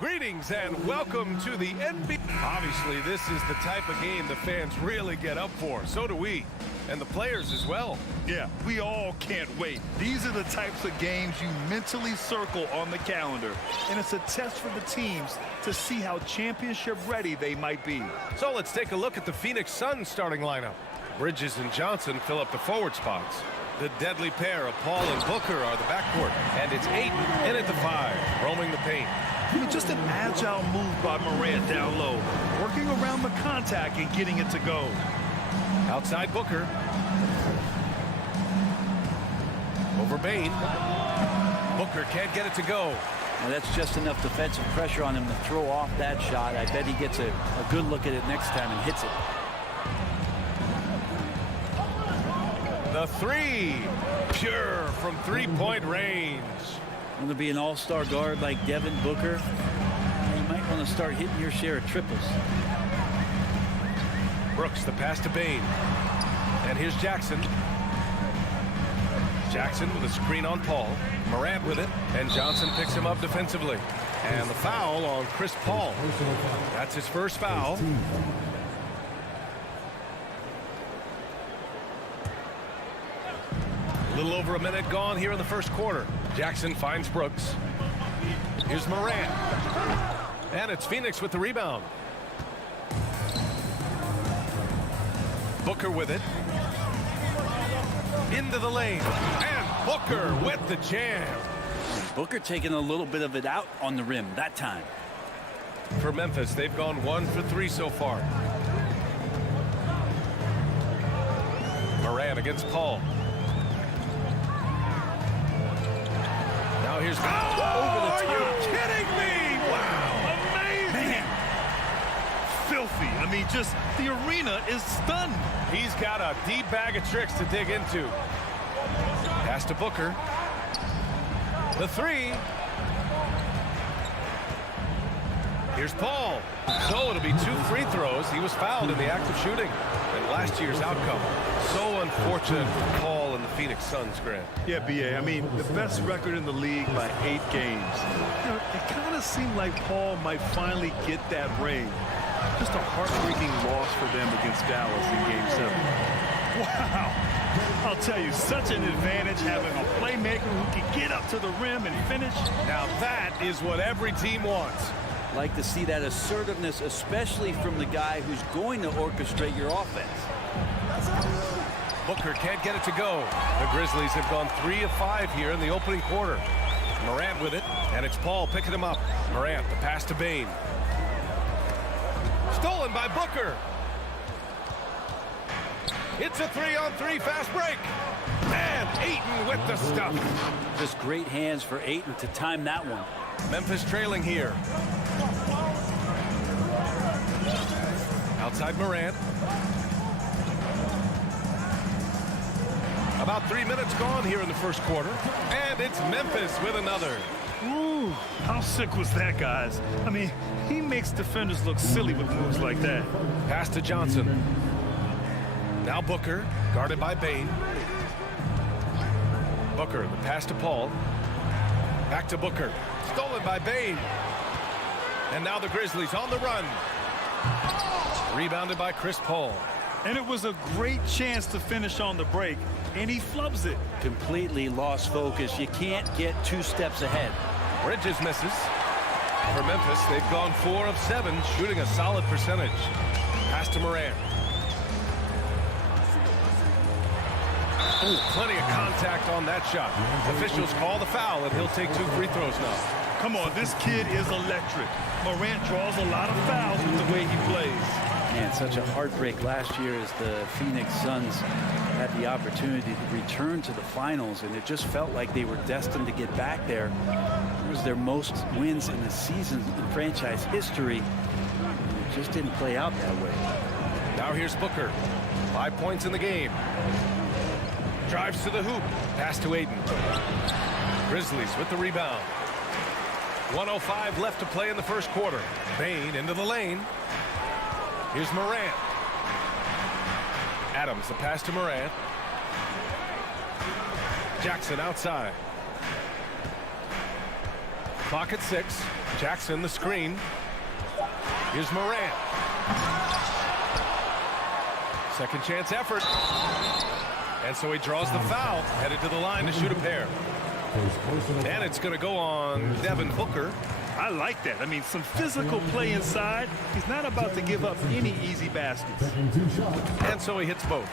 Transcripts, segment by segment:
Greetings and welcome to the NBA. Obviously, this is the type of game the fans really get up for. So do we, and the players as well. Yeah, we all can't wait. These are the types of games you mentally circle on the calendar. And it's a test for the teams to see how championship ready they might be. So let's take a look at the Phoenix Suns starting lineup. Bridges and Johnson fill up the forward spots. The deadly pair of Paul and Booker are the backcourt. And it's Ayton in at the 5, roaming the paint. I mean, just an agile move by Morant down low, working around the contact and getting it to go. Outside Booker. Over Bane. Booker can't get it to go. Well, that's just enough defensive pressure on him to throw off that shot. I bet he gets a good look at it next time and hits it. The 3, pure from three-point range. Want to be an all-star guard like Devin Booker? You might want to start hitting your share of triples. Brooks, the pass to Bane. And here's Jackson. Jackson with a screen on Paul. Morant with it. And Johnson picks him up defensively. And the foul on Chris Paul. That's his first foul. A little over a minute gone here in the first quarter. Jackson finds Brooks. Here's Morant. And it's Phoenix with the rebound. Booker with it. Into the lane. And Booker with the jam. Booker taking a little bit of it out on the rim that time. For Memphis, they've gone 1 for 3 so far. Morant against Paul. Now here's over the top. Are you kidding me? Wow. Amazing. Man. Filthy. I mean, just the arena is stunned. He's got a deep bag of tricks to dig into. Pass to Booker. The 3. Here's Paul. So it'll be 2 free throws. He was fouled in the act of shooting. And last year's outcome. So unfortunate for Paul and the Phoenix Suns, Grant. Yeah, B.A. I mean, the best record in the league by 8 games. You know, it kind of seemed like Paul might finally get that ring. Just a heartbreaking loss for them against Dallas in Game 7. Wow. I'll tell you, such an advantage having a playmaker who can get up to the rim and finish. Now that is what every team wants. Like to see that assertiveness, especially from the guy who's going to orchestrate your offense. Booker can't get it to go. The Grizzlies have gone 3 of 5 here in the opening quarter. Morant with it, and it's Paul picking him up. Morant, the pass to Bane. Stolen by Booker. It's a 3-on-3 fast break. And Ayton with the stuff. Just great hands for Ayton to time that one. Memphis trailing here. Outside Morant. About 3 minutes gone here in the first quarter. And it's Memphis with another. Ooh, how sick was that, guys? I mean, he makes defenders look silly with moves like that. Pass to Johnson. Now Booker, guarded by Bane. Booker, the pass to Paul. Back to Booker. Stolen by Bane. And now the Grizzlies on the run. Rebounded by Chris Paul. And it was a great chance to finish on the break, and he flubs it. Completely lost focus. You can't get 2 steps ahead. Bridges misses. For Memphis, they've gone 4 of 7, shooting a solid percentage. Pass to Morant. Ooh, plenty of contact on that shot. Officials call the foul, and he'll take 2 free throws now. Come on, this kid is electric. Morant draws a lot of fouls with the way he plays. Man, such a heartbreak last year as the Phoenix Suns had the opportunity to return to the finals, and it just felt like they were destined to get back there. It was their most wins in the season in franchise history. And it just didn't play out that way. Now here's Booker. 5 points in the game. Drives to the hoop. Pass to Ayton. Grizzlies with the rebound. 1:05 left to play in the first quarter. Bane into the lane. Here's Morant. Adams, the pass to Morant. Jackson outside. Clock at 6. Jackson the screen. Here's Morant. Second chance effort. And so he draws the foul. Headed to the line to shoot a pair. And it's going to go on Devin Booker. I like that. I mean, some physical play inside. He's not about to give up any easy baskets. And so he hits both.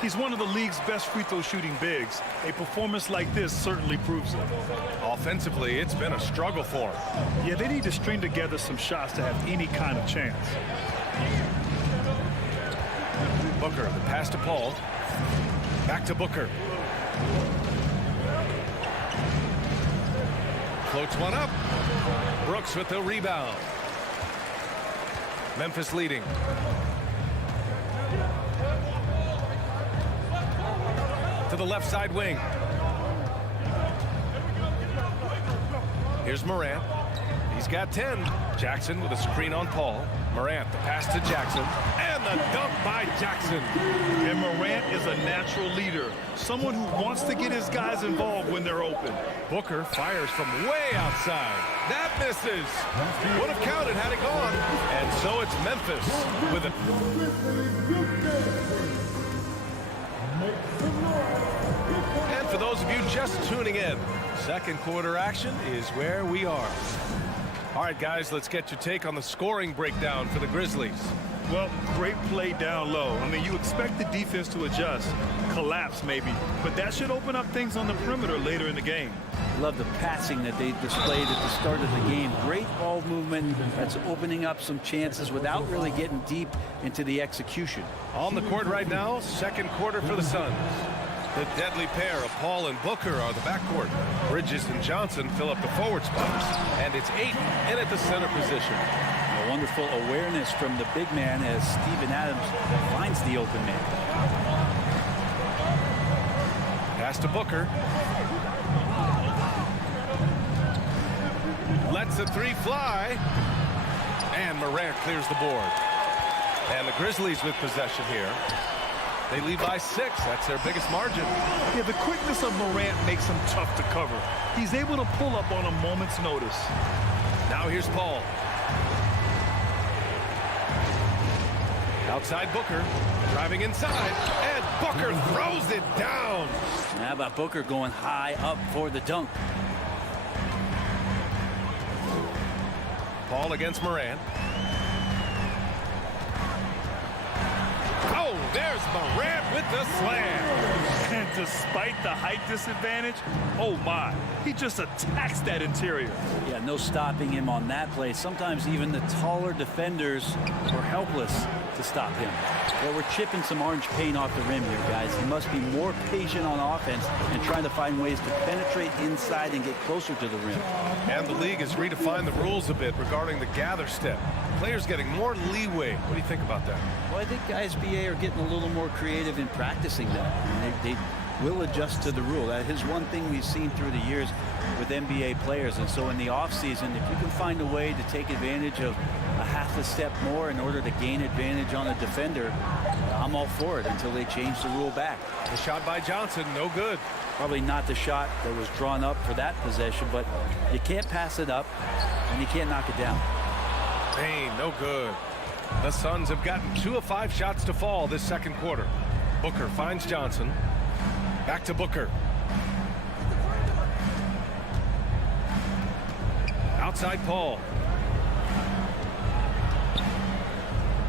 He's one of the league's best free throw shooting bigs. A performance like this certainly proves it. Offensively, it's been a struggle for him. Yeah, they need to string together some shots to have any kind of chance. Booker, the pass to Paul. Back to Booker. Floats one up. Brooks with the rebound. Memphis leading. To the left side wing. Here's Morant. He's got 10. Jackson with a screen on Paul. Morant, the pass to Jackson. And the dunk by Jackson. And Morant is a natural leader. Someone who wants to get his guys involved when they're open. Booker fires from way outside. That misses. Would have counted had it gone. And so it's Memphis with it. And for those of you just tuning in, second quarter action is where we are. All right, guys, let's get your take on the scoring breakdown for the Grizzlies. Well, great play down low. I mean, you expect the defense to adjust, collapse maybe, but that should open up things on the perimeter later in the game. Love the passing that they displayed at the start of the game. Great ball movement that's opening up some chances without really getting deep into the execution. On the court right now, second quarter for the Suns. The deadly pair of Paul and Booker are the backcourt. Bridges and Johnson fill up the forward spots. And it's Ayton in at the center position. A wonderful awareness from the big man as Steven Adams finds the open man. Pass to Booker. Lets the three fly. And Morant clears the board. And the Grizzlies with possession here. They lead by 6. That's their biggest margin. Yeah, the quickness of Morant makes him tough to cover. He's able to pull up on a moment's notice. Now here's Paul. Outside Booker. Driving inside. And Booker throws it down. How about Booker going high up for the dunk? Paul against Morant. Oh, there's Morant with the slam. And despite the height disadvantage, oh my, he just attacks that interior. Yeah, no stopping him on that play. Sometimes even the taller defenders were helpless to stop him. Well, we're chipping some orange paint off the rim here, guys. He must be more patient on offense and trying to find ways to penetrate inside and get closer to the rim. And the league has redefined the rules a bit regarding the gather step. Players getting more leeway. What do you think about that? Well, I think guys BA are getting a little more creative in practicing that. And they will adjust to the rule. That is one thing we've seen through the years with NBA players. And so in the offseason, if you can find a way to take advantage of a half a step more in order to gain advantage on a defender, I'm all for it until they change the rule back. The shot by Johnson, no good. Probably not the shot that was drawn up for that possession, but you can't pass it up and you can't knock it down. Payne, no good. The Suns have gotten 2 of 5 shots to fall this second quarter. Booker finds Johnson. Back to Booker. Outside Paul.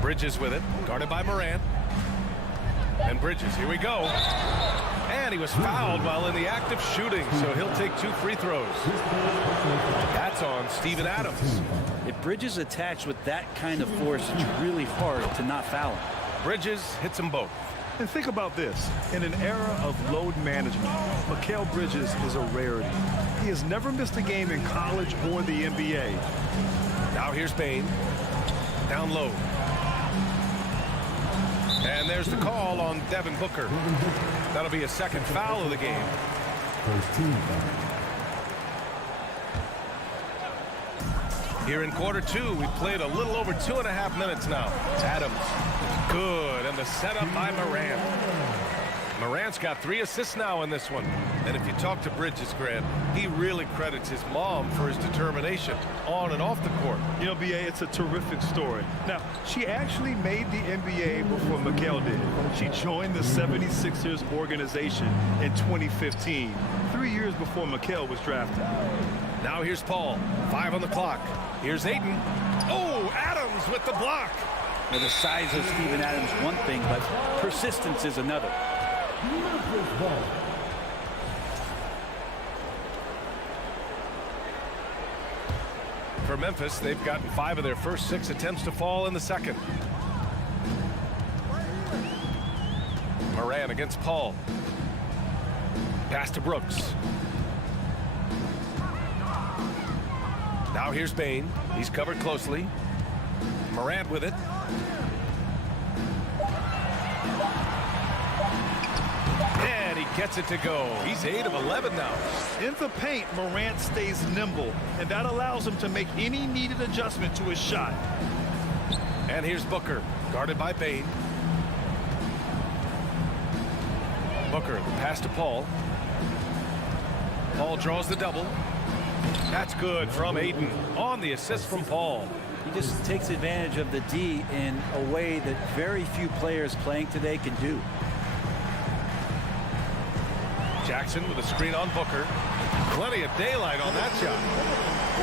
Bridges with it, guarded by Morant. And Bridges, here we go. And he was fouled while in the act of shooting, so he'll take 2 free throws. That's on Steven Adams. If Bridges attacks with that kind of force, it's really hard to not foul him. Bridges hits them both. And think about this. In an era of load management, Mikal Bridges is a rarity. He has never missed a game in college or the NBA. Now here's Payne. Down low. And there's the call on Devin Booker. That'll be a second foul of the game. First team foul. Here in quarter 2, we've played a little over 2.5 minutes now. Adams, good, and the setup by Morant. Morant's got 3 assists now in this one. And if you talk to Bridges, Grant, he really credits his mom for his determination on and off the court. You know, BA, it's a terrific story. Now, she actually made the NBA before Mikal did. She joined the 76ers organization in 2015, 3 years before Mikal was drafted. Now here's Paul. 5 on the clock. Here's Ayton. Oh, Adams with the block. Well, the size of Steven Adams one thing, but persistence is another. For Memphis, they've gotten 5 of their first 6 attempts to fall in the second. Moran against Paul. Pass to Brooks. Now here's Bane. He's covered closely. Morant with it. And he gets it to go. He's 8 of 11 now. In the paint, Morant stays nimble, and that allows him to make any needed adjustment to his shot. And here's Booker, guarded by Bane. Booker, the pass to Paul. Paul draws the double. That's good from Ayton on the assist from Paul. He just takes advantage of the D in a way that very few players playing today can do. Jackson with a screen on Booker. Plenty of daylight on that shot.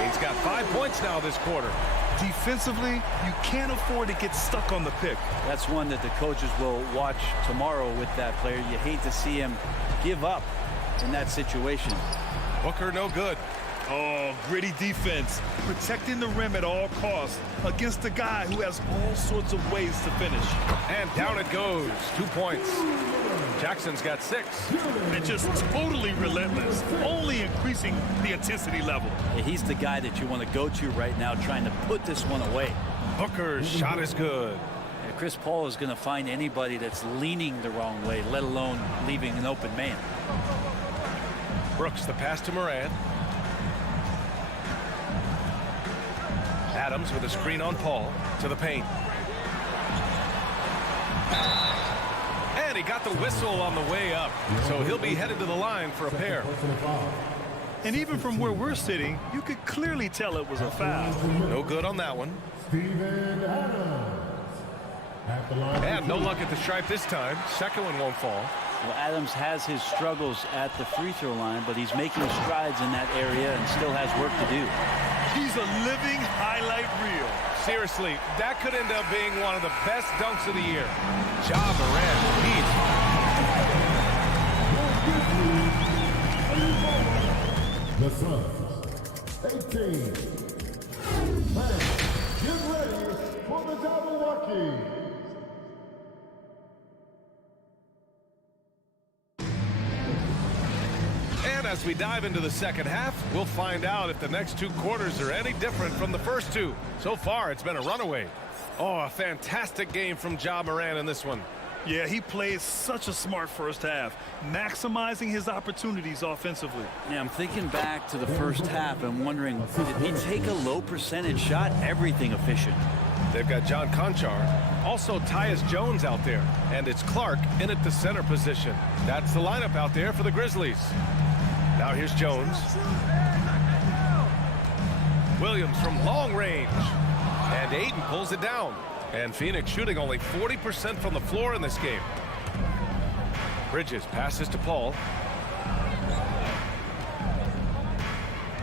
He's got 5 points now this quarter. Defensively, you can't afford to get stuck on the pick. That's one that the coaches will watch tomorrow with that player. You hate to see him give up in that situation. Booker no good. Oh, gritty defense, protecting the rim at all costs against a guy who has all sorts of ways to finish. And down it goes. 2 points. Jackson's got 6. And just totally relentless, only increasing the intensity level. Yeah, he's the guy that you want to go to right now, trying to put this one away. Booker's shot is good. Yeah, Chris Paul is going to find anybody that's leaning the wrong way, let alone leaving an open man. Brooks, the pass to Moran. Adams with a screen on Paul to the paint. And he got the whistle on the way up, so he'll be headed to the line for a pair. And even from where we're sitting, you could clearly tell it was a foul. No good on that one. Steven Adams. At the line. And no luck at the stripe this time. Second one won't fall. Well, Adams has his struggles at the free throw line, but he's making strides in that area and still has work to do. He's a living highlight reel. Seriously, that could end up being one of the best dunks of the year. Ja Morant, The Suns, 18. Man, get ready for the Jabberwocky. And as we dive into the second half, we'll find out if the next 2 quarters are any different from the first 2. So far, it's been a runaway. Oh, a fantastic game from Ja Morant in this one. Yeah, he played such a smart first half, maximizing his opportunities offensively. Yeah, I'm thinking back to the first half and wondering, did he take a low percentage shot? Everything efficient. They've got John Conchar, also Tyus Jones out there, and it's Clark in at the center position. That's the lineup out there for the Grizzlies. Now here's Jones. Williams from long range. And Ayton pulls it down. And Phoenix shooting only 40% from the floor in this game. Bridges passes to Paul.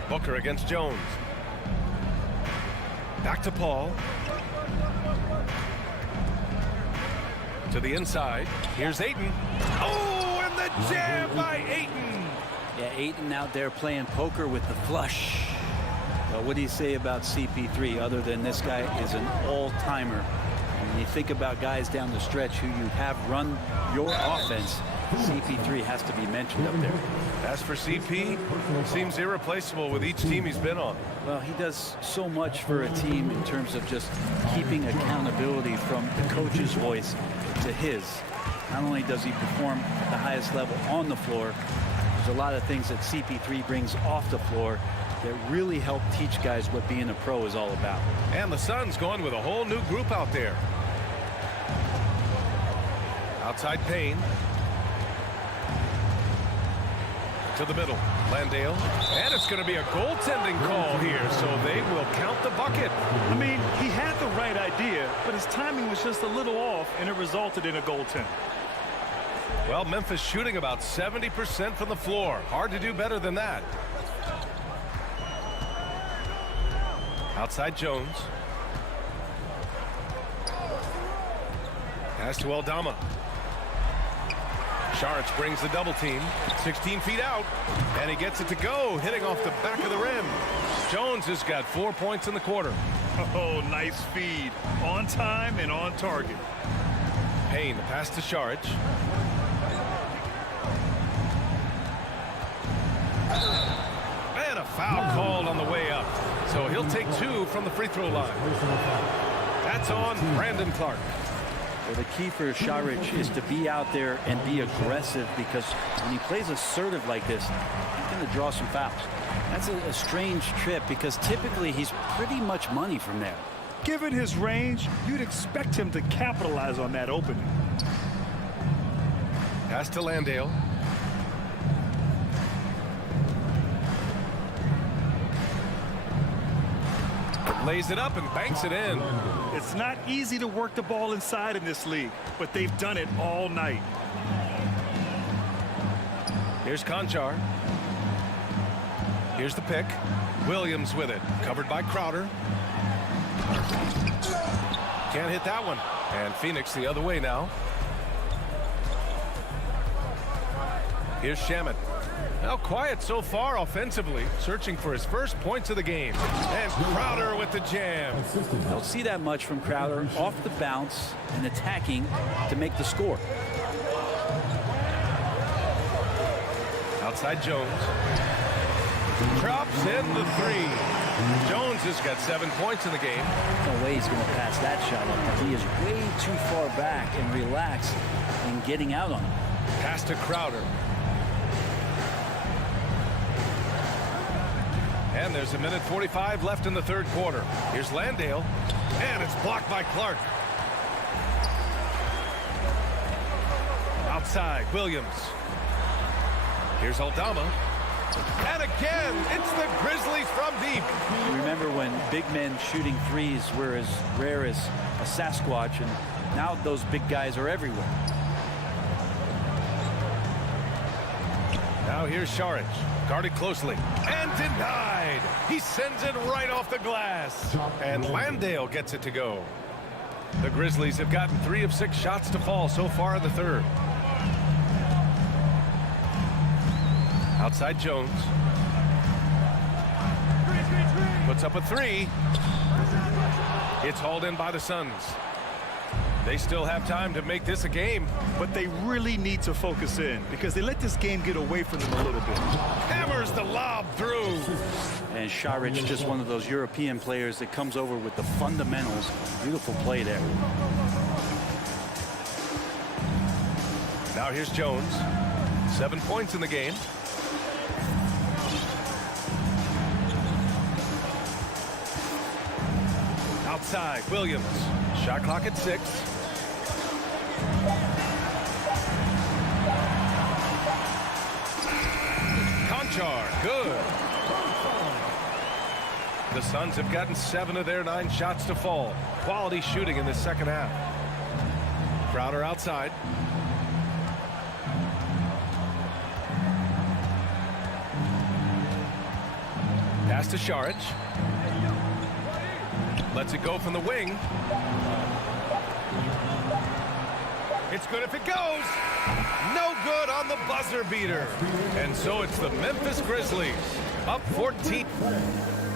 Booker against Jones. Back to Paul. To the inside. Here's Ayton. Oh, and the jam by Ayton. Yeah, Ayton out there playing poker with the flush. What do you say about CP3 other than this guy is an all-timer? When you think about guys down the stretch who you have run your offense, CP3 has to be mentioned up there. As for CP, seems irreplaceable with each team he's been on. Well, he does so much for a team in terms of just keeping accountability from the coach's voice to his. Not only does he perform at the highest level on the floor, there's a lot of things that CP3 brings off the floor that really help teach guys what being a pro is all about. And the Suns going with a whole new group out there. Outside Payne. to the middle. Landale. And it's going to be a goaltending call here, so they will count the bucket. I mean, he had the right idea, but his timing was just a little off, and it resulted in a goaltend. Well, Memphis shooting about 70% from the floor. Hard to do better than that. Outside Jones. Pass to Aldama. Sharich brings the double team. 16 feet out. And he gets it to go, hitting off the back of the rim. Jones has got 4 points in the quarter. Oh, nice feed. On time and on target. Payne, the pass to Sharich. And a foul called on the way up. So he'll take 2 from the free throw line. That's on Brandon Clark. Well, the key for Shag is to be out there and be aggressive, because when he plays assertive like this, he's going to draw some fouls. That's a strange trip, because typically he's pretty much money from there. Given his range, you'd expect him to capitalize on that opening. Pass to Landale. Lays it up and banks it in. It's not easy to work the ball inside in this league, but they've done it all night. Here's Conchar. Here's the pick. Williams with it. Covered by Crowder. Can't hit that one. And Phoenix the other way now. Here's Shamet. Now quiet so far offensively, searching for his first points of the game. And Crowder with the jam. Don't see that much from Crowder, off the bounce and attacking to make the score. Outside Jones. Drops in the 3. Jones has got 7 points in the game. No way he's going to pass that shot up. He is way too far back and relaxed in getting out on it. Pass to Crowder. And there's 1:45 left in the third quarter. Here's Landale. And it's blocked by Clark. Outside, Williams. Here's Aldama. And again, it's the Grizzlies from deep. Remember when big men shooting threes were as rare as a Sasquatch, and now those big guys are everywhere. Now here's Sharich. Guarded closely. And denied. He sends it right off the glass. And Landale gets it to go. The Grizzlies have gotten 3 of 6 shots to fall so far in the third. Outside Jones. Puts up a 3. It's hauled in by the Suns. They still have time to make this a game. But they really need to focus in, because they let this game get away from them a little bit. Hammers the lob through. And Shag, just one of those European players that comes over with the fundamentals. Beautiful play there. Now here's Jones. 7 points in the game. Outside, Williams. Shot clock at 6. Conchar, good. The Suns have gotten 7 of their 9 shots to fall. Quality shooting in the second half. Crowder outside. Pass to Sharich. Lets it go from the wing. It's good if it goes. No good on the buzzer beater. And so it's the Memphis Grizzlies up 14.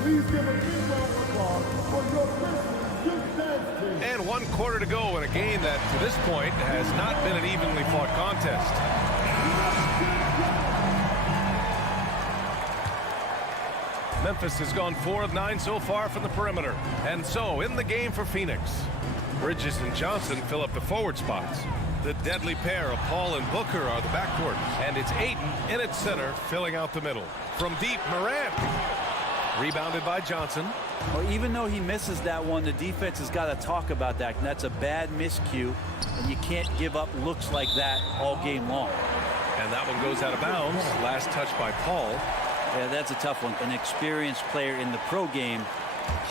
Please give a big round of applause for your Grizzlies youth dance team. And 1 quarter to go in a game that to this point has not been an evenly fought contest. Memphis has gone 4 of 9 so far from the perimeter. And so in the game for Phoenix, Bridges and Johnson fill up the forward spots. The deadly pair of Paul and Booker are the backcourt. And it's Ayton in its center, filling out the middle. From deep, Morant. Rebounded by Johnson. Well, even though he misses that one, the defense has got to talk about that. And that's a bad miscue, and you can't give up looks like that all game long. And that one goes out of bounds. Last touch by Paul. Yeah, that's a tough one. An experienced player in the pro game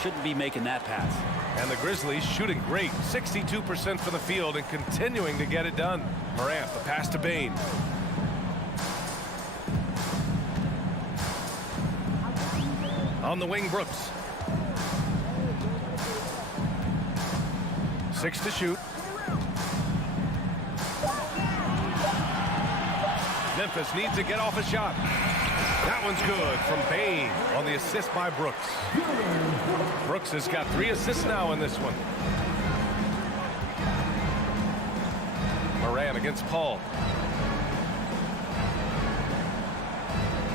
shouldn't be making that pass. And the Grizzlies shooting great. 62% from the field and continuing to get it done. Morant, the pass to Bain. On the wing, Brooks. 6 to shoot. Memphis needs to get off a shot. That one's good from Bain on the assist by Brooks. Brooks has got 3 assists now in this one. Morant against Paul.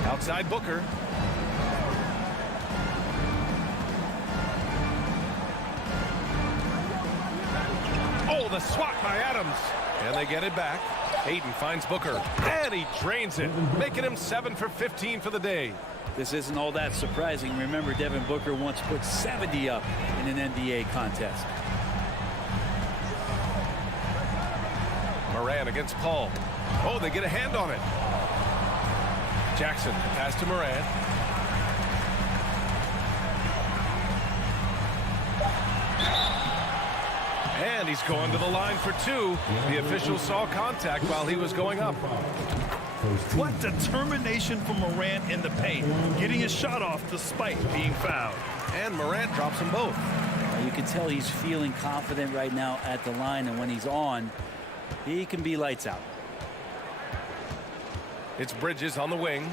Outside Booker. Oh, the swat by Adams. And they get it back. Ayton finds Booker, and he drains it, making him 7 for 15 for the day. This isn't all that surprising. Remember, Devin Booker once put 70 up in an NBA contest. Morant against Paul. Oh, they get a hand on it. Jackson, pass to Morant. And he's going to the line for 2. The official saw contact while he was going up. What determination from Morant in the paint, getting his shot off despite being fouled. And Morant drops them both. You can tell he's feeling confident right now at the line, and when he's on, he can be lights out. It's Bridges on the wing.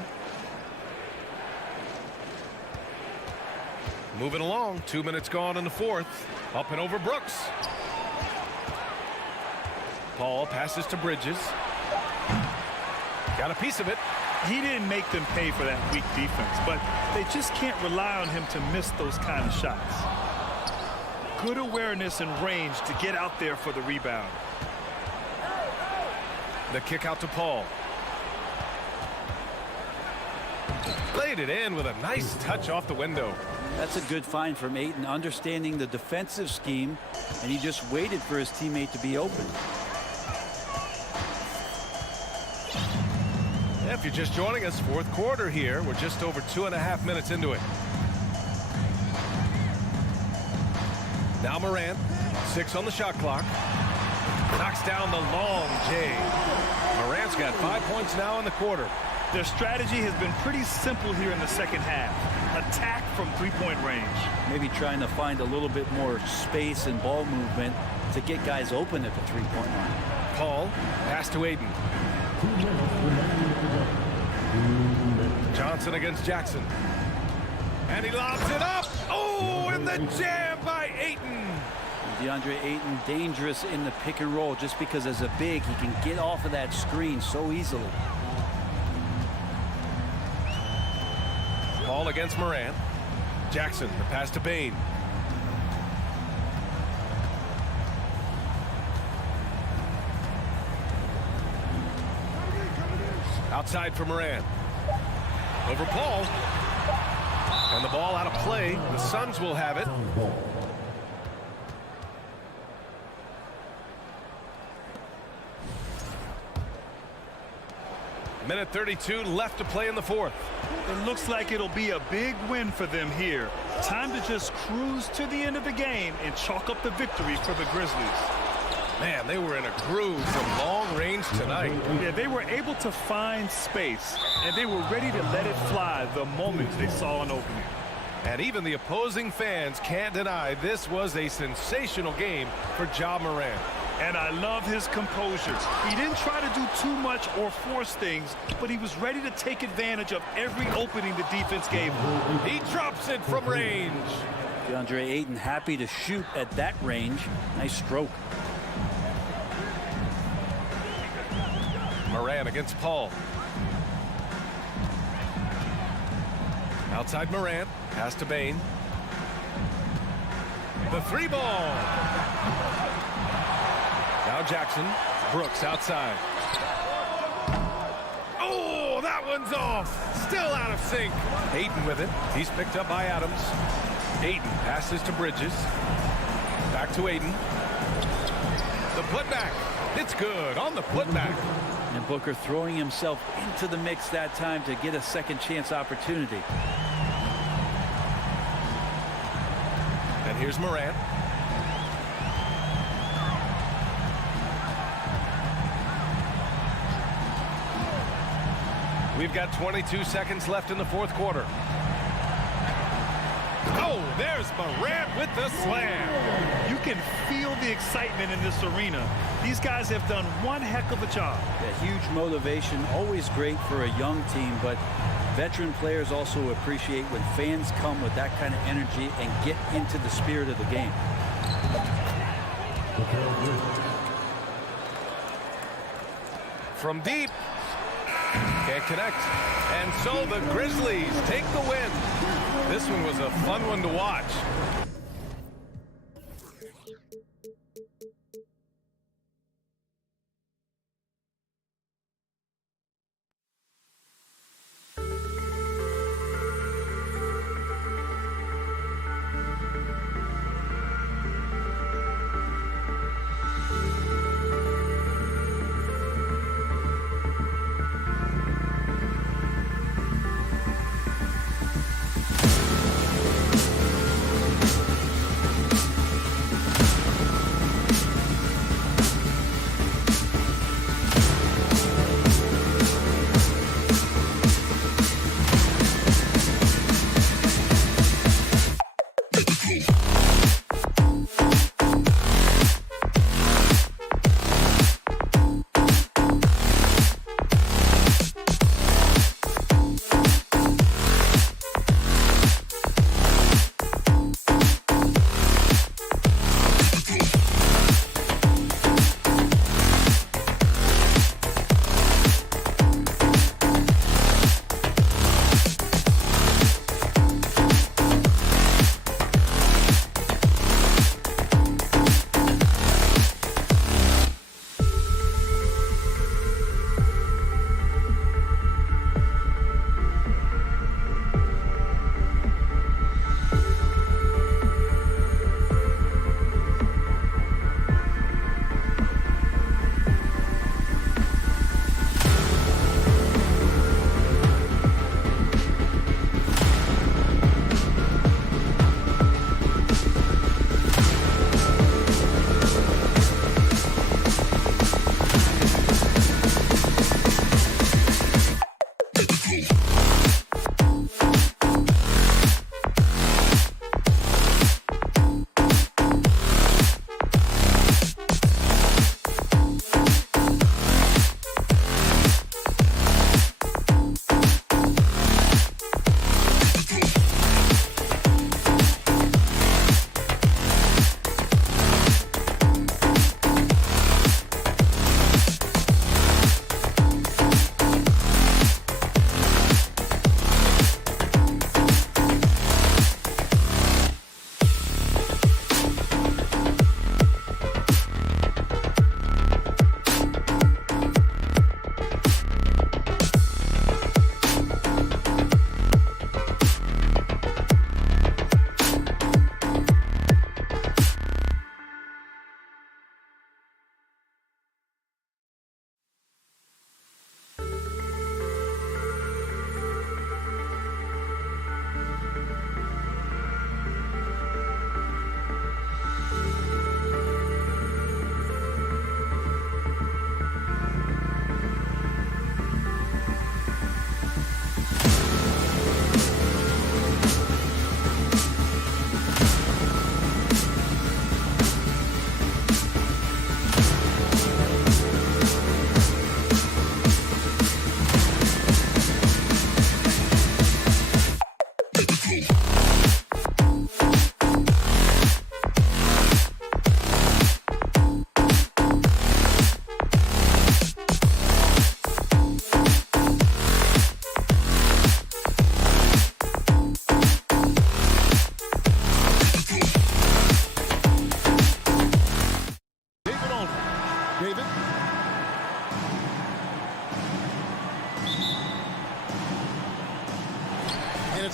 Moving along. 2 minutes gone in the fourth. Up and over Brooks. Paul passes to Bridges. Got a piece of it. He didn't make them pay for that weak defense, but they just can't rely on him to miss those kind of shots. Good awareness and range to get out there for the rebound. The kick out to Paul. Laid it in with a nice touch off the window. That's a good find from Ayton, understanding the defensive scheme, and he just waited for his teammate to be open. If you're just joining us, fourth quarter here. We're just over 2.5 minutes into it. Now Morant, 6 on the shot clock. Knocks down the long J. Morant's got 5 points now in the quarter. Their strategy has been pretty simple here in the second half. Attack from three-point range. Maybe trying to find a little bit more space and ball movement to get guys open at the three-point line. Paul, pass to Ayton. Johnson against Jackson. And he lobs it up. Oh, and the jam by Ayton. DeAndre Ayton dangerous in the pick and roll just because as a big he can get off of that screen so easily. Paul against Morant. Jackson, the pass to Bain. Outside for Morant. Over Paul. And the ball out of play. The Suns will have it. Minute 32 left to play in the fourth. It looks like it'll be a big win for them here. Time to just cruise to the end of the game and chalk up the victory for the Grizzlies. Man, they were in a groove from long range tonight. Yeah, they were able to find space, and they were ready to let it fly the moment they saw an opening. And even the opposing fans can't deny this was a sensational game for Ja Morant. And I love his composure. He didn't try to do too much or force things, but he was ready to take advantage of every opening the defense gave him. He drops it from range. DeAndre Ayton happy to shoot at that range. Nice stroke. Morant against Paul. Outside Morant. Pass to Bain. The three ball. Now Jackson. Brooks outside. Oh, that one's off. Still out of sync. Ayton with it. He's picked up by Adams. Ayton passes to Bridges. Back to Ayton. The putback. It's good on the putback. And Booker throwing himself into the mix that time to get a second chance opportunity. And here's Morant. We've got 22 seconds left in the fourth quarter. Oh, there's Morant with the slam. You can feel the excitement in this arena. These guys have done one heck of a job. A huge motivation, always great for a young team, but veteran players also appreciate when fans come with that kind of energy and get into the spirit of the game. From deep. Can't connect. And so the Grizzlies take the win. This one was a fun one to watch.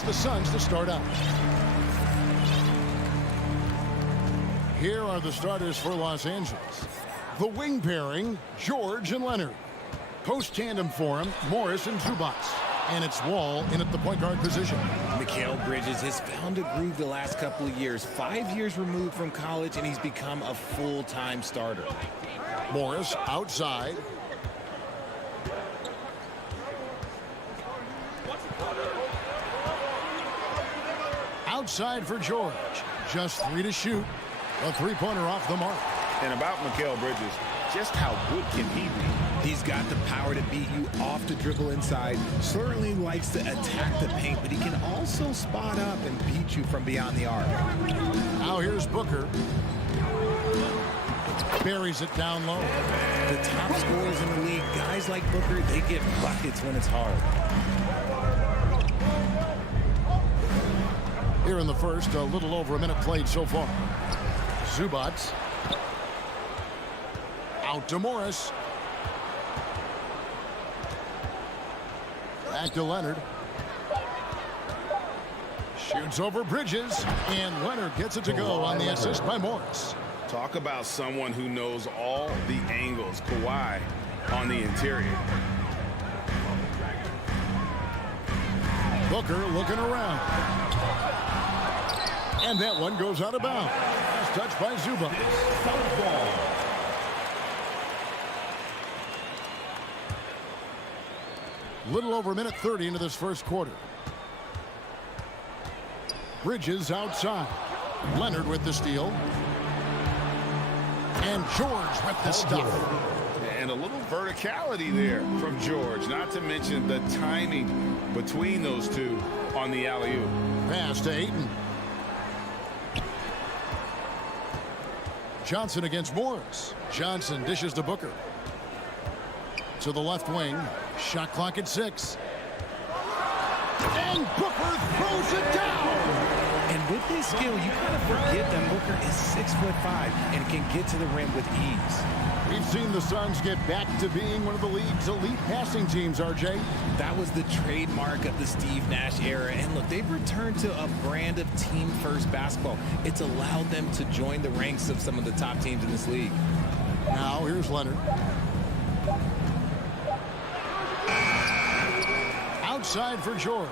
the Suns to start out. Here are the starters for Los Angeles. The wing pairing, George and Leonard. Post tandem for him, Morris and Zubac. And it's Wall in at the point guard position. Mikal Bridges has found a groove the last couple of years. 5 years removed from college, and he's become a full-time starter. Morris outside. Outside for George. Just 3 to shoot. A three-pointer off the mark. And about Mikal Bridges, just how good can he be? He's got the power to beat you off the dribble inside. Certainly likes to attack the paint, but he can also spot up and beat you from beyond the arc. Now here's Booker. Buries it down low. The top scorers in the league, guys like Booker, they get buckets when it's hard. Here in the first, a little over a minute played so far. Zubac. Out to Morris. Back to Leonard. Shoots over Bridges. And Leonard gets it to go on the assist by Morris. Talk about someone who knows all the angles. Kawhi on the interior. Booker looking around. And that one goes out of bounds. Touched by Zubac. Little over a minute 30 into this first quarter. Bridges outside. Leonard with the steal. And George with the stuff. And a little verticality there from George, not to mention the timing between those two on the alley-oop. Pass to Ayton. Johnson against Morris. Johnson dishes to Booker. To the left wing. Shot clock at 6. And Booker throws it down. And with his skill, you kind of forget that Booker is 6'5" and can get to the rim with ease. We've seen the Suns get back to being one of the league's elite passing teams, RJ. That was the trademark of the Steve Nash era. And look, they've returned to a brand of team-first basketball. It's allowed them to join the ranks of some of the top teams in this league. Now here's Leonard. Outside for George.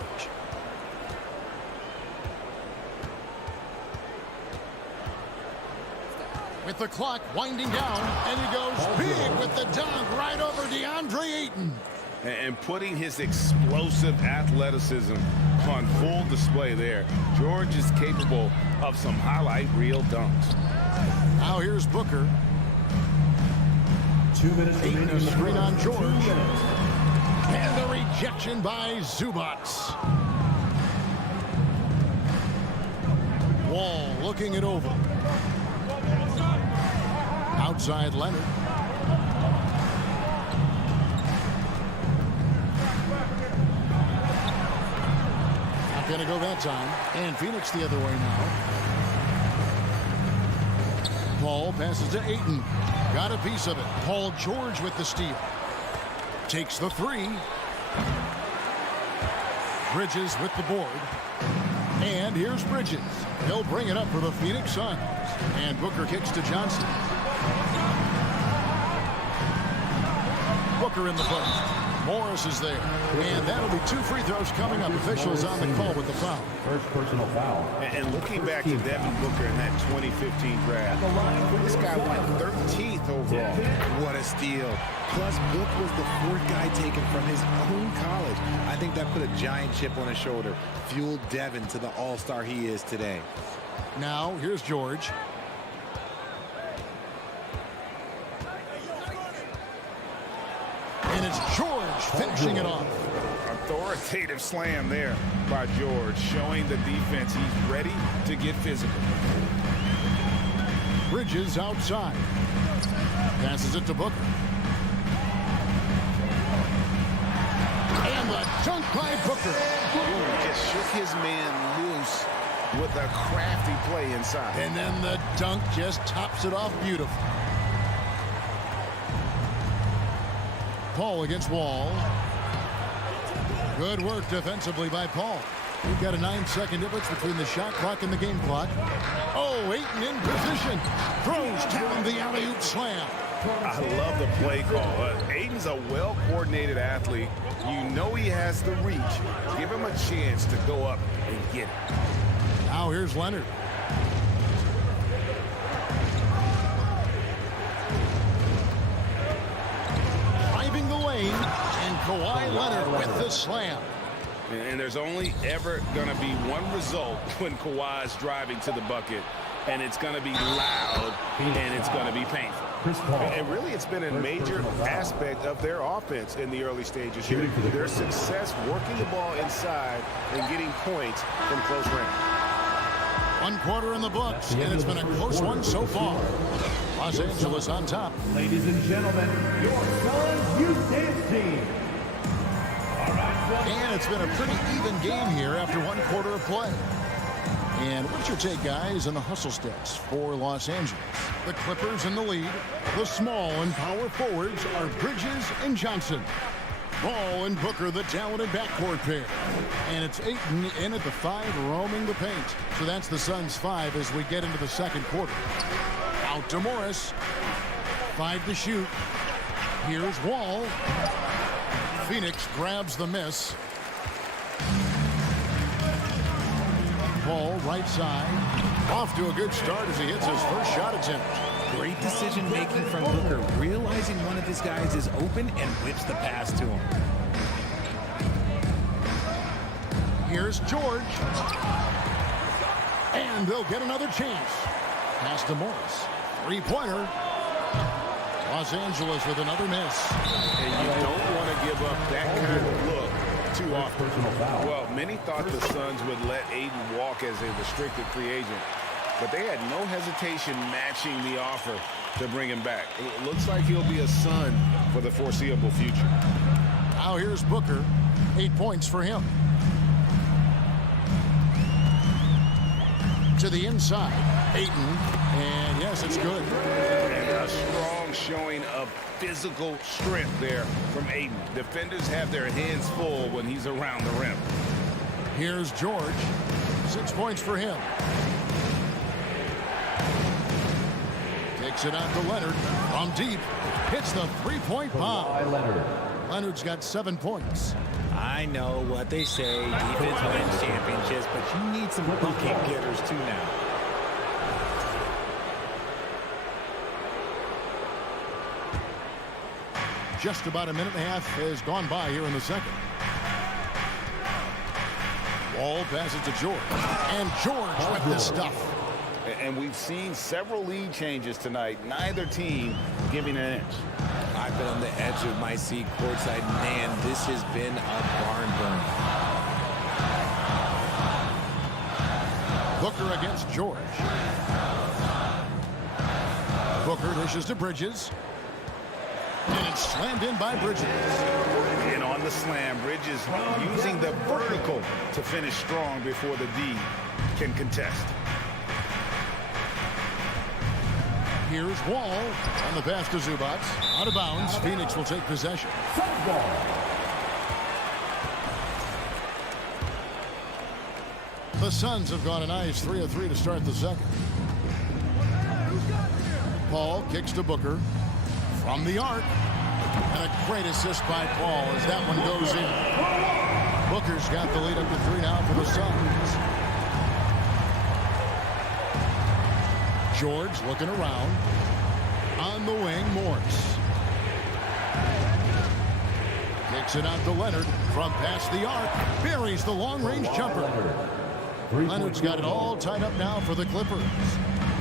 With the clock winding down, and he goes big with the dunk right over DeAndre Ayton. And putting his explosive athleticism on full display there. George is capable of some highlight reel dunks. Now here's Booker. 2 minutes Ayton a screen on George. 2 minutes. And the rejection by Zubac. Wall looking it over. Outside Leonard. Not going to go that time. And Phoenix the other way now. Paul passes to Ayton. Got a piece of it. Paul George with the steal. Takes the 3. Bridges with the board. And here's Bridges. He'll bring it up for the Phoenix Suns. And Booker kicks to Johnson. Booker in the post. Morris is there. And that'll be 2 free throws coming up. Officials on the call with the foul. First personal foul. And looking back to Devin Booker in that 2015 draft, this guy went 13th overall. What a steal. Plus, Book was the 4th guy taken from his own college. I think that put a giant chip on his shoulder. Fueled Devin to the all-star he is today. Now, here's George. And it's George finishing it off. Authoritative slam there by George, showing the defense he's ready to get physical. Bridges outside. Passes it to Booker. And the dunk by Booker. Just shook his man loose with a crafty play inside. And then the dunk just tops it off beautifully. Paul against Wall. Good work defensively by Paul. We've got a 9-second difference between the shot clock and the game clock. Oh, Ayton in position. Throws down the alley-oop slam. I love the play call. Aiden's a well-coordinated athlete. You know he has the reach. Give him a chance to go up and get it. Now here's Leonard. Driving the lane, and Kawhi Leonard with the slam. And there's only ever going to be one result when Kawhi's driving to the bucket, and it's going to be loud, and it's going to be painful. And really, it's been a major aspect of their offense in the early stages here. Their success working the ball inside and getting points from close range. 1 quarter in the books, and it's been a close one so far. Los Angeles on top. Ladies and gentlemen, your Suns Youth Dance Team. And it's been a pretty even game here after 1 quarter of play. And what's your take, guys, on the hustle stats for Los Angeles? The Clippers in the lead. The small and power forwards are Bridges and Johnson. Ball and Booker, the talented backcourt pair. And it's Ayton in at the 5, roaming the paint. So that's the Suns' 5 as we get into the second quarter. Out to Morris. 5 to shoot. Here's Wall. Phoenix grabs the miss. Ball right side. Off to a good start as he hits his first shot attempt. Great decision making from Booker, realizing one of his guys is open and whips the pass to him. Here's George. And they'll get another chance. Pass to Morris. 3-pointer. Los Angeles with another miss. And you don't want to give up that kind of look too often. Well, many thought the Suns would let Aiden walk as a restricted free agent, but they had no hesitation matching the offer to bring him back. It looks like he'll be a Sun for the foreseeable future. Now here's Booker. 8 points for him. To the inside. Ayton. And yes, it's good. And a strong showing of physical strength there from Aiden. Defenders have their hands full when he's around the rim. Here's George. 6 points for him. Takes it out to Leonard from deep. Hits the 3-point bomb. Leonard's got 7 points. I know what they say, defense wins championships, but you need some bucket getters too now. Just about a minute and a half has gone by here in the second. Wall passes to George. And George with the stuff. And we've seen several lead changes tonight. Neither team giving an inch. I've been on the edge of my seat courtside. Man, this has been a barn burn. Booker against George. Booker dishes to Bridges. And it's slammed in by Bridges. And on the slam, Bridges using the vertical to finish strong before the D can contest. Here's Wall on the pass to Zubats. Out of bounds. Phoenix will take possession. The Suns have gone a nice 3 of 3 to start the second. Paul kicks to Booker from the arc. And a great assist by Paul as that one goes in. Booker's got the lead up to 3 now for the Suns. George looking around. On the wing, Morris. Kicks it out to Leonard from past the arc. Buries the long-range jumper. Leonard's got it all tied up now for the Clippers.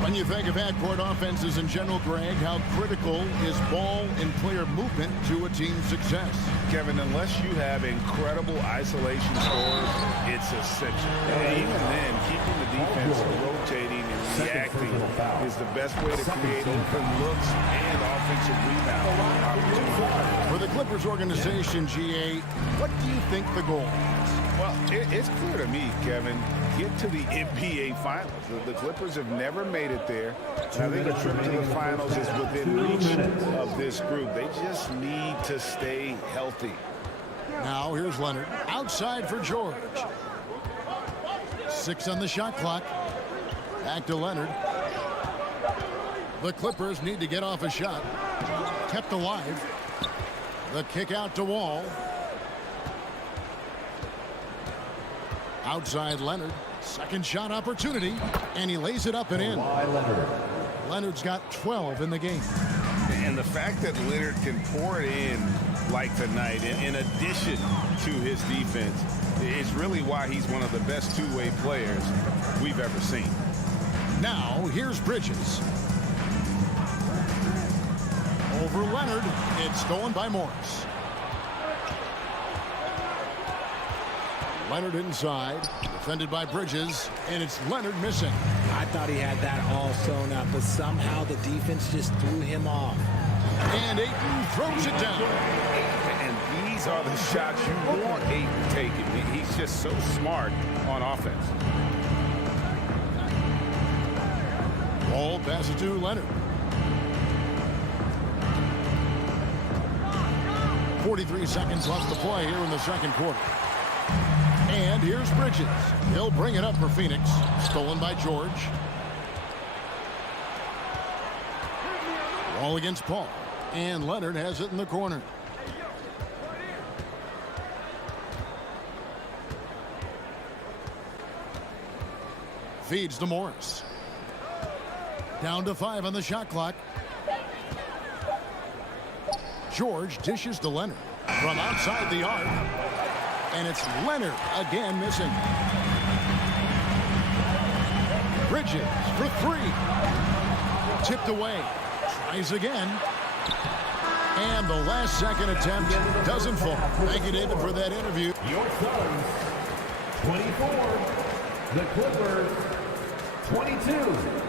When you think of backcourt offenses in general, Greg, how critical is ball and player movement to a team's success? Kevin, unless you have incredible isolation scores, it's essential. And even then, keeping the defense rotating and reacting is the best way to create open looks and offensive rebound opportunities. For the Clippers organization, GA, what do you think the goal is? Well, it's clear to me, Kevin. Get to the NBA Finals. The Clippers have never made it there. And I think a trip to the Finals is within reach of this group. They just need to stay healthy. Now here's Leonard. Outside for George. 6 on the shot clock. Back to Leonard. The Clippers need to get off a shot. Kept alive. The kick out to Wall. Outside Leonard. Second shot opportunity. And he lays it up and in. Leonard's got 12 in the game. And the fact that Leonard can pour it in like tonight, in addition to his defense, is really why he's one of the best two-way players we've ever seen. Now, here's Bridges. Over Leonard. It's stolen by Morris. Leonard inside. Defended by Bridges. And it's Leonard missing. I thought he had that all sewn up, but somehow the defense just threw him off. And Ayton throws it down. And these are the shots you want Ayton taking. He's just so smart on offense. Ball passes to Leonard. 43 seconds left to play here in the second quarter. And here's Bridges. He'll bring it up for Phoenix. Stolen by George. Ball against Paul. And Leonard has it in the corner. Feeds to Morris. Down to 5 on the shot clock. George dishes to Leonard from outside the arc. And it's Leonard again missing. Bridges for 3. Tipped away. Tries again. And the last second attempt doesn't fall. Thank you, David, for that interview. Your Suns, 24. The Clippers, 22.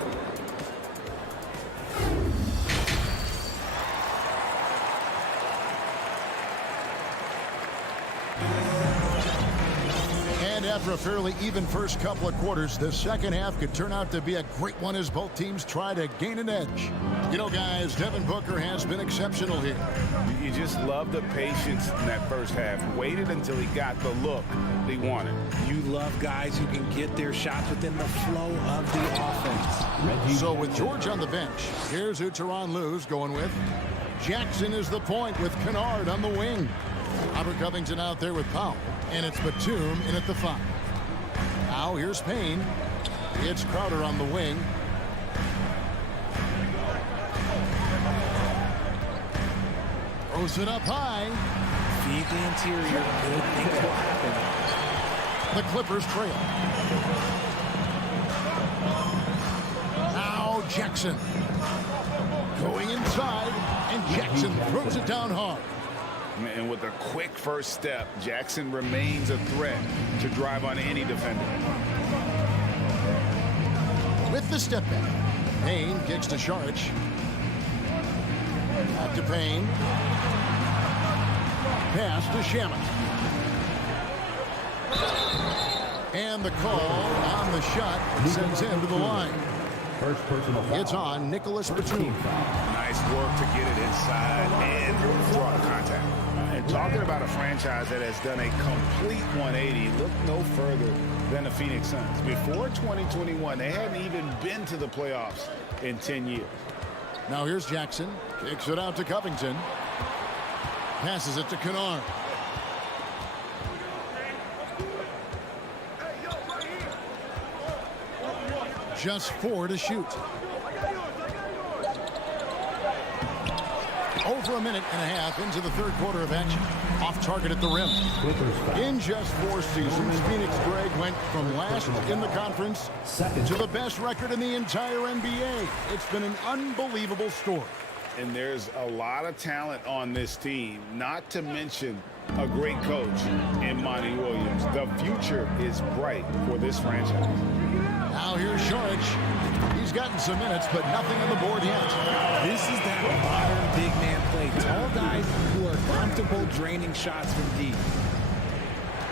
And after a fairly even first couple of quarters, the second half could turn out to be a great one as both teams try to gain an edge. You know, guys, Devin Booker has been exceptional here. You just love the patience in that first half. Waited until he got the look he wanted. You love guys who can get their shots within the flow of the offense. So with George on the bench, here's who Tyronn Lue's going with. Jackson is the point with Kennard on the wing. Robert Covington out there with Powell. And it's Batum in at the 5. Now here's Payne. It's Crowder on the wing. Throws it up high. Feed the interior. Good things will happen. The Clippers trail. Now Jackson. Going inside. And Jackson throws it down hard. And with a quick first step, Jackson remains a threat to drive on any defender. With the step back, Payne kicks to Saric. Back to Payne. Pass to Shamet. And the call on the shot sends him to the line. First personal foul. It's on Nicholas Batum. Nice work to get it inside and draw contact. And talking about a franchise that has done a complete 180, look no further than the Phoenix Suns. Before 2021, they hadn't even been to the playoffs in 10 years. Now here's Jackson. Kicks it out to Covington. Passes it to Kennard. Just 4 to shoot. Over a minute and a half into the third quarter of action. Off target at the rim. In just 4 seasons, Phoenix Greg went from last in the conference to the best record in the entire NBA. It's been an unbelievable story. And there's a lot of talent on this team, not to mention a great coach in Monty Williams. The future is bright for this franchise. Now here's Saric. He's gotten some minutes, but nothing on the board yet. This is that modern big man play. Tall guys who are comfortable draining shots from deep.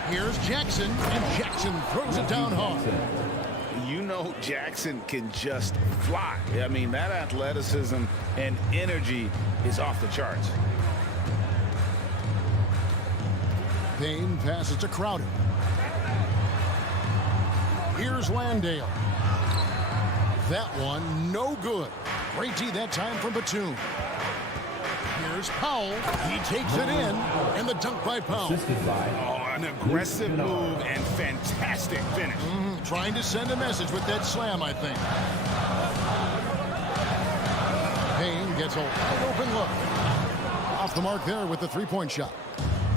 Here's Jackson, and Jackson throws it down hard. You know Jackson can just fly. I mean, that athleticism and energy is off the charts. Payne passes to Crowder. Here's Landale. That one, no good. Great D that time from Batum. Here's Powell. He takes it in, and the dunk by Powell. Oh, an aggressive move and fantastic finish. Trying to send a message with that slam, I think. Payne gets a wide open look. Off the mark there with the three-point shot.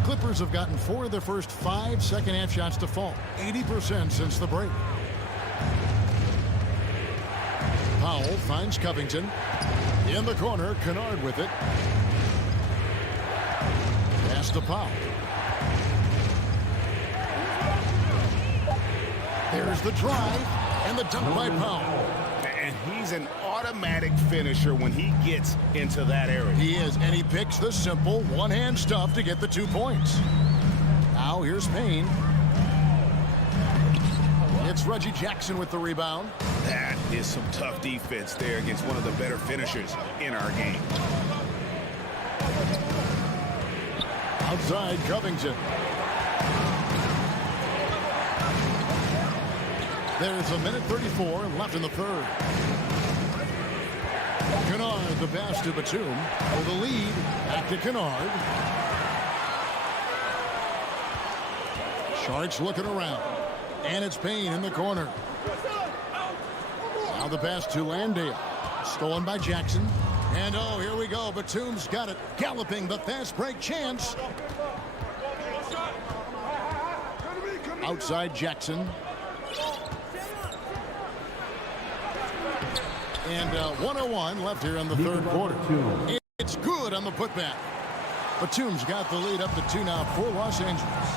Clippers have gotten 4 of their first 5 second-half shots to fall. 80% since the break. Powell finds Covington. In the corner, Kennard with it. Pass to Powell. There's the drive and the dunk by Powell. And he's an automatic finisher when he gets into that area. He is, and he picks the simple one-hand stuff to get the 2 points. Now here's Payne. It's Reggie Jackson with the rebound. That is some tough defense there against one of the better finishers in our game. Outside Covington. There's a minute 34 left in the third. Kennard the pass to Batum for the lead. Back to Kennard. Sharks looking around. And it's Payne in the corner. Now the pass to Landale. Stolen by Jackson. And oh, here we go. Batum's got it. Galloping the fast break chance. Outside Jackson. And 1:01 left here in the third quarter. It's good on the putback. Batum's got the lead up to 2 now for Los Angeles.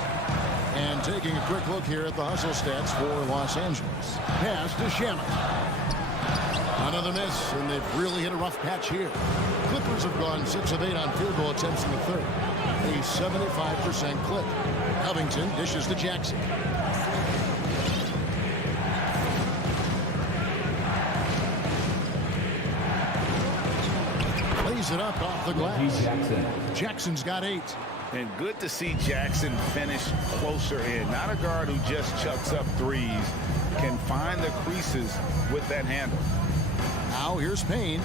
And taking a quick look here at the hustle stats for Los Angeles. Pass to Shaman. Another miss, and they've really hit a rough patch here. Clippers have gone 6 of 8 on field goal attempts in the third. A 75% clip. Covington dishes to Jackson. Plays it up off the glass. Jackson's got 8. And good to see Jackson finish closer in. Not a guard who just chucks up threes. Can find the creases with that handle. Now here's Payne.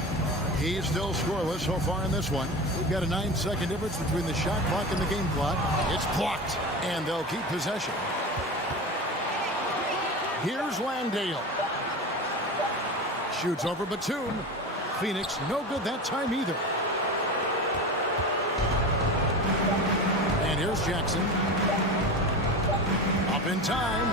He's still scoreless so far in this one. We've got a 9-second difference between the shot clock and the game clock. It's blocked, and they'll keep possession. Here's Landale. Shoots over Batum. Phoenix no good that time either. And here's Jackson. Up in time.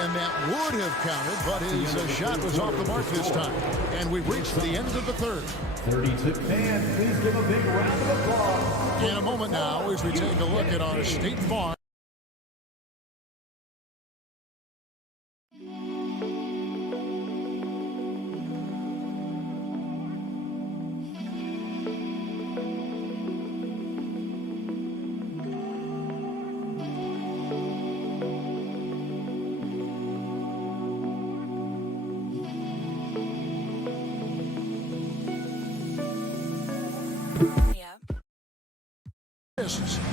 And that would have counted, but his shot was off the mark this time. And we've reached the end of the third. 32 fans, please give a big round of applause. In a moment now, as we take a look at our State Farm.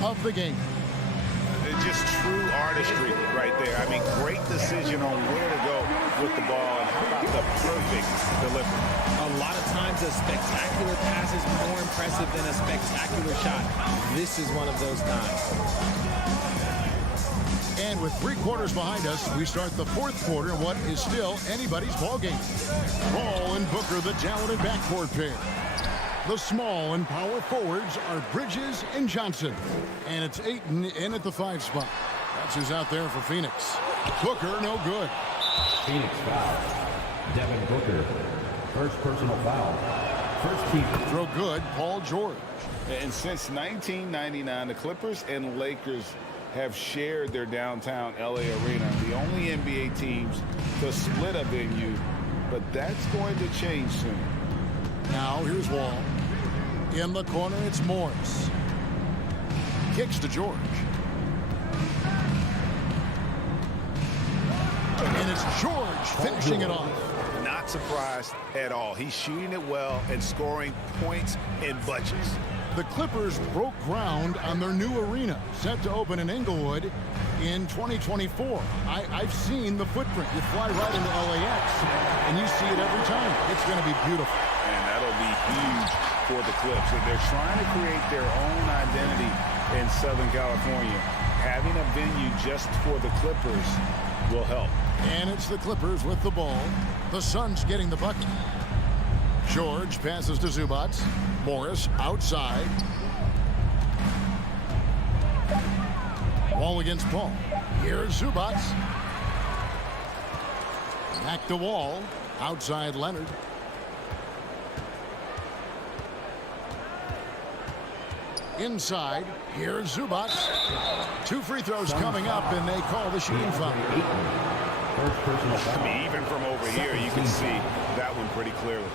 Of the game. It's just true artistry right there. I mean, great decision on where to go with the ball, and how about the perfect delivery. A lot of times a spectacular pass is more impressive than a spectacular shot. This is one of those times. And with 3 quarters behind us, we start the fourth quarter in what is still anybody's ball game. Ball and Booker, the talented backcourt pair. The small and power forwards are Bridges and Johnson. And it's Ayton in at the 5 spot. That's who's out there for Phoenix. Booker, no good. Phoenix foul. Devin Booker. First personal foul. First team. Throw good, Paul George. And since 1999, the Clippers and Lakers have shared their downtown LA arena. The only NBA teams to split a venue. But that's going to change soon. Now here's Wall. In the corner, it's Morris. Kicks to George. And it's George finishing it off. Not surprised at all. He's shooting it well and scoring points in bunches. The Clippers broke ground on their new arena, set to open in Inglewood in 2024. I've seen the footprint. You fly right into LAX, and you see it every time. It's going to be beautiful. And that'll will be huge for the Clips. If they're trying to create their own identity in Southern California, having a venue just for the Clippers will help. And it's the Clippers with the ball. The Suns getting the bucket. George passes to Zubac. Morris outside. Wall against Paul. Here's Zubac. Back to Wall. Outside Leonard. Inside. Here's Zubac. 2 free throws coming up, and they call the shooting foul. I mean, even from over here, you can see that one pretty clearly.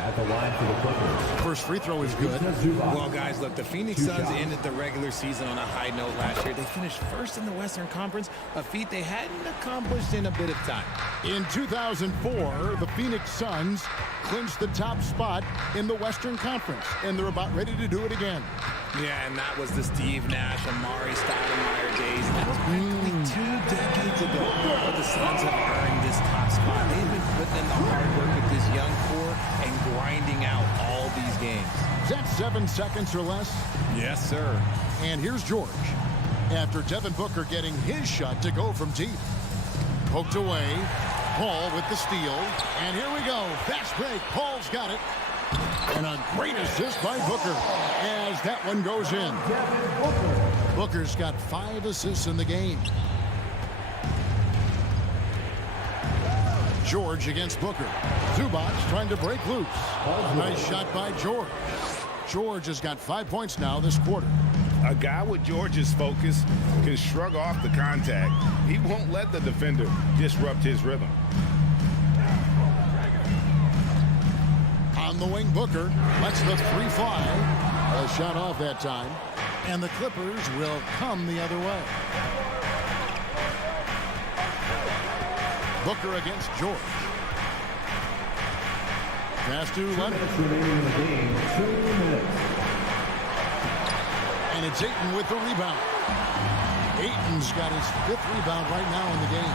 At the line for the Clippers. First free throw is good. Well, guys, look, the Phoenix Suns ended the regular season on a high note last year. They finished first in the Western Conference, a feat they hadn't accomplished in a bit of time. In 2004, the Phoenix Suns clinched the top spot in the Western Conference, and they're about ready to do it again. Yeah, and that was the Steve Nash, Amari Stoudemire days. That was practically 2 decades ago. But the Suns have earned this top spot. They've been putting in the hard work with this young core and grinding out all these games. Is that 7 seconds or less? Yes, sir. And here's George. After Devin Booker getting his shot to go from deep. Poked away. Paul with the steal. And here we go. Fast break. Paul's got it. And a great assist by Booker as that one goes in. Booker's got 5 assists in the game. George against Booker. Zubac trying to break loose. A nice shot by George. George has got 5 points now this quarter. A guy with George's focus can shrug off the contact. He won't let the defender disrupt his rhythm. On the wing, Booker lets the 3 fly. A shot off that time. And the Clippers will come the other way. Booker against George. Pass to Leonard. Remaining in the game, 2 minutes. And it's Ayton with the rebound. Ayton's got his 5th rebound right now in the game.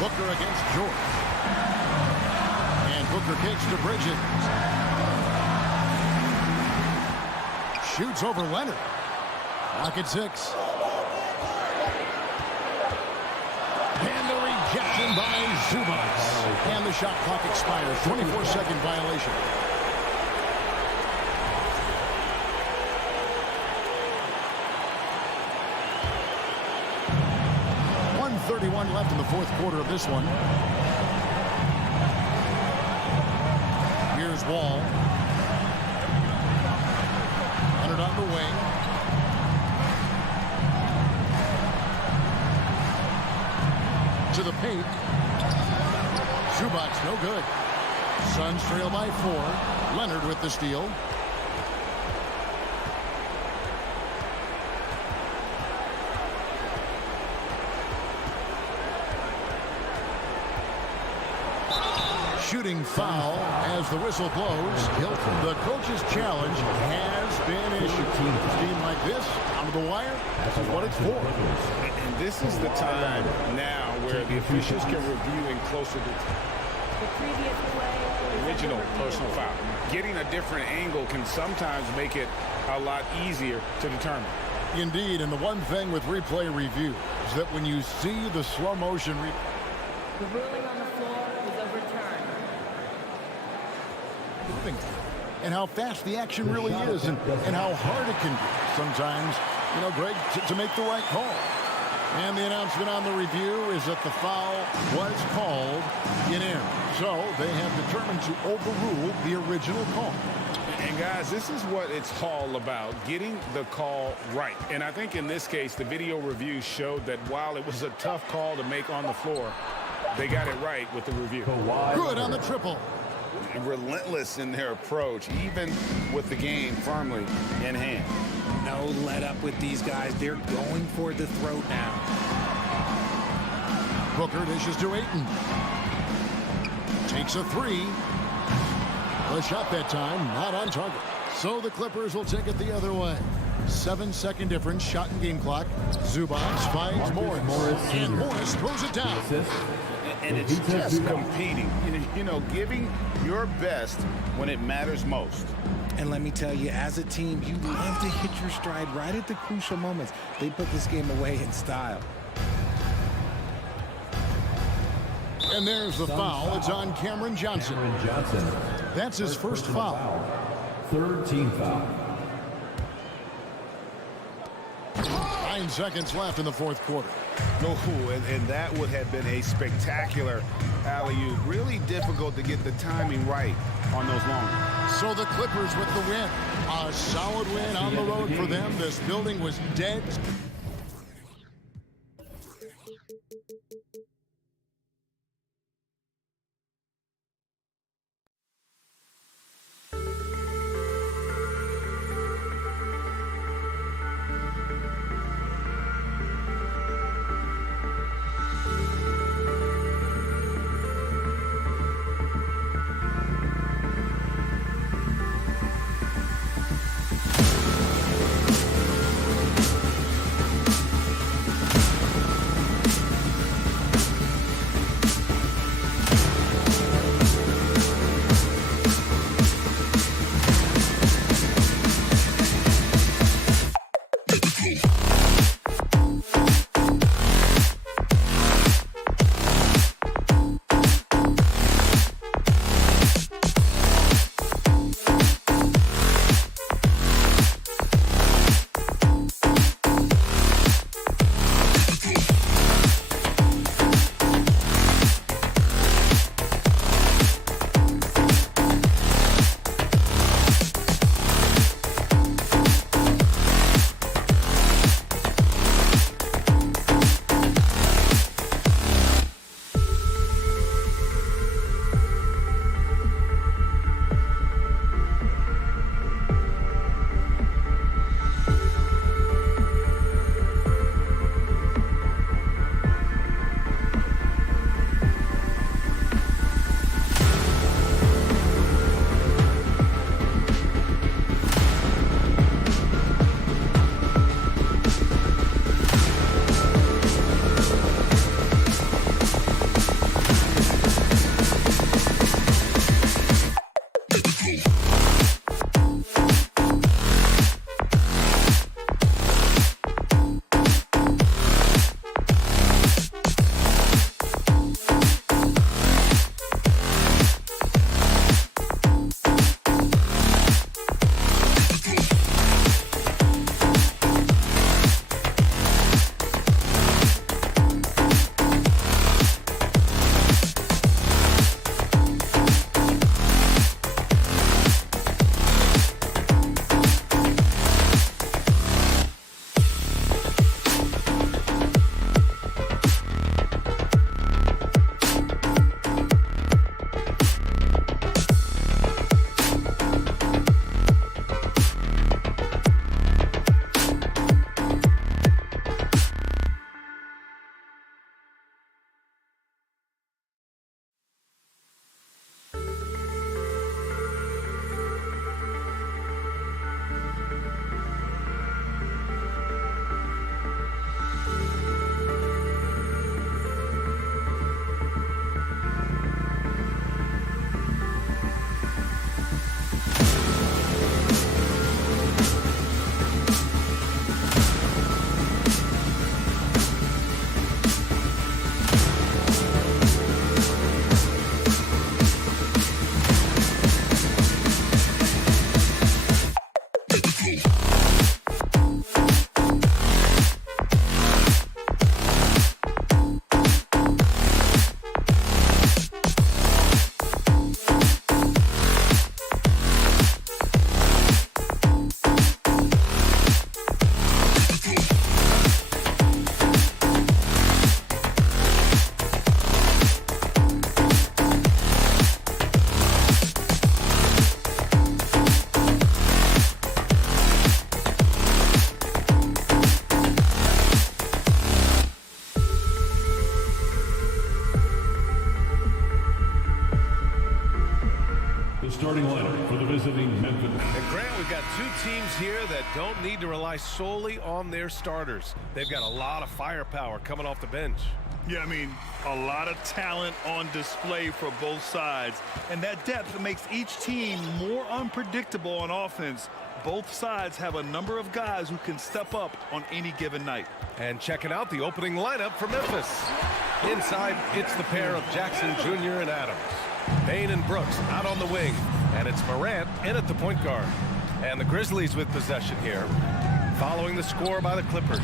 Booker against George. And Booker kicks to Bridges. Shoots over Leonard. Lock at 6. And the rejection by Zubac. And the shot clock expires. 24-second violation. .31 left in the 4th quarter of this one. Here's Wall. Leonard on the wing. To the paint. Zubac no good. Suns trail by 4. Leonard with the steal. Shooting foul as the whistle blows. Hilton. The coach's challenge has been issued. A team like this, out of the wire, this is what it's for. And this is the time now where the officials can review in closer to the original personal foul. Getting a different angle can sometimes make it a lot easier to determine. Indeed, and the one thing with replay review is that when you see the slow motion the ruling on the floor is overturned. and how fast the action really is and how hard it can be sometimes, you know, Greg, to make the right call. And the announcement on the review is that the foul was called in air. So they have determined to overrule the original call. And guys, this is what it's all about, getting the call right. And I think in this case, the video review showed that while it was a tough call to make on the floor, they got it right with the review. Good on the triple. Relentless in their approach, even with the game firmly in hand. No let up with these guys. They're going for the throat now. Booker dishes to Ayton. Takes a three. The shot that time, not on target. So the Clippers will take it the other way. 7-second difference, shot and game clock. Zubac finds Morris. And Morris throws it down. And it's just competing, giving your best when it matters most. And let me tell you, as a team, you love to hit your stride right at the crucial moments. They put this game away in style. And there's the foul. It's on Cameron Johnson. That's his first foul. Third team foul. 9 seconds left in the fourth quarter. And that would have been a spectacular alley-oop. Really difficult to get the timing right on those long ones. So the Clippers with the win. A solid win on the road for them. This building was dead. starting lineup for the visiting Memphis. And Grant, we've got two teams here that don't need to rely solely on their starters. They've got a lot of firepower coming off the bench. Yeah, I mean, a lot of talent on display for both sides. And that depth makes each team more unpredictable on offense. Both sides have a number of guys who can step up on any given night. And checking out the opening lineup for Memphis. Inside, it's the pair of Jackson Jr. and Adams. Bain and Brooks out on the wing. And it's Morant in at the point guard. And the Grizzlies with possession here. Following the score by the Clippers.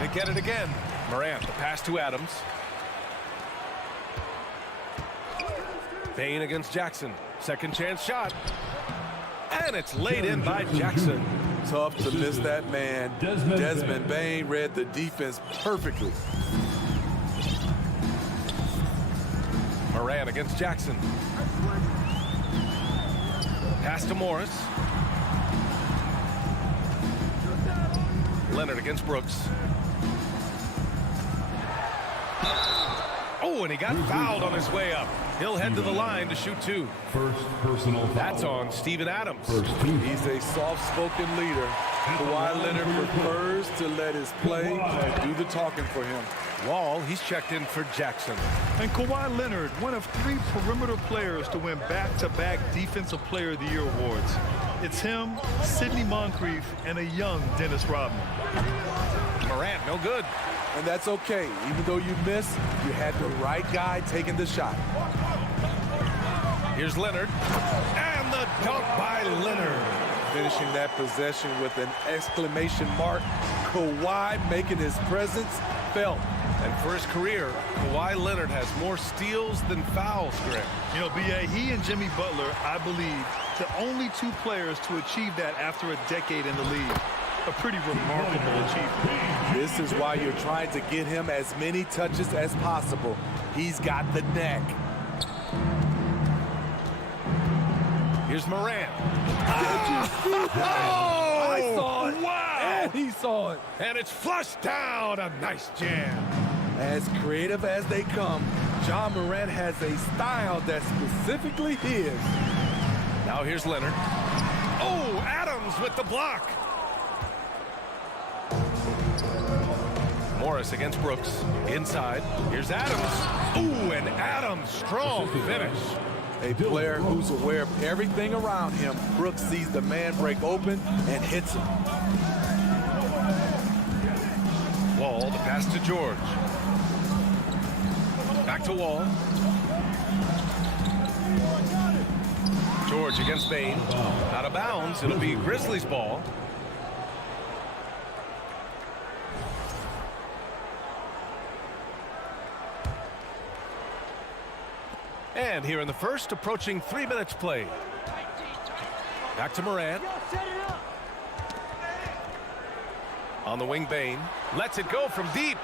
They get it again. Morant, the pass to Adams. Bain against Jackson. Second chance shot. And it's laid in by Jackson. Tough to miss that man. Desmond Bain read the defense perfectly. Morant against Jackson. Pass to Morris. Leonard against Brooks. Oh, and he got fouled on his way up. He'll head to the line to shoot two. First personal foul. That's on Steven Adams. He's a soft-spoken leader. Kawhi Leonard prefers to let his play do the talking for him. Wall, he's checked in for Jackson. And Kawhi Leonard, one of 3 perimeter players to win back-to-back Defensive Player of the Year awards. It's him, Sidney Moncrief, and a young Dennis Rodman. Morant, no good. And that's okay. Even though you missed, you had the right guy taking the shot. Here's Leonard. And the dunk by Leonard. Finishing that possession with an exclamation mark. Kawhi making his presence felt. And for his career, Kawhi Leonard has more steals than fouls, Greg. You know, B.A., he and Jimmy Butler, I believe, the only 2 players to achieve that after a decade in the league. A pretty remarkable achievement. This is why you're trying to get him as many touches as possible. He's got the neck. Here's Morant. I saw it. Wow! And he saw it. And it's flushed down. A nice jam. As creative as they come, Ja Morant has a style that's specifically his. Now here's Leonard. Oh, Adams with the block. Morris against Brooks. Inside. Here's Adams. Ooh, and Adams, strong finish. A player who's aware of everything around him. Brooks sees the man break open and hits him. Wall, the pass to George. Back to Wall. George against Bain. Out of bounds. It'll be Grizzlies ball. And here in the first, approaching 3 minutes played. Back to Morant. On the wing, Bain. Lets it go from deep.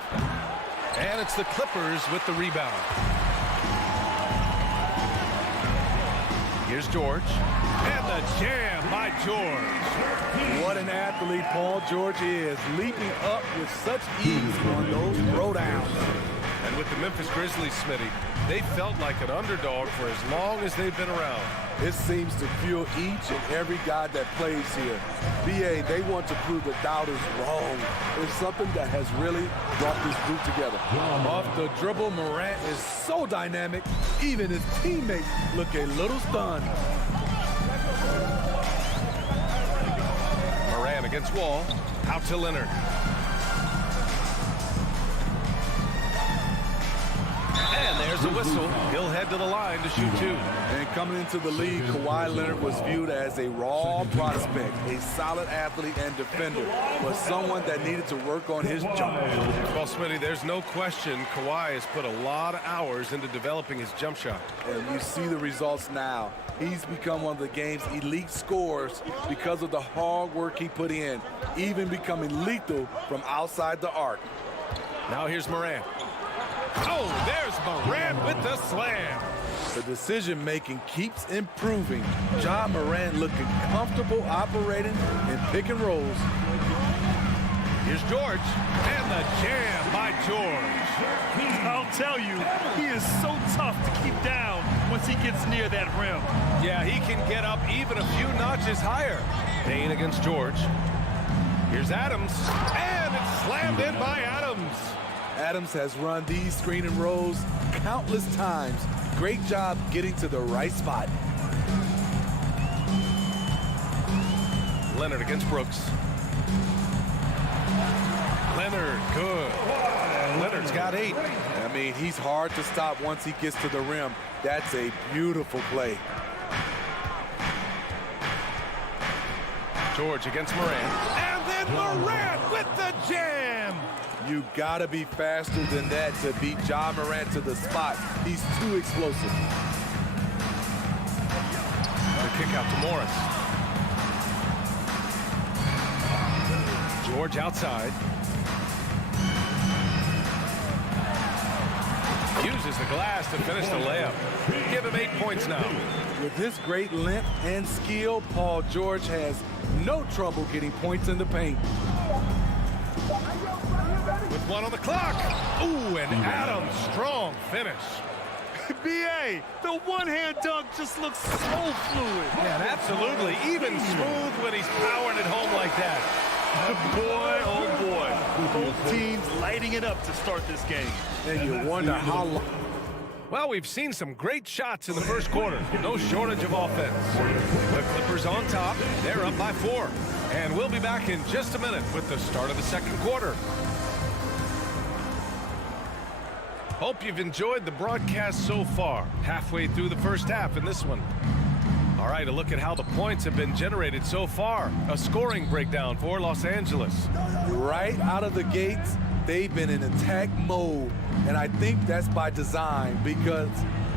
And it's the Clippers with the rebound. Here's George. And the jam by George. What an athlete Paul George is, leaping up with such ease on those throwdowns. And with the Memphis Grizzlies, Smitty, they felt like an underdog for as long as they've been around. It seems to fuel each and every guy that plays here. BA, they want to prove the doubters wrong. It's something that has really brought this group together. Off the dribble, Morant is so dynamic, even his teammates look a little stunned. Morant against Wall. Out to Leonard. And there's a whistle. He'll head to the line to shoot two. And coming into the league, Kawhi Leonard was viewed as a raw prospect, a solid athlete and defender, but someone that needed to work on his jump. Well, Smitty, there's no question Kawhi has put a lot of hours into developing his jump shot. And you see the results now. He's become one of the game's elite scorers because of the hard work he put in, even becoming lethal from outside the arc. Now here's Morant. Oh, there's Morant with the slam. The decision-making keeps improving. Ja Morant looking comfortable operating in pick and rolls. Here's George, and the jam by George. I'll tell you, he is so tough to keep down once he gets near that rim. Yeah, he can get up even a few notches higher. Bain against George. Here's Adams, and it's slammed in by Adams. Adams has run these screen and rolls countless times. Great job getting to the right spot. Leonard against Brooks. Leonard, good. Leonard's got 8. I mean, he's hard to stop once he gets to the rim. That's a beautiful play. George against Morant. And then Morant with the jam. You gotta be faster than that to beat Ja Morant to the spot. He's too explosive. The kick out to Morris. George outside. Uses the glass to finish the layup. Give him 8 points now. With his great length and skill, Paul George has no trouble getting points in the paint. With 1 on the clock. Ooh, and Adams, strong finish. B.A., the one-hand dunk just looks so fluid. Yeah, absolutely. Even smooth when he's powering it home like that. Boy, oh boy. Both teams lighting it up to start this game. And you wonder how long. Well, we've seen some great shots in the first quarter. No shortage of offense. The Clippers on top. They're up by 4. And we'll be back in just a minute with the start of the second quarter. Hope you've enjoyed the broadcast so far. Halfway through the first half in this one. All right, a look at how the points have been generated so far. A scoring breakdown for Los Angeles. Right out of the gates, they've been in attack mode. And I think that's by design because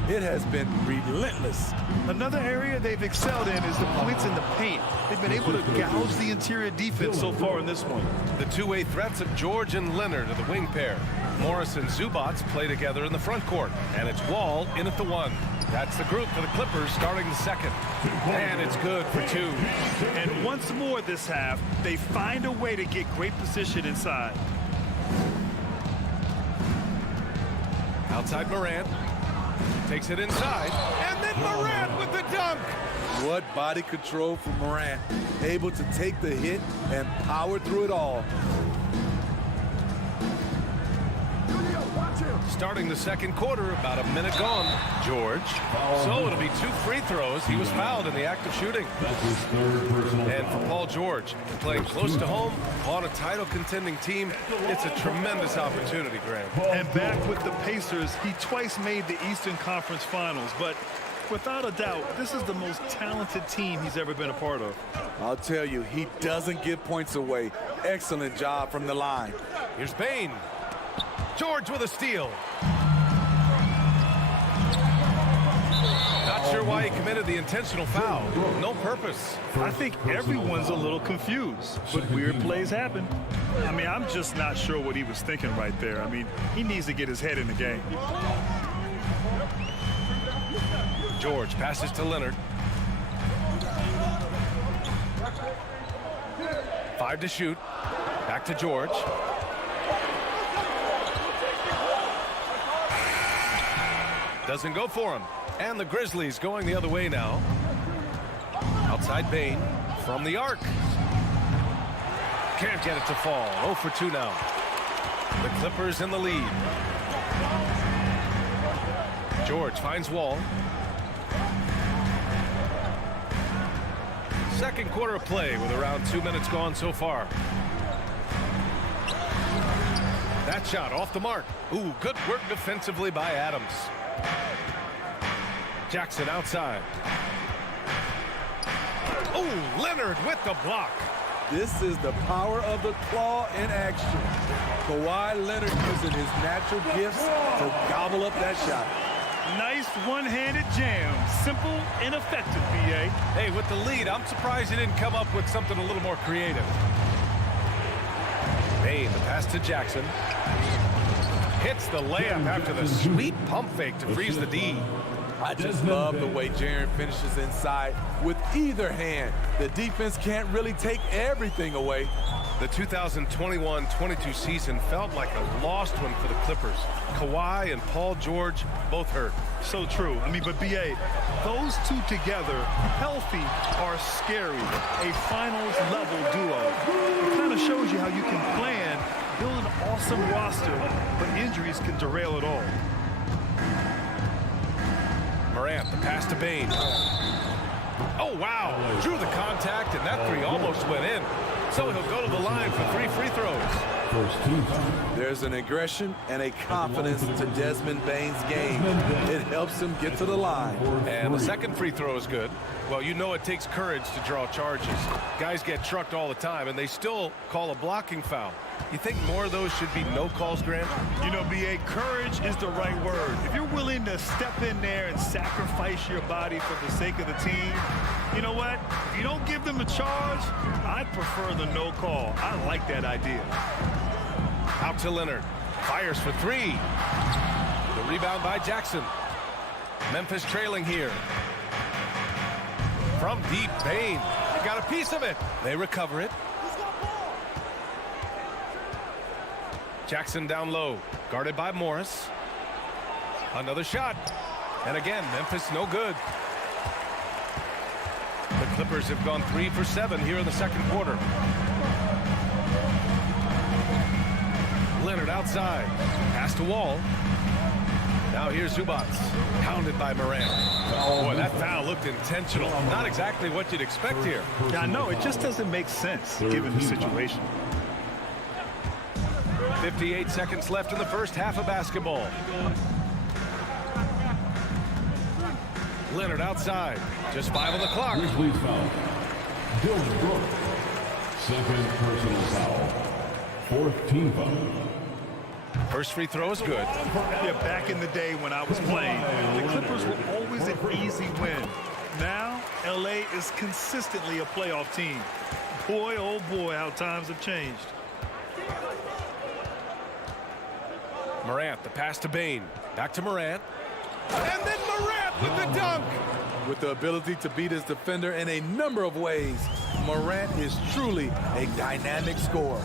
it has been relentless. Another area they've excelled in is the points in the paint. They've been able to gouge the interior defense so far in this one. The two-way threats of George and Leonard are the wing pair. Morris and Zubats play together in the front court. And it's Wall in at the 1. That's the group for the Clippers starting the second. And it's good for 2. And once more this half, they find a way to get great position inside. Outside Morant. Takes it inside. And then Morant with the dunk. What body control from Morant. Able to take the hit and power through it all. Starting the second quarter, about a minute gone. George. So it'll be 2 free throws. He was fouled in the act of shooting. And for Paul George, playing close to home on a title contending team, it's a tremendous opportunity, Graham. And back with the Pacers, he twice made the Eastern Conference Finals, but without a doubt, this is the most talented team he's ever been a part of. I'll tell you, he doesn't give points away. Excellent job from the line. Here's Bain. George with a steal. Not sure why he committed the intentional foul. No purpose. I think everyone's a little confused, but weird plays happen. I mean, I'm just not sure what he was thinking right there. I mean, he needs to get his head in the game. George passes to Leonard. 5 to shoot. Back to George. Doesn't go for him. And the Grizzlies going the other way now. Outside Bain from the arc. Can't get it to fall. 0 for 2 now. The Clippers in the lead. George finds Wall. Second quarter of play with around 2 minutes gone so far. That shot off the mark. Ooh, good work defensively by Adams. Jackson outside. Oh, Leonard with the block. This is the power of the claw in action. Kawhi Leonard using his natural gifts to gobble up that shot. Nice one-handed jam. Simple and effective, B.A. Hey, with the lead, I'm surprised he didn't come up with something a little more creative. Bain, the pass to Jackson. Hits the layup after the sweet pump fake to freeze the D. I just love the way Jaren finishes inside with either hand. The defense can't really take everything away. The 2021-22 season felt like a lost one for the Clippers. Kawhi and Paul George both hurt. So true. I mean, but B.A., those two together, healthy, are scary. A finals-level duo. It kind of shows you how you can plan, build an awesome roster, but injury injuries can derail it all. Morant, the pass to Bain. Oh, wow. Drew the contact, and that three almost went in. So he'll go to the line for 3 free throws. There's an aggression and a confidence to Desmond Bain's game. It helps him get to the line. And the second free throw is good. Well, you know it takes courage to draw charges. Guys get trucked all the time, and they still call a blocking foul. You think more of those should be no calls, Grant? You know, B.A., courage is the right word. If you're willing to step in there and sacrifice your body for the sake of the team, you know what? If you don't give them a charge, I'd prefer the no call. I like that idea. Out to Leonard. Fires for 3. The rebound by Jackson. Memphis trailing here. From deep, Bain. Got a piece of it. They recover it. Jackson down low. Guarded by Morris. Another shot. And again, Memphis no good. The Clippers have gone 3 for 7 here in the second quarter. Leonard outside. Pass to Wall. Now here's Zubats. Pounded by Morant. Oh, boy, that foul looked intentional. Not exactly what you'd expect here. Yeah, I know. It just doesn't make sense given the situation. 58 seconds left in the first half of basketball. Leonard outside. Just 5 on the clock. Grizzlies foul. Dylan Brooks. Second personal foul. Fourth team foul. First free throw is good. Yeah, back in the day when I was playing, the Clippers were always an easy win. Now, L.A. is consistently a playoff team. Boy, oh boy, how times have changed. Morant, the pass to Bain. Back to Morant. And then Morant with the dunk. With the ability to beat his defender in a number of ways, Morant is truly a dynamic scorer.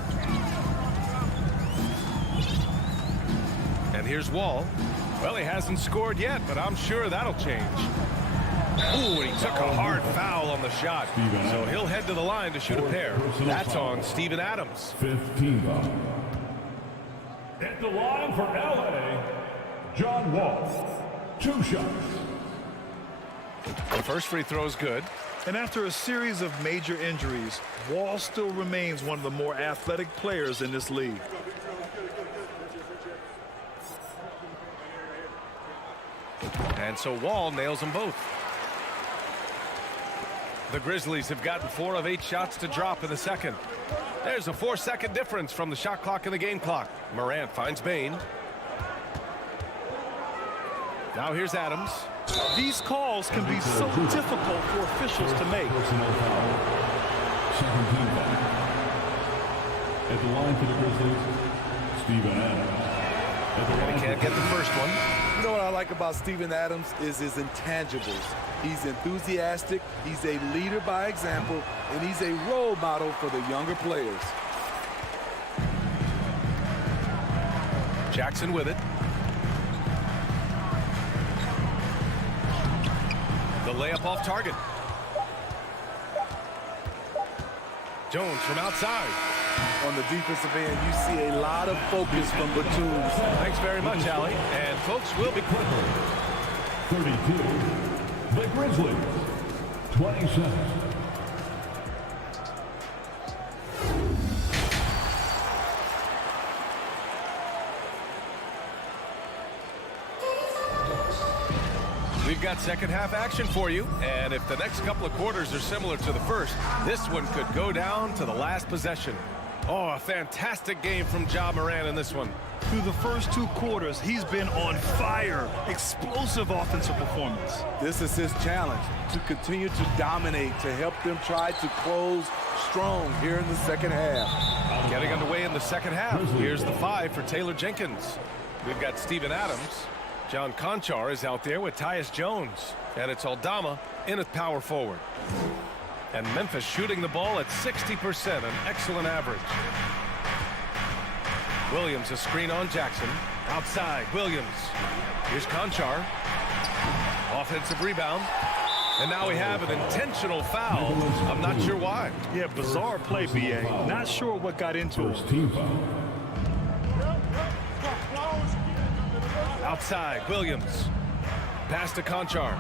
And here's Wall. Well, he hasn't scored yet, but I'm sure that'll change. Ooh, and he took a hard foul on the shot. So he'll head to the line to shoot a pair. That's on Steven Adams. 15 foul. At the line for LA, John Wall. 2 shots. The first free throw is good. And after a series of major injuries, Wall still remains one of the more athletic players in this league. And so Wall nails them both. The Grizzlies have gotten 4 of 8 shots to drop in the second. There's a 4-second difference from the shot clock and the game clock. Morant finds Bain. Now here's Adams. These calls can be so difficult for officials to make. Personal foul. Second team foul. At the line for the Grizzlies, Steven Adams. He can't get the first one. You know what I like about Steven Adams is his intangibles. He's enthusiastic, he's a leader by example, and he's a role model for the younger players. Jackson with it. The layup off target. Jones from outside. On the defensive end, you see a lot of focus from Batum. Thanks very much, Allie. And folks, we'll be quick. 32. The Grizzlies. 27. We've got second half action for you, and if the next couple of quarters are similar to the first, this one could go down to the last possession. Oh, a fantastic game from Ja Morant in this one. Through the first 2 quarters, he's been on fire. Explosive offensive performance. This is his challenge, to continue to dominate, to help them try to close strong here in the second half. Getting underway in the second half. Here's the 5 for Taylor Jenkins. We've got Steven Adams. John Conchar is out there with Tyus Jones. And it's Aldama in at power forward. And Memphis shooting the ball at 60%, an excellent average. Williams a screen on Jackson. Outside, Williams. Here's Conchar. Offensive rebound. And now we have an intentional foul. I'm not sure why. Yeah, bizarre play, B.A. Not sure what got into it. First team foul. Outside, Williams. Pass to Conchar.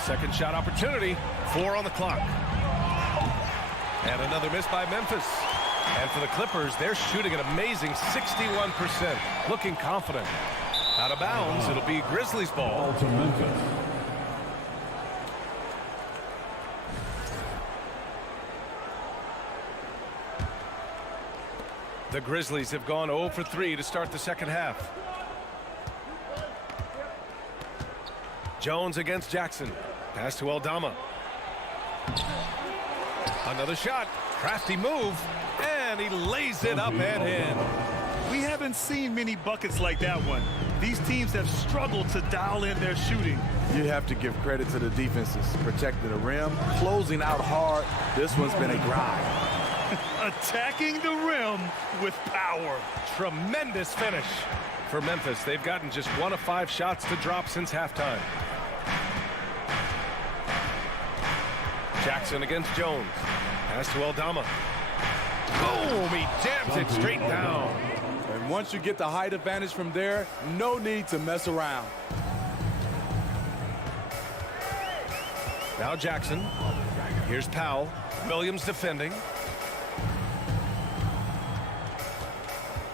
Second shot opportunity. 4 on the clock. And another miss by Memphis. And for the Clippers, they're shooting an amazing 61%. Looking confident. Out of bounds, it'll be Grizzlies ball. To Memphis. The Grizzlies have gone 0 for 3 to start the second half. Jones against Jackson. Pass to Aldama. Another shot. Crafty move. And he lays it up and in. We haven't seen many buckets like that one. These teams have struggled to dial in their shooting. You have to give credit to the defenses. Protecting the rim, closing out hard. This one's been a grind. Attacking the rim with power. Tremendous finish. For Memphis, they've gotten just 1 of 5 shots to drop since halftime. Jackson against Jones. Pass to Aldama. Boom! He jams it straight down. And once you get the height advantage from there, no need to mess around. Now Jackson. Here's Powell. Williams defending.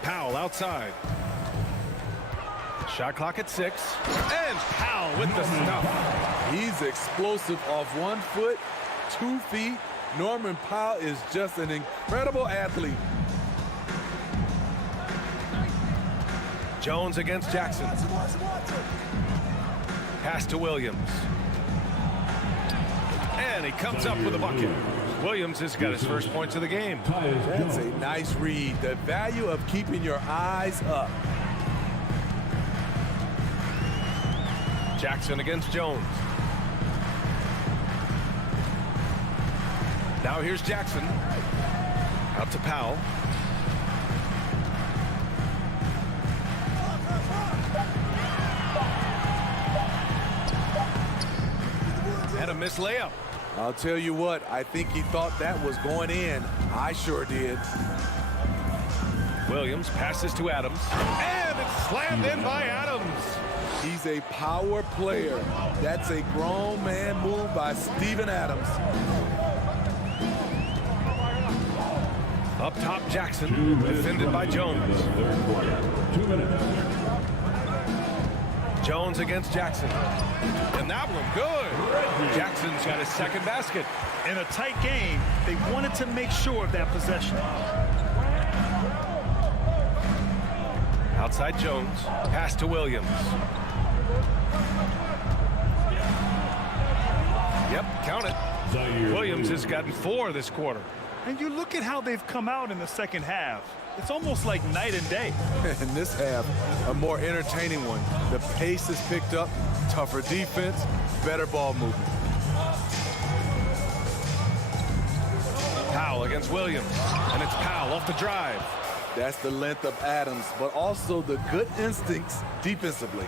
Powell outside. Shot clock at 6. And Powell with the stuff. He's explosive off 1 foot, 2 feet. Norman Powell is just an incredible athlete. Jones against Jackson. Pass to Williams. And he comes up with a bucket. Williams has got his first points of the game. That's a nice read. The value of keeping your eyes up. Jackson against Jones. Now here's Jackson. Out to Powell. And a missed layup. I'll tell you what, I think he thought that was going in. I sure did. Williams passes to Adams. And it's slammed in by Adams. He's a power player. That's a grown man move by Steven Adams. Up top, Jackson, defended by Jones. 2 minutes. Jones against Jackson. And that one good. Jackson's got his second basket. In a tight game, they wanted to make sure of that possession. Outside Jones. Pass to Williams. Yep, count it. Williams has gotten 4 this quarter. And you look at how they've come out in the second half. It's almost like night and day. In this half, a more entertaining one. The pace is picked up, tougher defense, better ball movement. Powell against Williams. And it's Powell off the drive. That's the length of Adams, but also the good instincts defensively.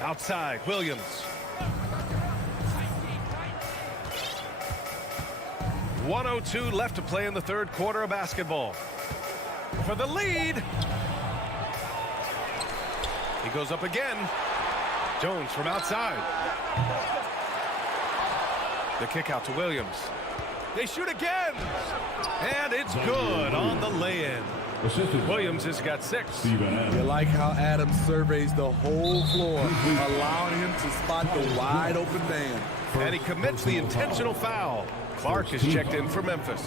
Outside, Williams. 1:02 left to play in the third quarter of basketball. For the lead. He goes up again. Jones from outside. The kick out to Williams. They shoot again. And it's good on the lay-in. Williams has got 6. You like how Adams surveys the whole floor, allowing him to spot the wide open man. And he commits the intentional foul. Clark is checked in for Memphis.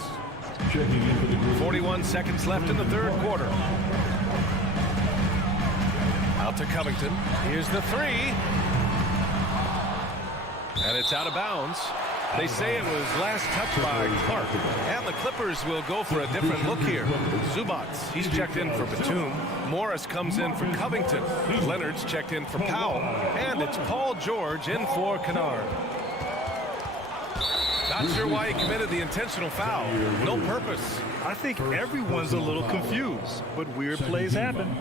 41 seconds left in the third quarter. Out to Covington. Here's the 3. And it's out of bounds. They say it was last touched by Clark. And the Clippers will go for a different look here. Zubats, he's checked in for Batum. Morris comes in for Covington. Leonard's checked in for Powell. And it's Paul George in for Kennard. Not sure why he committed the intentional foul. No purpose. I think everyone's a little confused, but weird plays happen.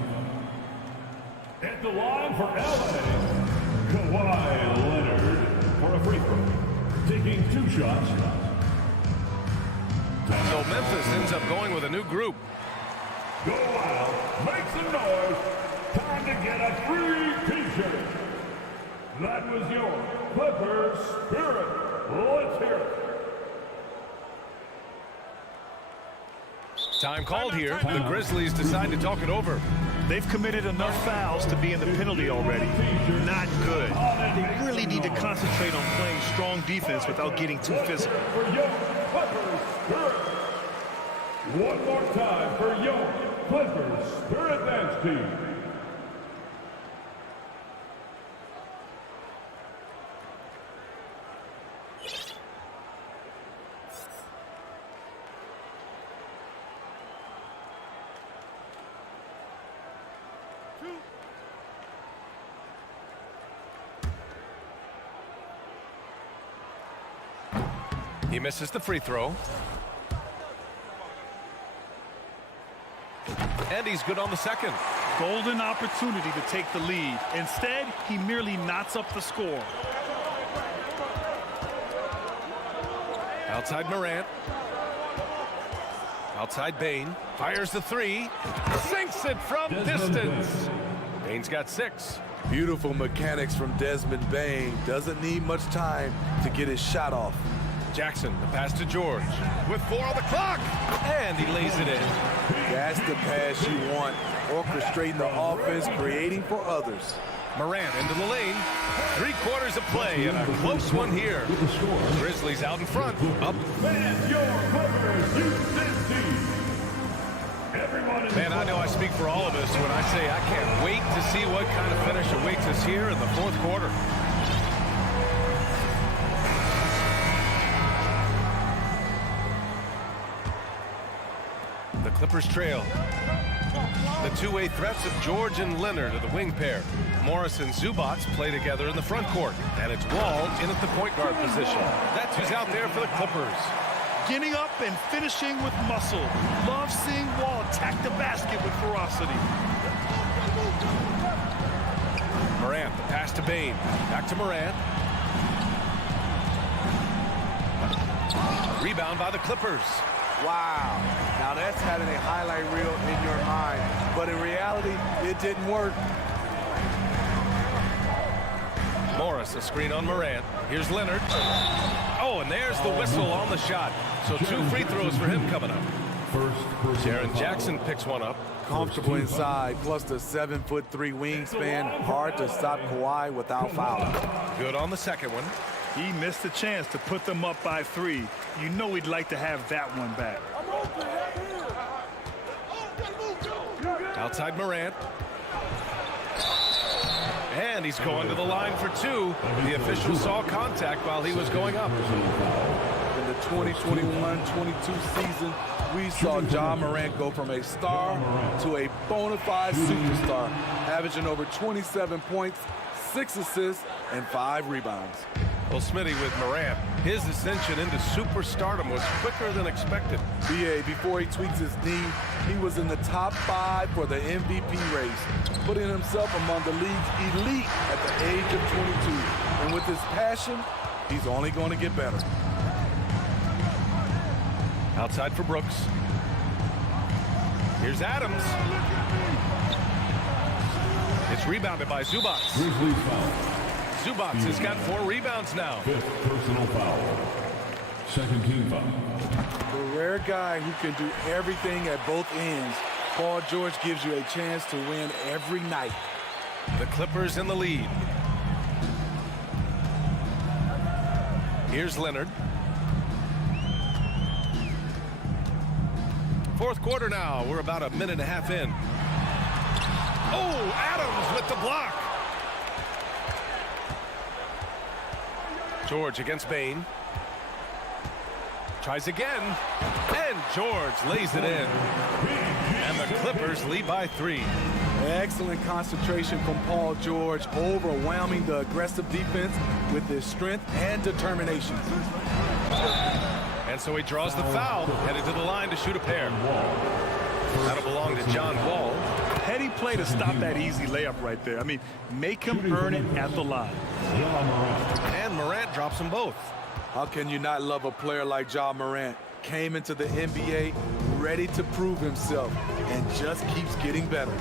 At the line for LA, Kawhi Leonard for a free throw. Taking 2 shots. So Memphis ends up going with a new group. Go out, make some noise. Time to get a free t-shirt. That was your Clippers spirit. Let's hear it. Time called here. The Grizzlies decide to talk it over. They've committed enough fouls to be in the penalty already. Not good. They really need to concentrate on playing strong defense without getting too physical. For your Clippers spirit. One more time for your Clippers spirit dance team. He misses the free throw. And he's good on the second. Golden opportunity to take the lead. Instead, he merely knots up the score. Outside Morant. Outside Bane. Fires the three. Sinks it from distance. Bane's got 6. Beautiful mechanics from Desmond Bane. Doesn't need much time to get his shot off. Jackson, the pass to George. With 4 on the clock. And he lays it in. That's the pass you want. Orchestrating the offense, creating for others. Morant into the lane. 3/4 of play and a close one here. Grizzlies out in front. Up. And your Clippers use team. Everyone in Man, I know I speak for all of us when I say I can't wait to see what kind of finish awaits us here in the 4th quarter. The Clippers trail. The two-way threats of George and Leonard are the wing pair. Morris and Zubac play together in the front court. And it's Wall in at the point guard position. That's who's out there for the Clippers. Getting up and finishing with muscle. Love seeing Wall attack the basket with ferocity. Morant, the pass to Bane. Back to Morant. Rebound by the Clippers. Wow. Now that's having a highlight reel in your mind. But in reality, it didn't work. Morris, a screen on Morant. Here's Leonard. Oh, and there's the whistle on the shot. So 2 free throws for him coming up. Jaren Jackson picks one up. Comfortable inside, plus the 7'3" wingspan. Hard to stop Kawhi without fouling. Good on the second one. He missed a chance to put them up by 3. You know he'd like to have that one back. Outside Morant. And he's going to the line for 2. The official saw contact while he was going up. In the 2021-22 season, we saw Ja Morant go from a star to a bona fide superstar, averaging over 27 points, 6 assists, and 5 rebounds. Well, Smitty, with Morant, his ascension into superstardom was quicker than expected. BA, before he tweaks his knee, he was in the top 5 for the MVP race, putting himself among the league's elite at the age of 22. And with his passion, he's only going to get better. Outside for Brooks. Here's Adams. It's rebounded by Zubac. Grizzlies foul. Zubac has got 4 rebounds now. 5th personal foul. Second team foul. The rare guy who can do everything at both ends. Paul George gives you a chance to win every night. The Clippers in the lead. Here's Leonard. 4th quarter now. We're about a minute and a half in. Oh, Adams with the block. George against Bane. Tries again. And George lays it in. And the Clippers lead by 3. Excellent concentration from Paul George, overwhelming the aggressive defense with his strength and determination. And so he draws the foul, headed to the line to shoot a pair. That'll belong to John Wall. Heady play to stop that easy layup right there. I mean, make him earn it at the line. And Morant drops them both. How can you not love a player like Ja Morant? Came into the NBA ready to prove himself and just keeps getting better.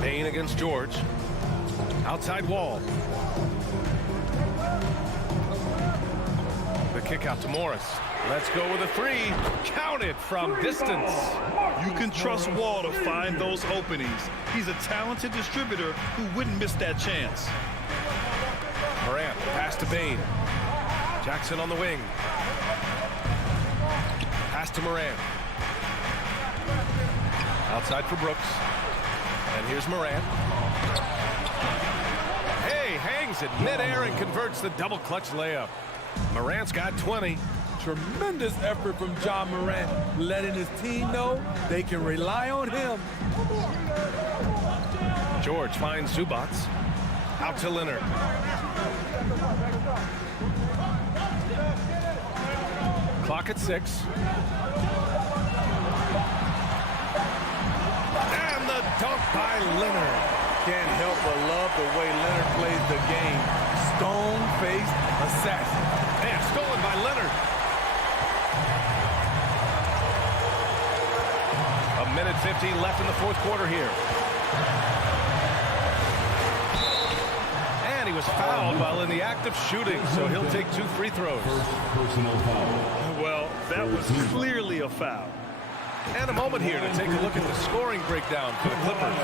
Payne against George. Outside wall. The kick out to Morris. Let's go with a three. Counted from distance. You can trust Wall to find those openings. He's a talented distributor who wouldn't miss that chance. Morant, pass to Payne. Jackson on the wing. Pass to Morant. Outside for Brooks. And here's Morant. Hey, hangs it midair and converts the double clutch layup. Morant's got 20. Tremendous effort from John Morant, letting his team know they can rely on him. George finds Zubac. Out to Leonard. Clock at 6. And the dunk by Leonard. Can't help but love the way Leonard plays the game. Stone-faced assassin. Man, stolen by Leonard. A minute 15 left in the fourth quarter here. And he was fouled while in the act of shooting, so he'll take 2 free throws. Personal foul. Well, that was clearly a foul. And a moment here to take a look at the scoring breakdown for the Clippers.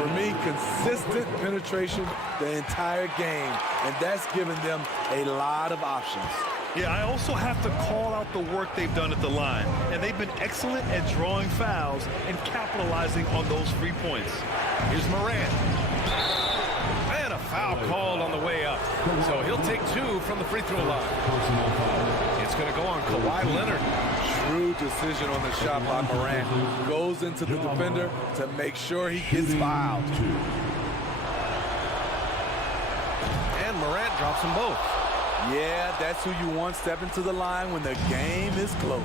For me, consistent penetration the entire game, and that's given them a lot of options. Yeah, I also have to call out the work they've done at the line. And they've been excellent at drawing fouls and capitalizing on those free points. Here's Morant. And a foul called on the way up. So he'll take 2 from the free throw line. It's going to go on Kawhi Leonard. Shrewd decision on the shot by Morant. Goes into the defender to make sure he gets fouled. And Morant drops them both. Yeah, that's who you want stepping to the line when the game is close.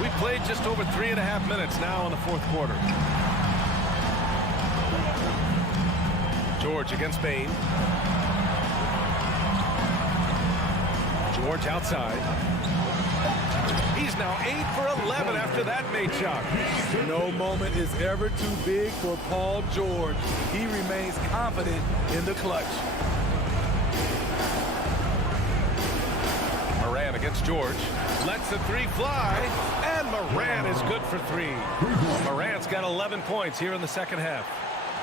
We played just over 3.5 minutes now in the fourth quarter. George against Payne. George outside. He's now 8 for 11 after that made shot. No moment is ever too big for Paul George. He remains confident in the clutch. Morant against George. Lets the three fly. And Morant is good for 3. Morant's got 11 points here in the second half.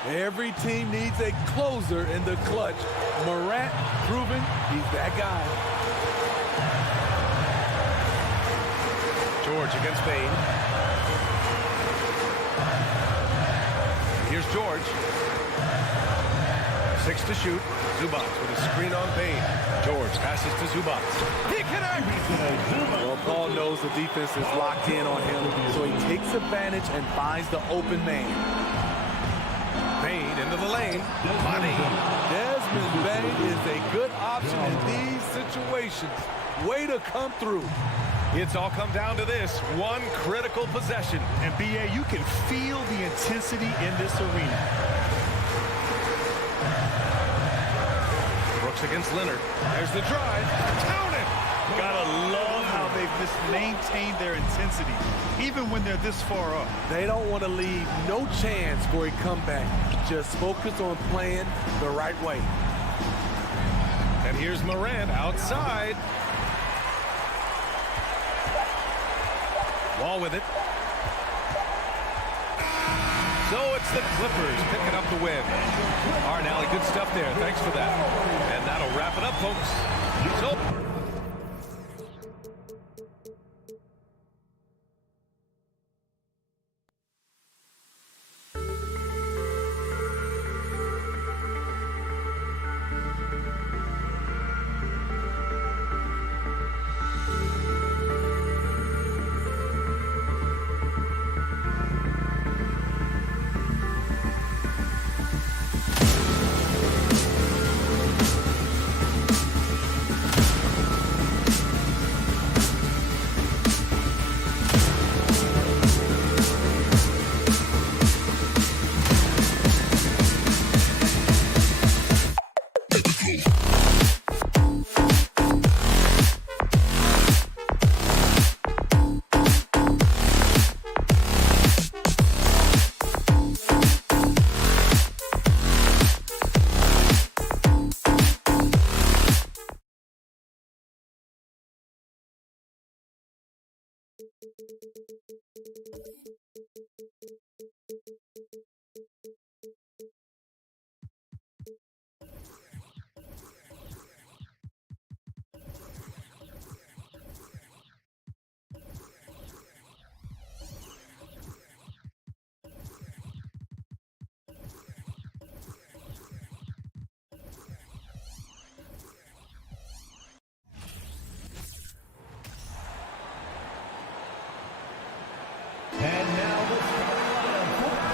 Every team needs a closer in the clutch. Morant proving he's that guy. George against Payne. Here's George. 6 to shoot. Zubac with a screen on Payne. George passes to Zubac. He connects! Well, Paul knows the defense is locked in on him, so he takes advantage and finds the open man. Payne into the lane. Money. Desmond Bain is a good option in these situations. Way to come through. It's all come down to this one critical possession. And B.A., you can feel the intensity in this arena. Brooks against Leonard. There's the drive. Count it! Gotta love how they've just maintained their intensity, even when they're this far up. They don't want to leave no chance for a comeback. Just focus on playing the right way. And here's Morant outside. Wall with it. So it's the Clippers picking up the win. All right, Allie, good stuff there. Thanks for that. And that'll wrap it up, folks. So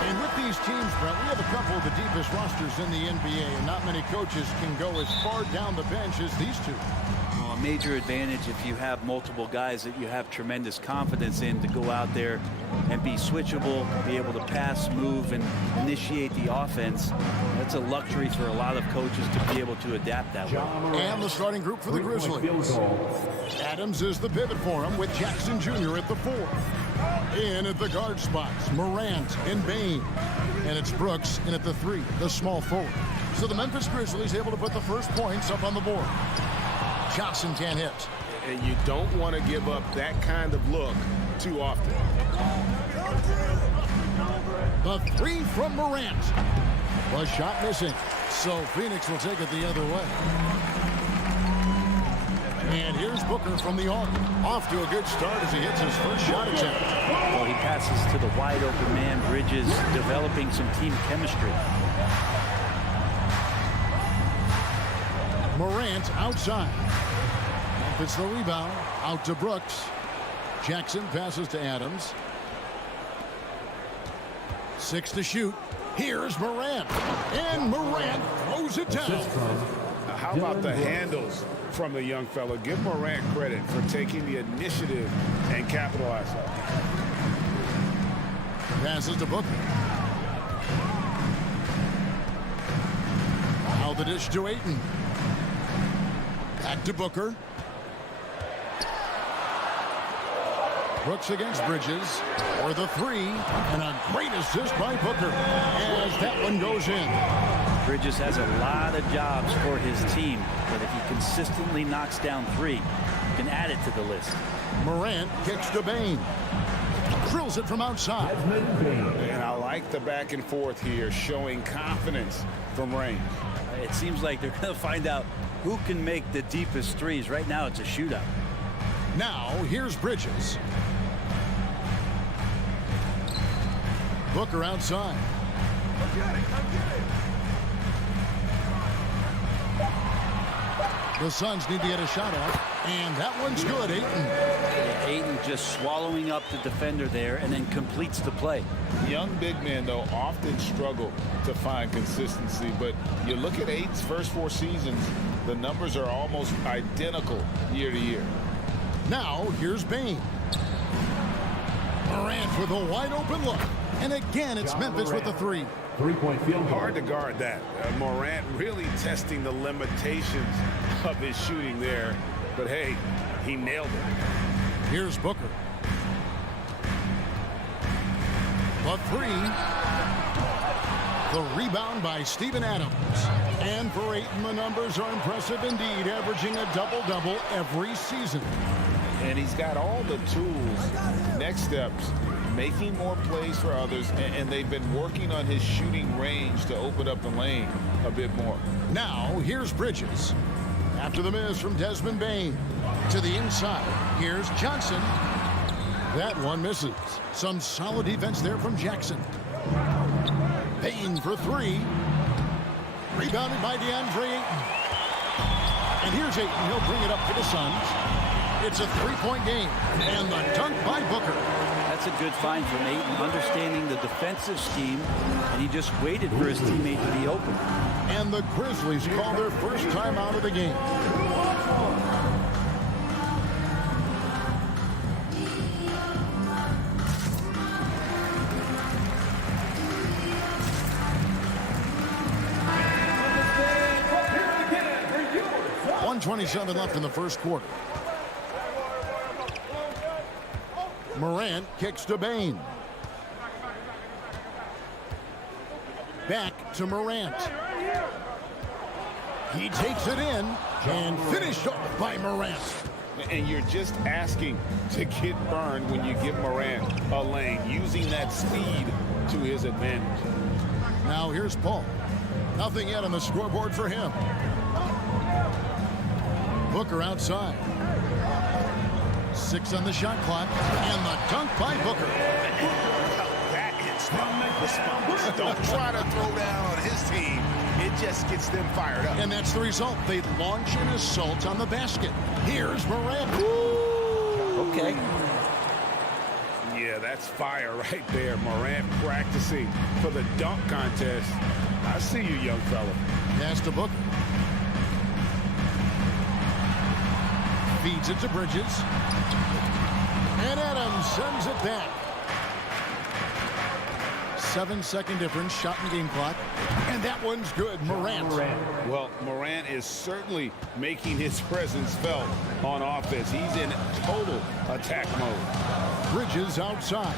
And with these teams, Brett, we have a couple of the deepest rosters in the NBA, and not many coaches can go as far down the bench as these two. Well, a major advantage if you have multiple guys that you have tremendous confidence in to go out there and be switchable, be able to pass, move, and initiate the offense. That's a luxury for a lot of coaches to be able to adapt that way. And the starting group for the Grizzlies. Adams is the pivot for him with Jackson Jr. at the 4. In at the guard spots, Morant and Bain. And it's Brooks in at the 3, the small forward. So the Memphis Grizzlies able to put the first points up on the board. Johnson can't hit. And you don't want to give up that kind of look too often. The 3 from Morant. Was shot missing. So Phoenix will take it the other way. And here's Booker from the arc. Off to a good start as he hits his first shot attempt. Well, he passes to the wide open man, Bridges, developing some team chemistry. Morant outside. Memphis the rebound. Out to Brooks. Jackson passes to Adams. 6 to shoot. Here's Morant. And Morant throws it down. How about the handles from the young fella? Give Morant credit for taking the initiative and capitalizing. Passes to Booker. Now the dish to Ayton. Back to Booker. Brooks against Bridges for the 3, and a great assist by Booker as that one goes in. Bridges has a lot of jobs for his team, but if he consistently knocks down 3, you can add it to the list. Morant kicks to Bain. Drills it from outside. And I like the back and forth here, showing confidence from range. It seems like they're going to find out who can make the deepest threes. Right now, it's a shootout. Now, here's Bridges. Booker outside. The Suns need to get a shot off, and that one's good. Ayton. Yeah, Ayton just swallowing up the defender there and then completes the play. Young big men, though, often struggle to find consistency, but you look at Ayton's first 4 seasons, the numbers are almost identical year to year. Now, here's Bain. Morant with a wide open look. And again, it's Memphis with the 3. 3-point field goal. Hard to guard that. Morant really testing the limitations of his shooting there. But hey, he nailed it. Here's Booker. The 3. The rebound by Steven Adams. And for Ayton, the numbers are impressive indeed, averaging a double-double every season. And he's got all the tools. Next steps, making more plays for others, and they've been working on his shooting range to open up the lane a bit more. Now, here's Bridges. After the miss from Desmond Bain. To the inside, here's Johnson. That one misses. Some solid defense there from Jackson. Bain for 3. Rebounded by DeAndre Ayton. And here's Ayton. He'll bring it up for the Suns. It's a 3-point game. And the dunk by Booker. That's a good find from Ayton, understanding the defensive scheme, and he just waited for his teammate to be open. And the Grizzlies call their first time out of the game. .127 left in the first quarter. Morant kicks to Bain. Back to Morant. He takes it in and finished off by Morant. And you're just asking to get burned when you give Morant a lane, using that speed to his advantage. Now here's Paul. Nothing yet on the scoreboard for him. Booker outside. 6 on the shot clock. And the dunk by Booker. That is the response. Don't try to throw down on his team. It just gets them fired up. And that's the result. They launch an assault on the basket. Here's Morant. Okay. Yeah, that's fire right there. Morant practicing for the dunk contest. I see you, young fella. Pass to Booker. Feeds it to Bridges. And Adams sends it back. 7-second difference, shot and game clock. And that one's good. Morant. Well, Morant is certainly making his presence felt on offense. He's in total attack mode. Bridges outside.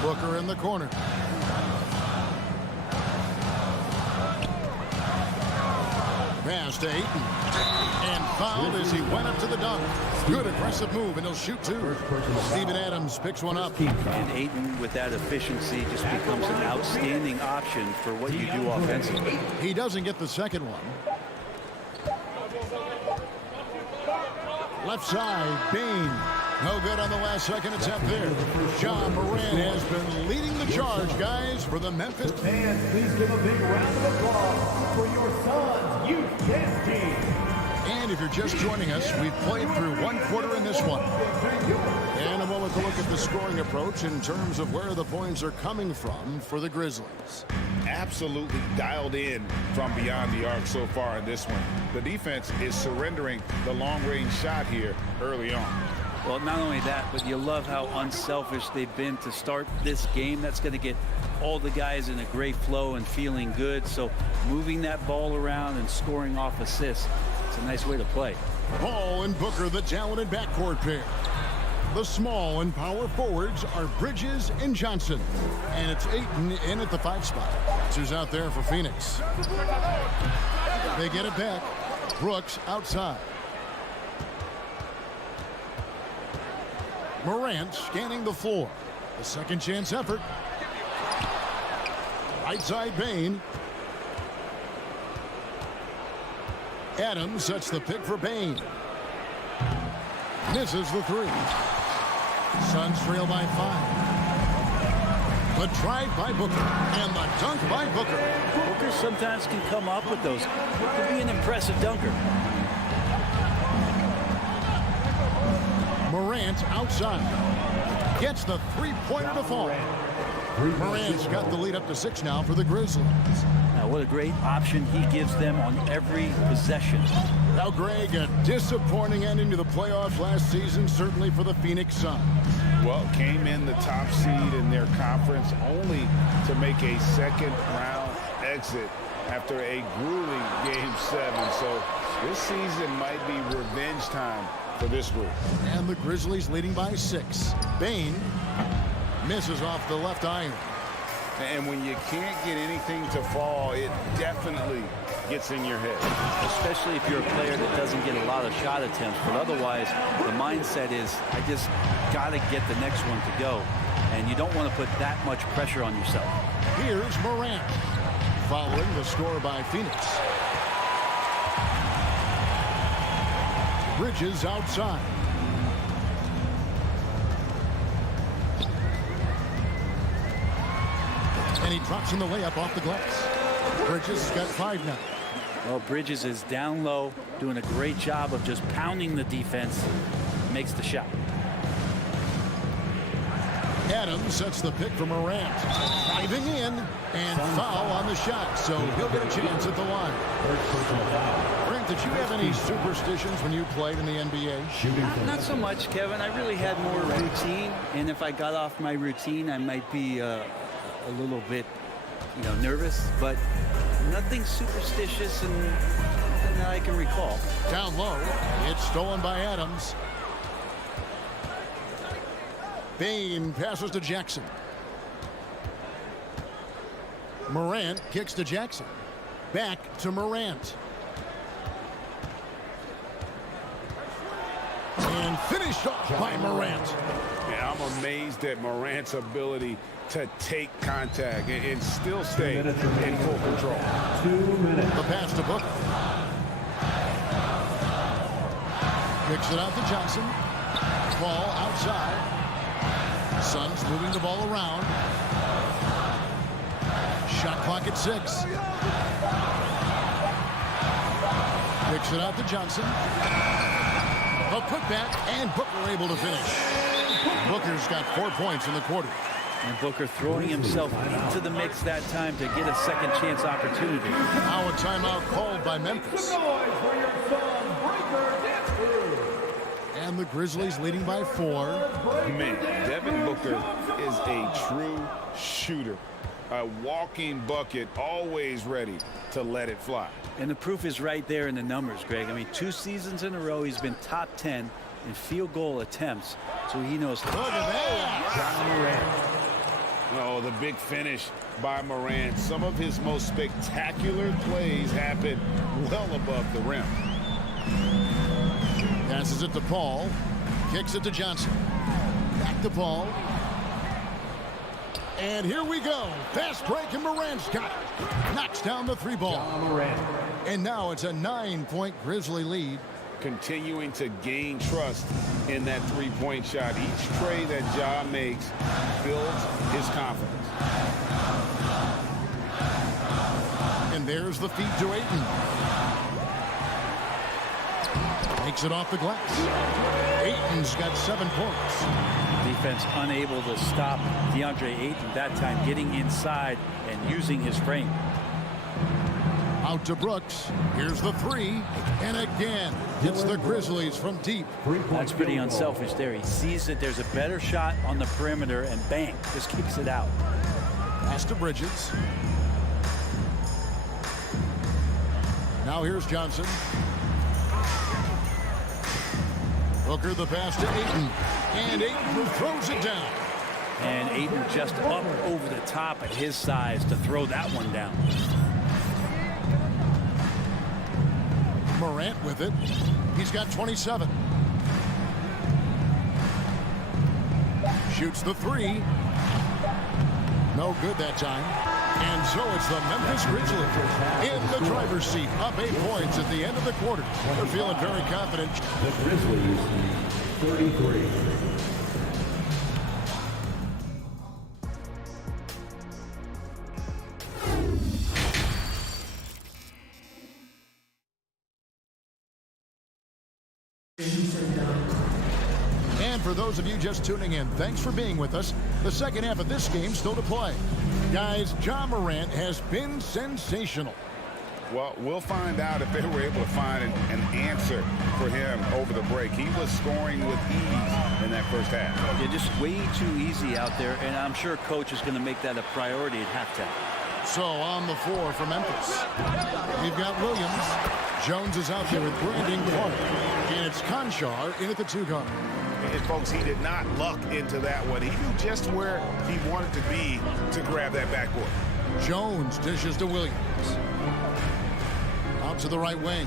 Booker in the corner. Pass to Ayton. And fouled as he went up to the dunk. Good aggressive move, and he'll shoot 2. Steven Adams picks one up. And Ayton, with that efficiency, just becomes an outstanding option for what you do offensively. He doesn't get the second one. Left side, Bain. No good on the last second attempt there. John Morant has been leading the charge, guys, for the Memphis. And please give a big round of applause for your son's youth dance team. And if you're just joining us, we've played through 1 quarter in this one. And a moment to look at the scoring approach in terms of where the points are coming from for the Grizzlies. Absolutely dialed in from beyond the arc so far in this one. The defense is surrendering the long-range shot here early on. Well, not only that, but you love how unselfish they've been to start this game. That's going to get all the guys in a great flow and feeling good. So moving that ball around and scoring off assists, it's a nice way to play. Paul and Booker, the talented backcourt pair. The small and power forwards are Bridges and Johnson. And it's Ayton in at the 5 spot. Who's out there for Phoenix. They get it back. Brooks outside. Morant scanning the floor. A second chance effort. Right side Bain. Adams sets the pick for Bain. Misses the 3. Suns trail by 5. The drive by Booker. And the dunk by Booker. Booker sometimes can come up with those. He can be an impressive dunker. Morant outside. Gets the 3-pointer to fall. Morant's got the lead up to 6 now for the Grizzlies. Now, what a great option he gives them on every possession. Now, Greg, a disappointing ending to the playoffs last season, certainly for the Phoenix Suns. Well, came in the top seed in their conference only to make a second-round exit after a grueling Game 7. So this season might be revenge time for this group. And the Grizzlies leading by 6. Bain misses off the left iron. And when you can't get anything to fall, it definitely gets in your head. Especially if you're a player that doesn't get a lot of shot attempts. But otherwise, the mindset is, I just got to get the next one to go. And you don't want to put that much pressure on yourself. Here's Morant. Following the score by Phoenix. Bridges outside. And he drops in the layup off the glass. Bridges has got 5 now. Well, Bridges is down low, doing a great job of just pounding the defense. Makes the shot. Adams sets the pick for Morant. Driving in and foul on the shot. So he'll get a chance at the line. Frank, did you have any superstitions when you played in the NBA? Not so much, Kevin. I really had more routine. And if I got off my routine, I might be a little bit, nervous. But nothing superstitious and nothing that I can recall. Down low. It's stolen by Adams. Bain passes to Jackson. Morant kicks to Jackson. Back to Morant. And finished off by Morant. Yeah, I'm amazed at Morant's ability to take contact and still stay in full control. 2 minutes. The pass to Booker. Kicks it out to Johnson. Ball outside. Suns moving the ball around. Shot clock at 6. Kicks it out to Johnson. A putback, and Booker able to finish. Booker's got 4 points in the quarter. And Booker throwing himself into the mix that time to get a second chance opportunity. Now a timeout called by Memphis. And the Grizzlies leading by 4. Man, Devin Booker is a true shooter. A walking bucket, always ready to let it fly. And the proof is right there in the numbers, Greg. I mean, 2 seasons in a row, he's been top 10 in field goal attempts. So he knows. Look at that. Ja Morant. Oh, the big finish by Morant. Some of his most spectacular plays happen well above the rim. Passes it to Paul. Kicks it to Johnson. Back to Paul. And here we go. Fast break, and Morant's got it. Knocks down the 3 ball. And now it's a 9-point Grizzly lead. Continuing to gain trust in that 3-point shot. Each tray that Ja makes builds his confidence. And there's the feed to Ayton. Makes it off the glass. Ayton's got 7 points. Defense unable to stop DeAndre Ayton that time, getting inside and using his frame. Out to Brooks. Here's the 3. And again, it's the Grizzlies from deep. That's pretty unselfish there. He sees that there's a better shot on the perimeter and bang, just kicks it out. Pass to Bridges. Now here's Johnson. Booker the pass to Ayton. And Ayton throws it down. And Ayton just up over the top at his size to throw that one down. Morant with it. He's got 27. Shoots the 3. No good that time. And so it's the Memphis Grizzlies in the driver's seat, up 8 points at the end of the quarter. They're feeling very confident. The Grizzlies, 33. And for those of you just tuning in, thanks for being with us. The second half of this game still to play. Guys, Ja Morant has been sensational. Well, we'll find out if they were able to find an answer for him over the break. He was scoring with ease in that first half. Yeah, just way too easy out there, and I'm sure coach is going to make that a priority at halftime. So on the floor for Memphis, we've got Williams. Jones is out there with Brandon Clark. And it's Conchar in at the 2 guard. And folks, he did not luck into that one. He knew just where he wanted to be to grab that backboard. Jones dishes to Williams. Out to the right wing.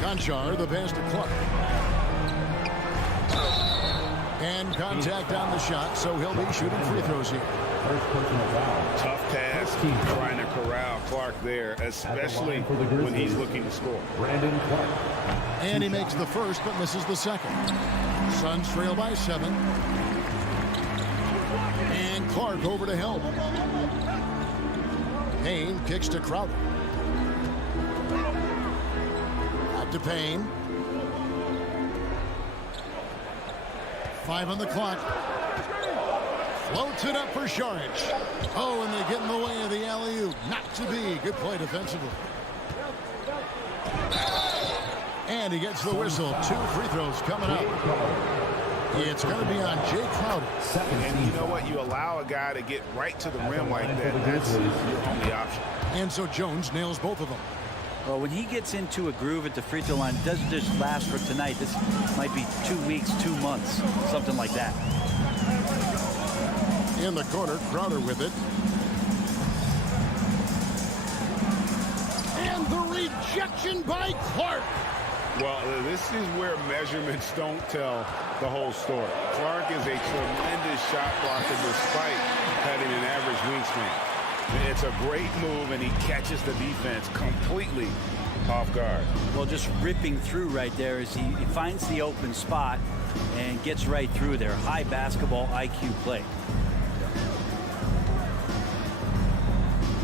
Conchar, the pass to Clark. And contact on the shot, so he'll be shooting free throws here. Tough task trying to corral Clark there, especially when he's looking to score. Brandon Clark. And he makes the first, but misses the second. Suns trail by 7. And Clark over to help. Payne kicks to Crowder. Out to Payne. 5 on the clock. Floats it up for Šarić. Oh, and they get in the way of the alley-oop. Not to be. Good play defensively. And he gets the whistle. 2 free throws coming up. It's going to be on Jay Crowder. And you know what? You allow a guy to get right to the rim like that. That's your only option. And so Jones nails both of them. Well, when he gets into a groove at the free throw line, it doesn't just last for tonight. This might be 2 weeks, 2 months, something like that. In the corner, Crowder with it. And the rejection by Clark. Well, this is where measurements don't tell the whole story. Clark is a tremendous shot blocker despite having an average wingspan. It's a great move, and he catches the defense completely off guard. Well, just ripping through right there as he finds the open spot and gets right through there. High basketball IQ play.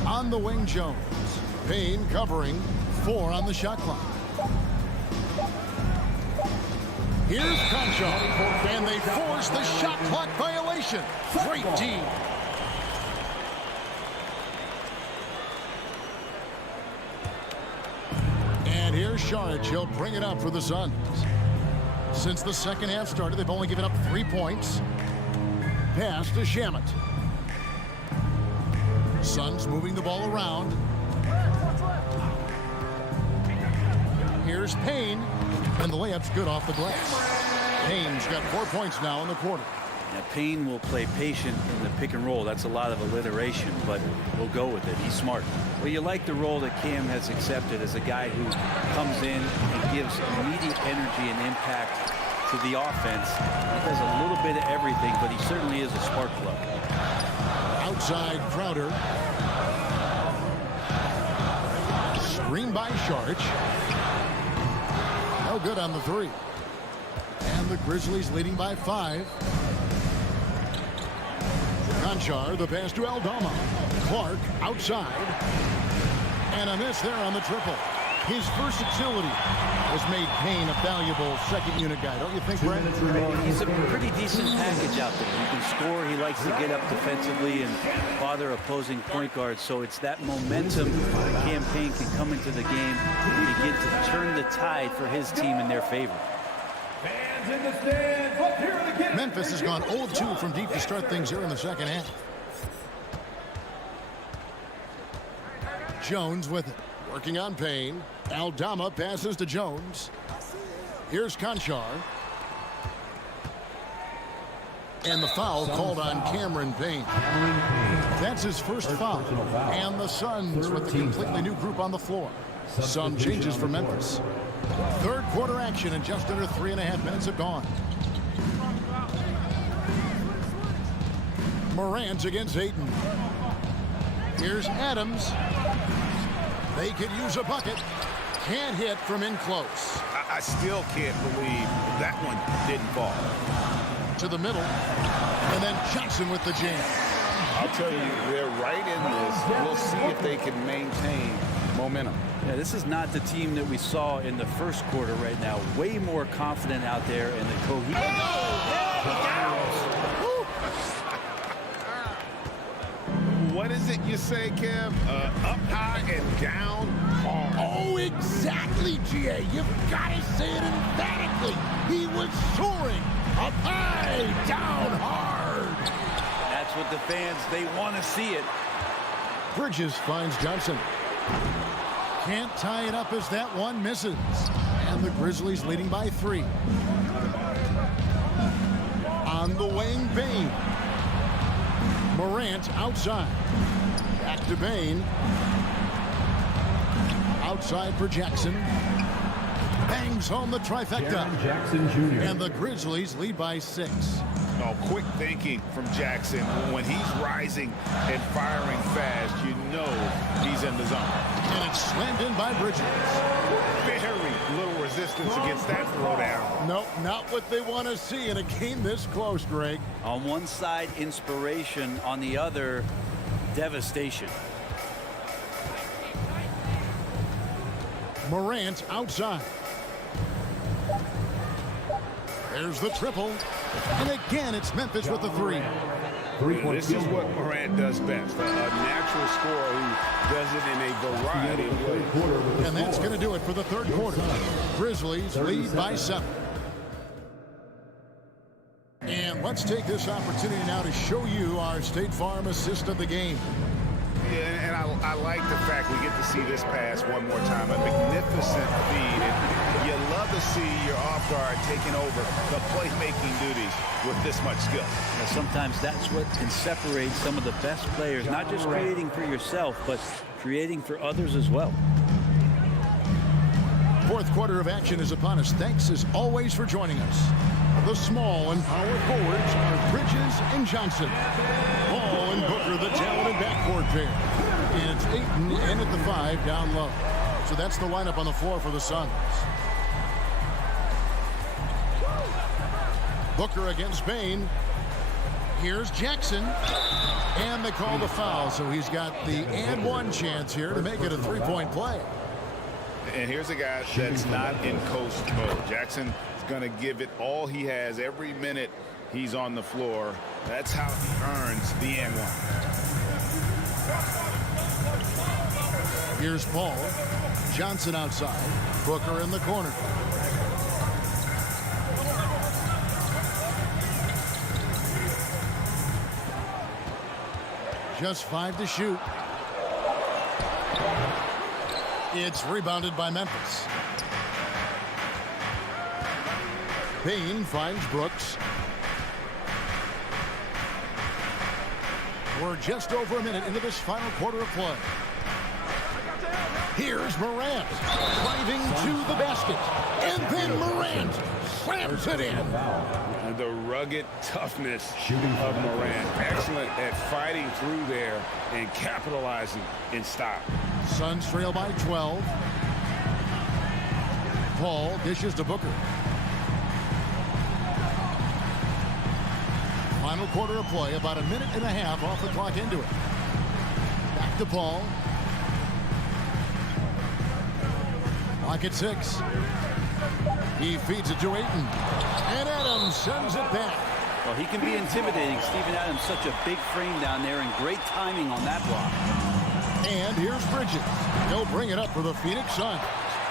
On the wing, Jones. Payne covering 4 on the shot clock. Here's Concho, and they force the shot clock violation. Great team. And here's Shag. He'll bring it up for the Suns. Since the second half started, they've only given up 3 points. Pass to Shamet. Suns moving the ball around. Here's Payne, and the layup's good off the glass. Payne's got 4 points now in the quarter. Now, Payne will play patient in the pick and roll. That's a lot of alliteration, but we'll go with it. He's smart. Well, you like the role that Cam has accepted as a guy who comes in and gives immediate energy and impact to the offense. He does a little bit of everything, but he certainly is a spark plug. Outside Crowder. Screen by Shag. No good on the 3. And the Grizzlies leading by 5. Conchar, the pass to Aldama. Clark outside. And a miss there on the triple. His versatility has made Payne a valuable second unit guy, don't you think, Brent? He's a pretty decent package out there. He can score. He likes to get up defensively and bother opposing point guards. So it's that momentum that Cam Payne can come into the game and begin to turn the tide for his team in their favor. Fans in the stands, let's hear it again. Memphis has gone 0-2 from deep to start things here in the second half. Jones with it. Working on Payne. Aldama passes to Jones. Here's Conchar. And the foul called on Cameron Payne. That's his first foul. And the Suns with the completely new group on the floor. Some changes for Memphis. Third quarter action and just under 3.5 minutes have gone. Morant against Ayton. Here's Adams. They could use a bucket. Can't hit from in close. I still can't believe that one didn't fall. To the middle. And then Johnson with the jam. I'll tell you, they're right in this. We'll see if they can maintain momentum. Yeah, this is not the team that we saw in the first quarter right now. Way more confident out there in the cohesion. What is it you say, Kev? Up high and down hard. Oh, exactly, GA. You've got to say it emphatically. He was soaring up high, down hard. That's what the fans, they want to see it. Bridges finds Johnson. Can't tie it up as that one misses. And the Grizzlies leading by 3. On the wing, Payne. Morant outside. Back to Payne. Outside for Jackson. Bangs home the trifecta. Jackson Jr. And the Grizzlies lead by 6. Oh, quick thinking from Jackson. When he's rising and firing fast, you know he's in the zone. And it's slammed in by Bridges. Very little resistance against that throwdown. Nope, not what they want to see in a game this close, Greg. On one side, inspiration. On the other, devastation. Morant outside. There's the triple. And again, it's Memphis with the 3. This is what Morant does best. A natural scorer who does it in a variety of ways. And that's going to do it for the third quarter. Grizzlies lead by 7. And let's take this opportunity now to show you our State Farm assist of the game. Yeah, and I like the fact we get to see this pass one more time. A magnificent feed. And you love to see your off guard taking over the playmaking duties with this much skill. Now, sometimes that's what can separate some of the best players, not just creating for yourself, but creating for others as well. fourth quarter of action is upon us. Thanks as always for joining us. The small and power forwards are Bridges and Johnson. Paul and Booker, the talented backcourt pair. And it's Ayton in at the 5 down low. So that's the lineup on the floor for the Suns. Booker against Bain. Here's Jackson. And they call the foul, so he's got the and one chance here to make it a three-point play. And here's a guy that's not in coast mode. Jackson is going to give it all he has every minute he's on the floor. That's how he earns the and one. Here's Paul. Johnson outside. Booker in the corner. Just 5 to shoot. It's rebounded by Memphis. Bain finds Brooks. We're just over a minute into this final quarter of play. Here's Morant driving to the basket. And then Morant slams it in. The rugged toughness of Morant. Excellent at fighting through there and capitalizing in style. Suns trail by 12. Paul dishes to Booker. Final quarter of play, about a minute and a half off the clock into it. Back to Paul. Clock at 6. He feeds it to Ayton. And Adams sends it back. Well, he can be intimidating. Steven Adams, such a big frame down there, and great timing on that block. And here's Bridges. He'll bring it up for the Phoenix Suns.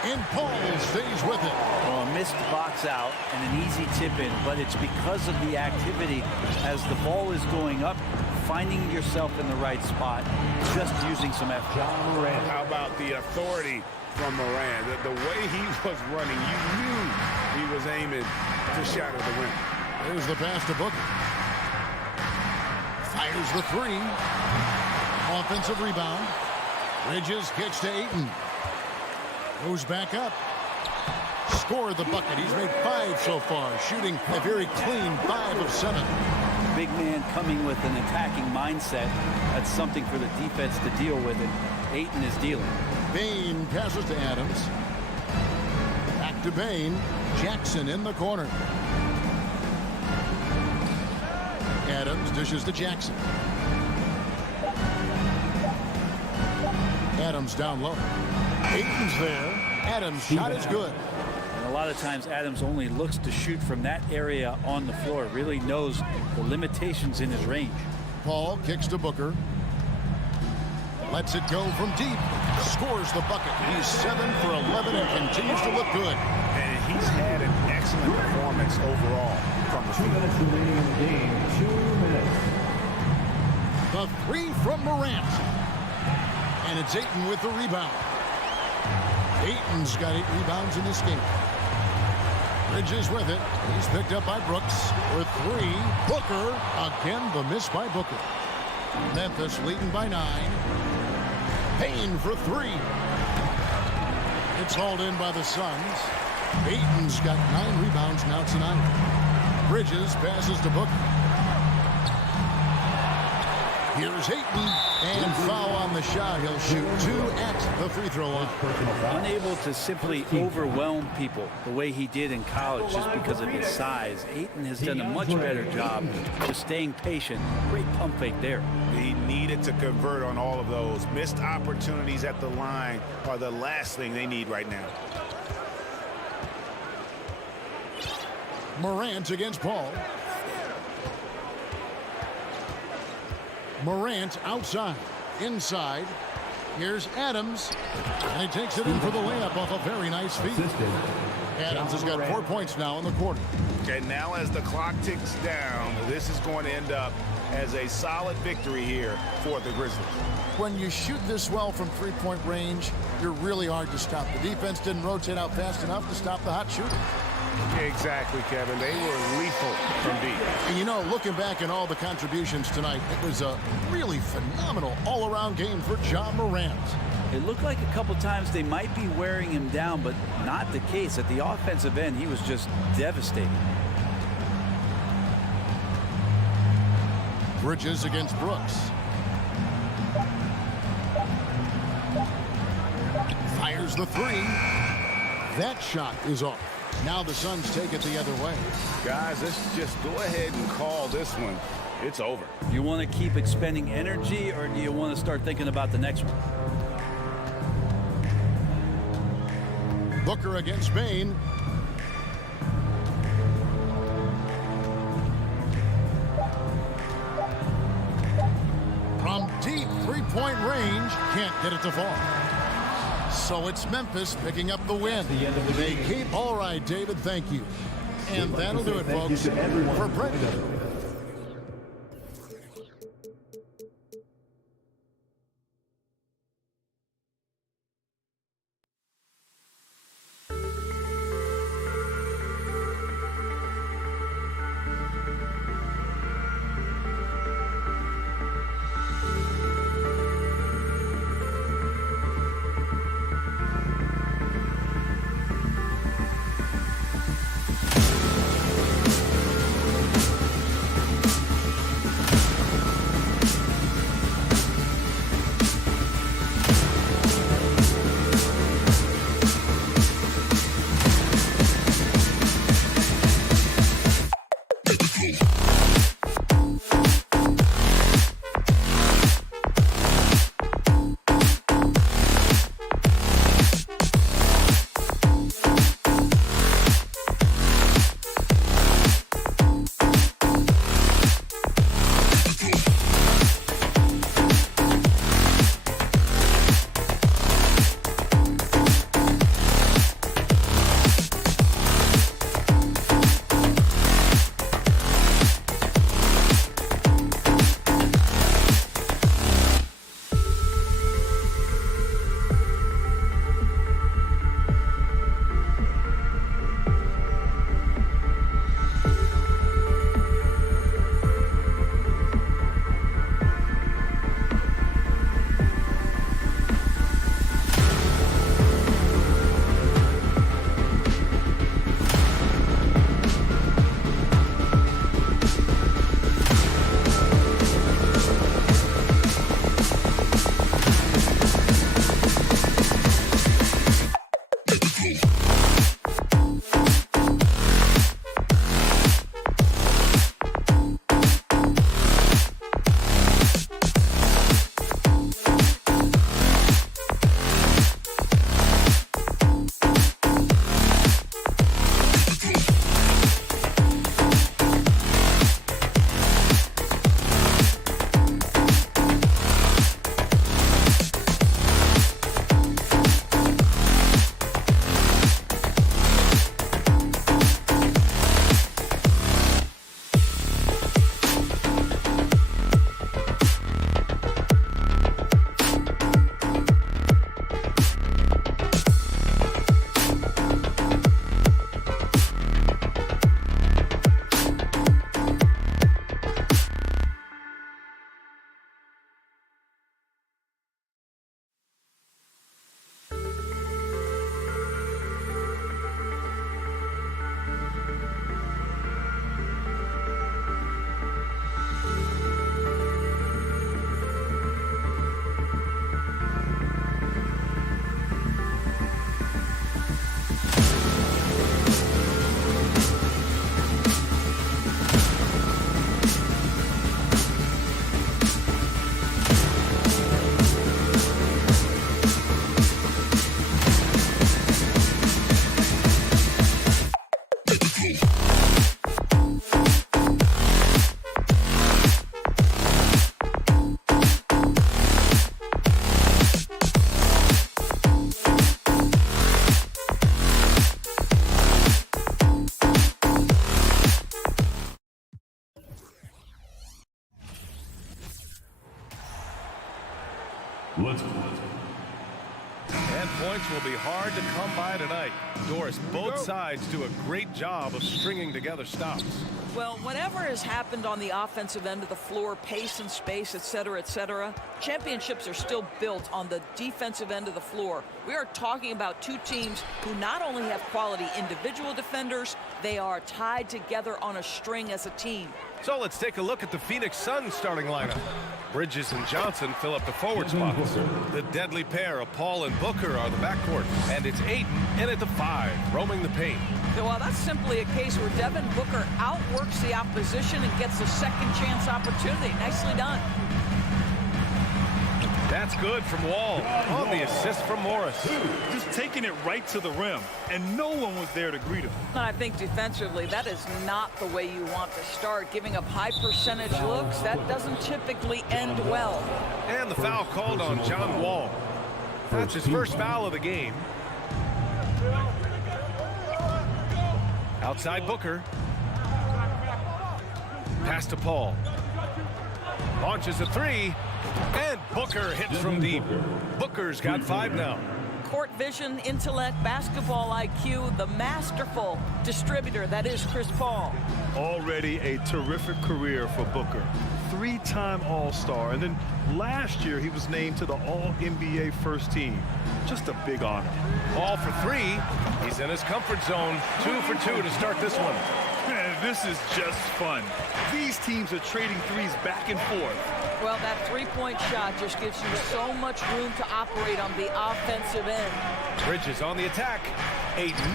And Paul stays with it. Well, a missed box out and an easy tip in, but it's because of the activity as the ball is going up, finding yourself in the right spot, just using some effort. How about the authority from Moran? The way he was running, you knew he was aiming to shatter the rim. There's the pass to Booker. Fires the 3. Offensive rebound. Bridges kicks to Ayton. Goes back up. Scored the bucket. He's made 5 so far, shooting a very clean 5 of 7. Big man coming with an attacking mindset. That's something for the defense to deal with, and Ayton is dealing. Bain passes to Adams. Back to Bain. Jackson in the corner. Adams dishes to Jackson. Adams down low. Ayton's there. Adams' shot is good. And a lot of times Adams only looks to shoot from that area on the floor. Really knows the limitations in his range. Paul kicks to Booker. Lets it go from deep. Scores the bucket. He's 7 for 11 and continues to look good. And he's had an excellent performance overall from the 2 minutes remaining in the game. 2 minutes. The 3 from Morant. And it's Ayton with the rebound. Ayton's got 8 rebounds in this game. Bridges with it. He's picked up by Brooks for 3. Booker. Again, the miss by Booker. Memphis leading by 9. Payne for 3. It's hauled in by the Suns. Ayton's got 9 rebounds now tonight. Bridges passes to Booker. Here's Ayton, and foul on the shot. He'll shoot 2 at the free throw line. Unable to simply overwhelm people the way he did in college just because of his size. Ayton has done a much better job just staying patient. Great pump fake there. He needed to convert on all of those. Missed opportunities at the line are the last thing they need right now. Morant against Paul. Morant outside. Inside. Here's Adams. And he takes it in for the layup off a very nice feed. Adams has got 4 points now in the quarter. Okay, now as the clock ticks down, this is going to end up as a solid victory here for the Grizzlies. When you shoot this well from three-point range, you're really hard to stop. The defense didn't rotate out fast enough to stop the hot shooter. Exactly, Kevin. They were lethal from deep. And you know, looking back at all the contributions tonight, it was a really phenomenal all-around game for Ja Morant. It looked like a couple times they might be wearing him down, but not the case. At the offensive end, he was just devastating. Bridges against Brooks. Fires the three. That shot is off. Now the Suns take it the other way. Guys, let's just go ahead and call this one. It's over. Do you want to keep expending energy, or do you want to start thinking about the next one? Booker against Bain. From deep three-point range, can't get it to fall. So it's Memphis picking up the win. They keep. All right, David, thank you. And that'll do it, folks. For Brett. And points will be hard to come by tonight. Doris, both sides do a great job of stringing together stops. Well, whatever has happened on the offensive end of the floor, pace and space, et cetera, championships are still built on the defensive end of the floor. We are talking about two teams who not only have quality individual defenders, they are tied together on a string as a team. So let's take a look at the Phoenix Suns starting lineup. Bridges and Johnson fill up the forward spots. The deadly pair of Paul and Booker are the backcourt. And it's Ayton in at the 5, roaming the paint. So, well, that's simply a case where Devin Booker outworks the opposition and gets a second chance opportunity. Nicely done. That's good from Wall on the assist from Morris. Just taking it right to the rim, and no one was there to greet him. And I think defensively, that is not the way you want to start. Giving up high percentage looks, that doesn't typically end well. And the foul called on John Wall. That's his first foul of the game. Outside Booker. Pass to Paul. Launches a 3. And Booker hits from deep. Booker's got 5 now. Court vision, intellect, basketball IQ, the masterful distributor that is Chris Paul. Already a terrific career for Booker. 3-time All-Star, and then last year he was named to the All-NBA first team. Just a big honor. Ball for 3. He's in his comfort zone. 2 for 2 to start this one. Man, this is just fun. These teams are trading threes back and forth. Well, that three-point shot just gives you so much room to operate on the offensive end. Bridges on the attack. Ayton,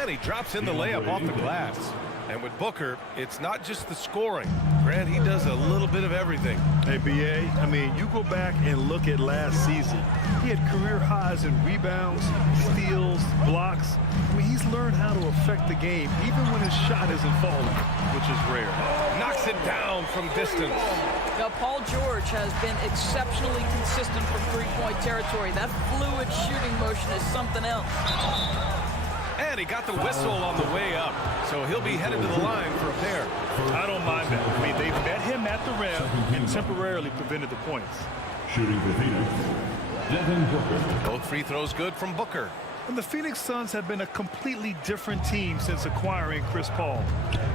and he drops in the layup off the glass. And with Booker, it's not just the scoring. Grant, he does a little bit of everything. Hey, B.A., I mean, you go back and look at last season. He had career highs in rebounds, steals, blocks. I mean, he's learned how to affect the game, even when his shot isn't falling, which is rare. Knocks it down from distance. Now, Paul George has been exceptionally consistent from three-point territory. That fluid shooting motion is something else. And he got the whistle on the way up, so he'll be headed to the line for a pair. I don't mind that. I mean, they met him at the rim and temporarily prevented the points. Shooting for Phoenix, Devin Booker. Both free throws good from Booker. And the Phoenix Suns have been a completely different team since acquiring Chris Paul.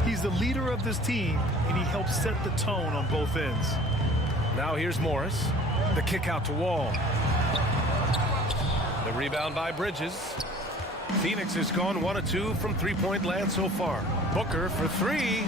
He's the leader of this team, and he helps set the tone on both ends. Now here's Morris. The kick out to Wall. The rebound by Bridges. Phoenix has gone 1 of 2 from three-point land so far. Booker for 3.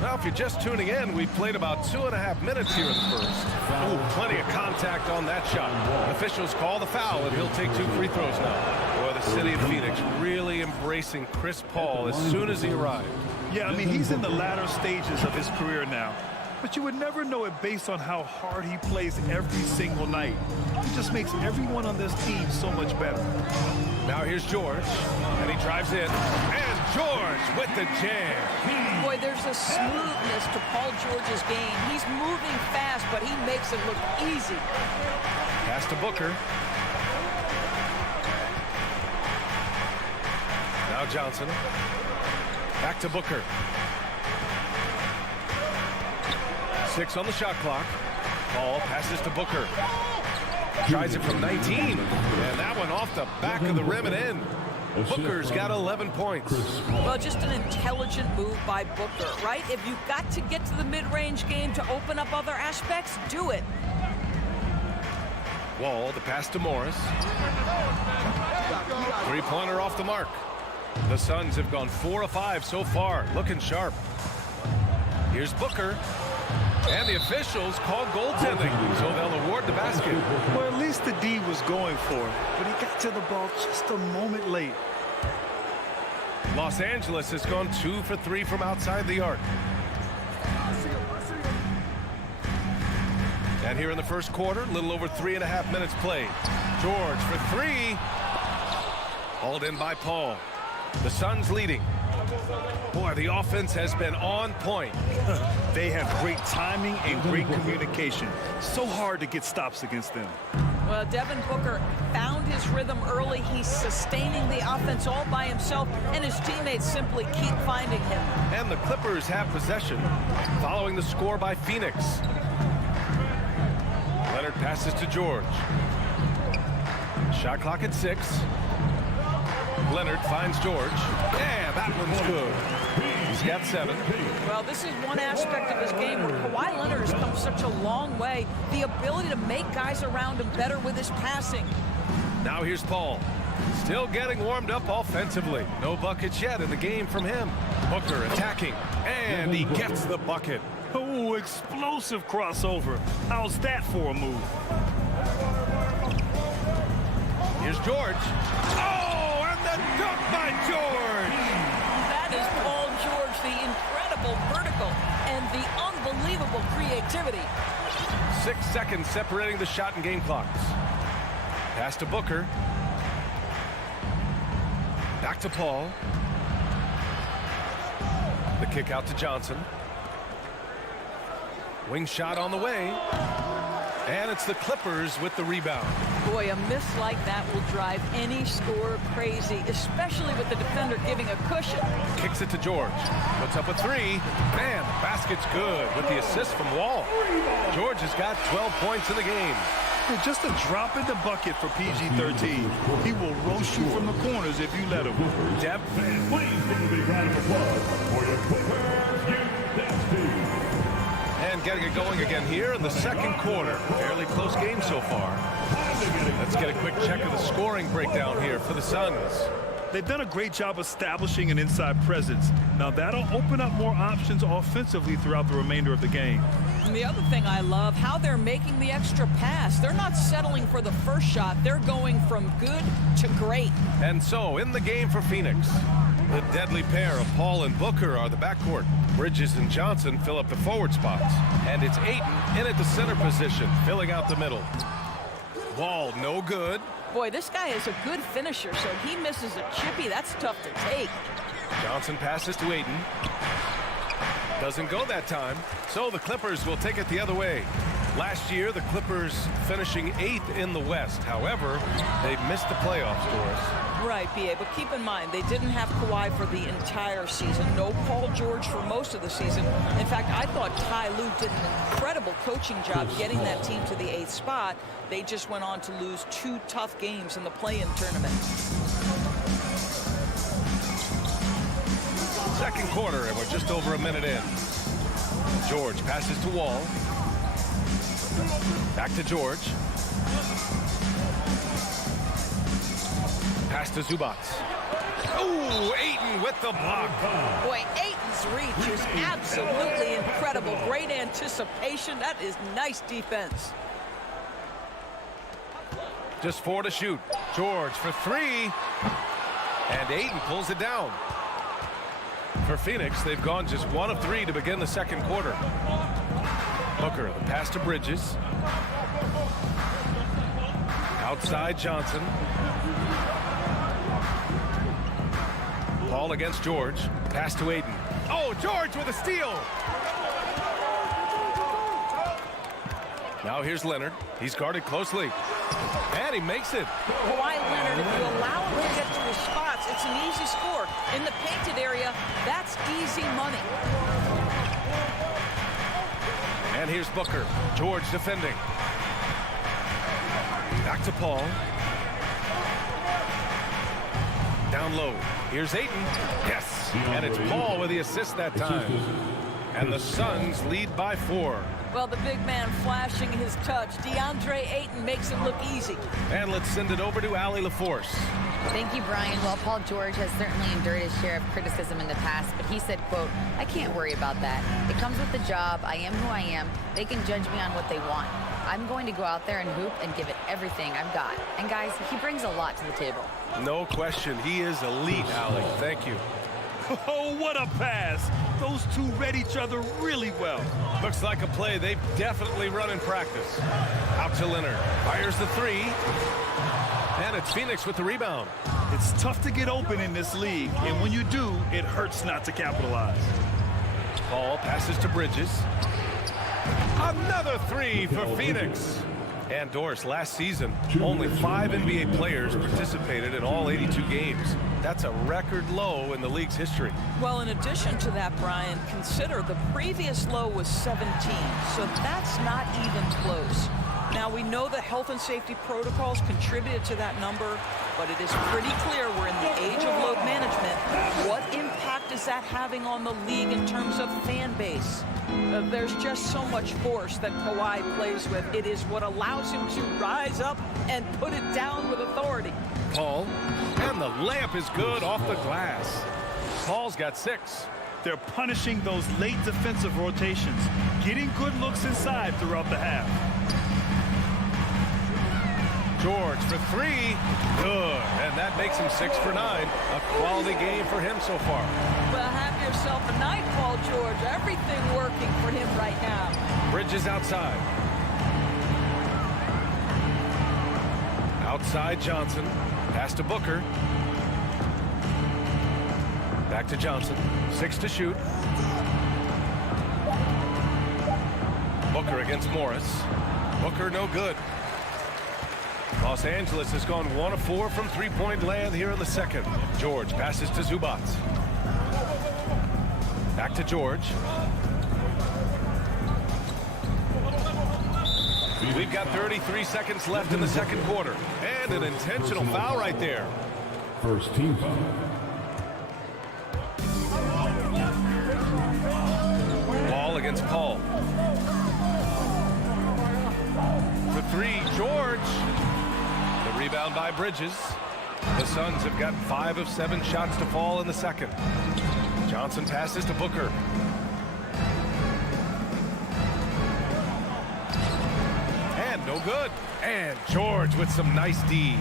Now, if you're just tuning in, we played about 2.5 minutes here in the first. Ooh, plenty of contact on that shot. Officials call the foul, and he'll take 2 free throws now. Boy, the city of Phoenix really embracing Chris Paul as soon as he arrived. Yeah, I mean, he's in the latter stages of his career now. But you would never know it based on how hard he plays every single night. He just makes everyone on this team so much better. Now here's George, and he drives in. And George with the jam. Boy, there's a smoothness to Paul George's game. He's moving fast, but he makes it look easy. Pass to Booker. Now Johnson. Back to Booker. 6 on the shot clock. Paul passes to Booker. Tries it from 19. And that one off the back of the rim and in. Booker's got 11 points. Well, just an intelligent move by Booker, right? If you've got to get to the mid-range game to open up other aspects, do it. Wall, the pass to Morris. Three-pointer off the mark. The Suns have gone 4 of 5 so far, looking sharp. Here's Booker. And the officials call goaltending, so they'll award the basket. Well, at least the D was going for it, but he got to the ball just a moment late. Los Angeles has gone 2 for 3 from outside the arc. And here in the first quarter, a little over 3.5 minutes played. George for 3. Hauled in by Paul. The Suns leading. Boy, the offense has been on point. They have great timing and great communication. So hard to get stops against them. Well, Devin Booker found his rhythm early. He's sustaining the offense all by himself, and his teammates simply keep finding him. And the Clippers have possession following the score by Phoenix. Leonard passes passes to George. Shot clock at 6. Leonard finds George. Yeah, that one's good. He's got 7. Well, this is one aspect of his game where Kawhi Leonard has come such a long way. The ability to make guys around him better with his passing. Now here's Paul. Still getting warmed up offensively. No buckets yet in the game from him. Booker attacking, and he gets the bucket. Oh, explosive crossover. How's that for a move? Here's George. Oh, and the dunk by George. That is Paul George, the incredible vertical and the unbelievable creativity. 6 seconds separating the shot and game clocks. Pass to Booker. Back to Paul. The kick out to Johnson. Wing shot on the way. And it's the Clippers with the rebound. Boy, a miss like that will drive any scorer crazy, especially with the defender giving a cushion. Kicks it to George. Puts up a 3. Man, the basket's good with the assist from Wall. George has got 12 points in the game. Just a drop in the bucket for PG-13. He will roast you from the corners if you let him. Depth. Please give a big round of applause for your Clippers youth depth team. And getting it going again here in the second quarter. Fairly close game so far. Let's get a quick check of the scoring breakdown here for the Suns. They've done a great job establishing an inside presence. Now that'll open up more options offensively throughout the remainder of the game. And the other thing I love, how they're making the extra pass. They're not settling for the first shot. They're going from good to great. And so in the game for Phoenix, the deadly pair of Paul and Booker are the backcourt. Bridges and Johnson fill up the forward spots. And it's Ayton in at the center position, filling out the middle. Wall no good. Boy, this guy is a good finisher, so he misses a chippy. That's tough to take. Johnson passes to Ayton. Doesn't go that time, so the Clippers will take it the other way. Last year, the Clippers finishing 8th in the West. However, they missed the playoffs, Doris. Right, B.A., but keep in mind, they didn't have Kawhi for the entire season. No Paul George for most of the season. In fact, I thought Ty Lue did an incredible coaching job getting that team to the 8th spot. They just went on to lose 2 tough games in the play-in tournament. Second quarter, and we're just over a minute in. George passes to Wall. Back to George. Pass to Zubac. Oh, Ayton with the block. Boy, Ayton's reach is absolutely incredible. Great anticipation. That is nice defense. Just 4 to shoot. George for 3. And Ayton pulls it down. For Phoenix, they've gone just 1 of 3 to begin the second quarter. Booker, the pass to Bridges. Outside Johnson. Paul against George. Pass to Ayton. Oh, George with a steal. Now here's Leonard. He's guarded closely. And he makes it. Kawhi Leonard, if you allow him to get to his spots, it's an easy score. In the painted area, that's easy money. And here's Booker. George defending. Back to Paul. Down low. Here's Ayton. Yes. And it's Paul with the assist that time. And the Suns lead by 4. Well, the big man flashing his touch. DeAndre Ayton makes it look easy. And let's send it over to Allie LaForce. Thank you, Brian. Well, Paul George has certainly endured his share of criticism in the past, but he said, quote, "I can't worry about that. It comes with the job. I am who I am. They can judge me on what they want. I'm going to go out there and hoop and give it everything I've got." And guys, he brings a lot to the table. No question. He is elite, Allie. Thank you. Oh, what a pass. Those two read each other really well. Looks like a play they've definitely run in practice. Out to Leonard. Fires the 3. And it's Phoenix with the rebound. It's tough to get open in this league, and when you do, it hurts not to capitalize. Paul passes to Bridges. Another 3 for Phoenix. And Doris, last season, only 5 NBA players participated in all 82 games. That's a record low in the league's history. Well, in addition to that, Brian, consider the previous low was 17, so that's not even close. Now, Now, we know the health and safety protocols contributed to that number, but it is pretty clear we're in the age of load management. What impact is that having on the league in terms of fan base? There's just so much force that Kawhi plays with. It is what allows him to rise up and put it down with authority. Paul, and the layup is good off the glass. Paul's got 6. They're punishing those late defensive rotations, getting good looks inside throughout the half. George for 3. Good. And that makes him 6 for 9. A quality game for him so far. Well, have yourself a night, Paul George. Everything working for him right now. Bridges outside. Outside Johnson. Pass to Booker. Back to Johnson. 6 to shoot. Booker against Morris. Booker no good. Los Angeles has gone 1 of 4 from three-point land here in the second. George passes to Zubac. Back to George. We've got 33 seconds left in the second quarter. And an intentional foul right there. First team foul. Ball against Paul. For 3, George. The rebound by Bridges. The Suns have got 5 of 7 shots to fall in the second. Johnson passes to Booker. And no good. And George with some nice D.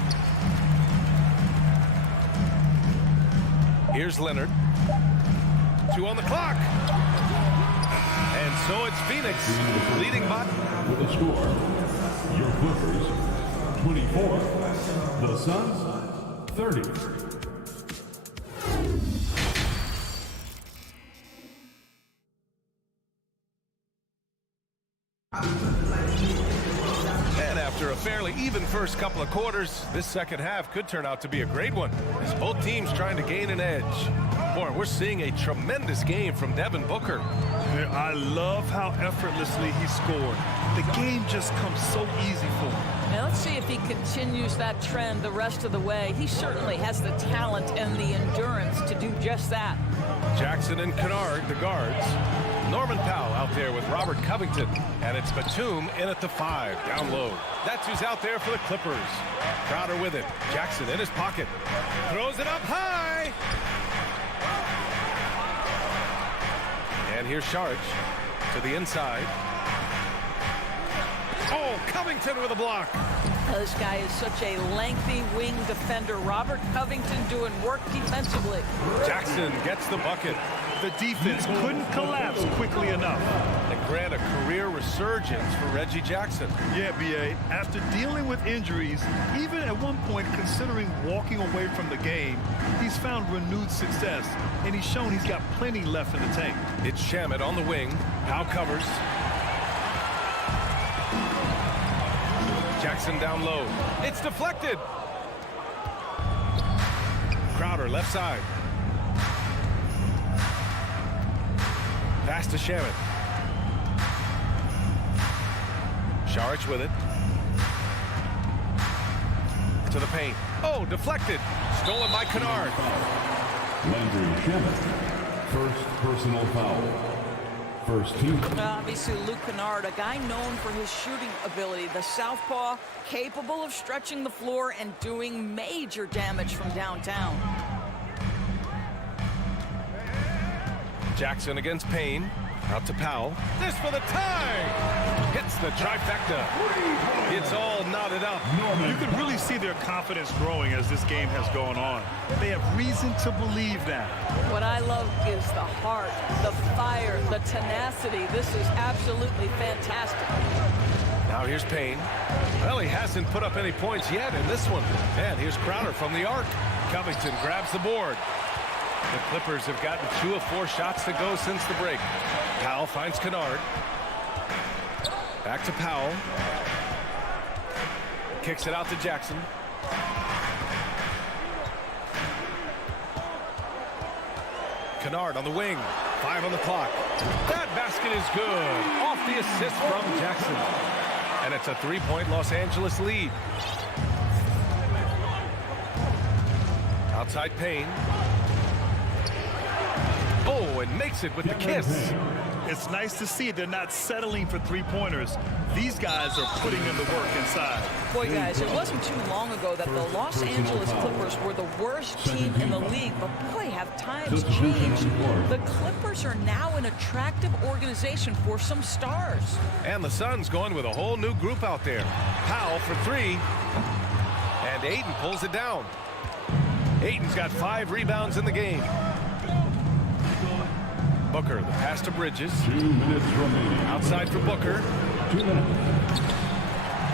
Here's Leonard. 2 on the clock. And so it's Phoenix leading by. With the score, your Clippers 24, the Suns 30. And after a fairly even first couple of quarters, this second half could turn out to be a great one, as both teams trying to gain an edge. Boy, we're seeing a tremendous game from Devin Booker. I love how effortlessly he scored. The game just comes so easy for him. Now let's see if he continues that trend the rest of the way. He certainly has the talent and the endurance to do just that. Jackson and Kennard, the guards. Norman Powell out there with Robert Covington. And it's Batum in at the 5, down low. That's who's out there for the Clippers. Crowder with it. Jackson in his pocket. Throws it up high. And here's Saric to the inside. Oh, Covington with a block. This guy is such a lengthy wing defender. Robert Covington doing work defensively. Jackson gets the bucket. The defense couldn't collapse quickly enough. And grant a career resurgence for Reggie Jackson. Yeah, B.A., after dealing with injuries, even at one point considering walking away from the game, he's found renewed success, and he's shown he's got plenty left in the tank. It's Shamet on the wing. Howe covers. Jackson down low. It's deflected. Crowder left side. Pass to Shamet. Saric with it. To the paint. Oh, deflected. Stolen by Kennard. Landry Shamet, first personal foul. First team. Obviously, Luke Kennard, a guy known for his shooting ability. The southpaw, capable of stretching the floor and doing major damage from downtown. Jackson against Payne. Out to Powell. This for the tie. Hits the trifecta. It's all knotted up. You can really see their confidence growing as this game has gone on. They have reason to believe that. What I love is the heart, the fire, the tenacity. This is absolutely fantastic. Now here's Payne. Well, he hasn't put up any points yet in this one. And here's Crowder from the arc. Covington grabs the board. The Clippers have gotten 2 of 4 shots to go since the break. Powell finds Kennard. Back to Powell. Kicks it out to Jackson. Kennard on the wing. 5 on the clock. That basket is good. Off the assist from Jackson. And it's a 3-point Los Angeles lead. Outside Payne. Oh, and makes it with the kiss. It's nice to see they're not settling for three-pointers. These guys are putting in the work inside. Boy, guys, it wasn't too long ago that the Los Angeles Clippers were the worst team in the league. But boy, have times changed. The Clippers are now an attractive organization for some stars. And the Suns going with a whole new group out there. Powell for 3. And Ayton pulls it down. Ayton's got 5 rebounds in the game. Booker, the pass to Bridges. 2 minutes remaining. Outside for Booker. 2 minutes.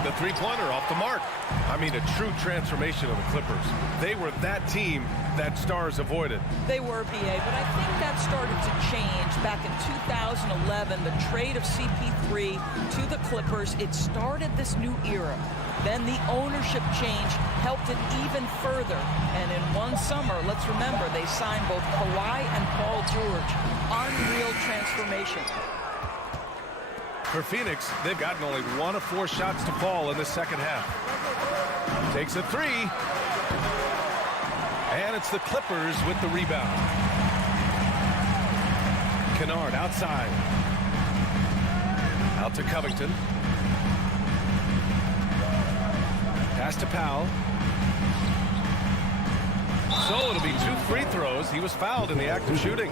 The three-pointer off the mark. I mean, a true transformation of the Clippers. They were that team that stars avoided. They were, BA, but I think that started to change back in 2011. The trade of CP3 to the Clippers, it started this new era. Then the ownership change helped it even further. And in one summer, let's remember, they signed both Kawhi and Paul George. Unreal transformation. For Phoenix, they've gotten only 1 of 4 shots to fall in the second half. Takes a 3. And it's the Clippers with the rebound. Kennard outside. Out to Covington. Pass to Powell. So it'll be 2 free throws. He was fouled in the act of shooting.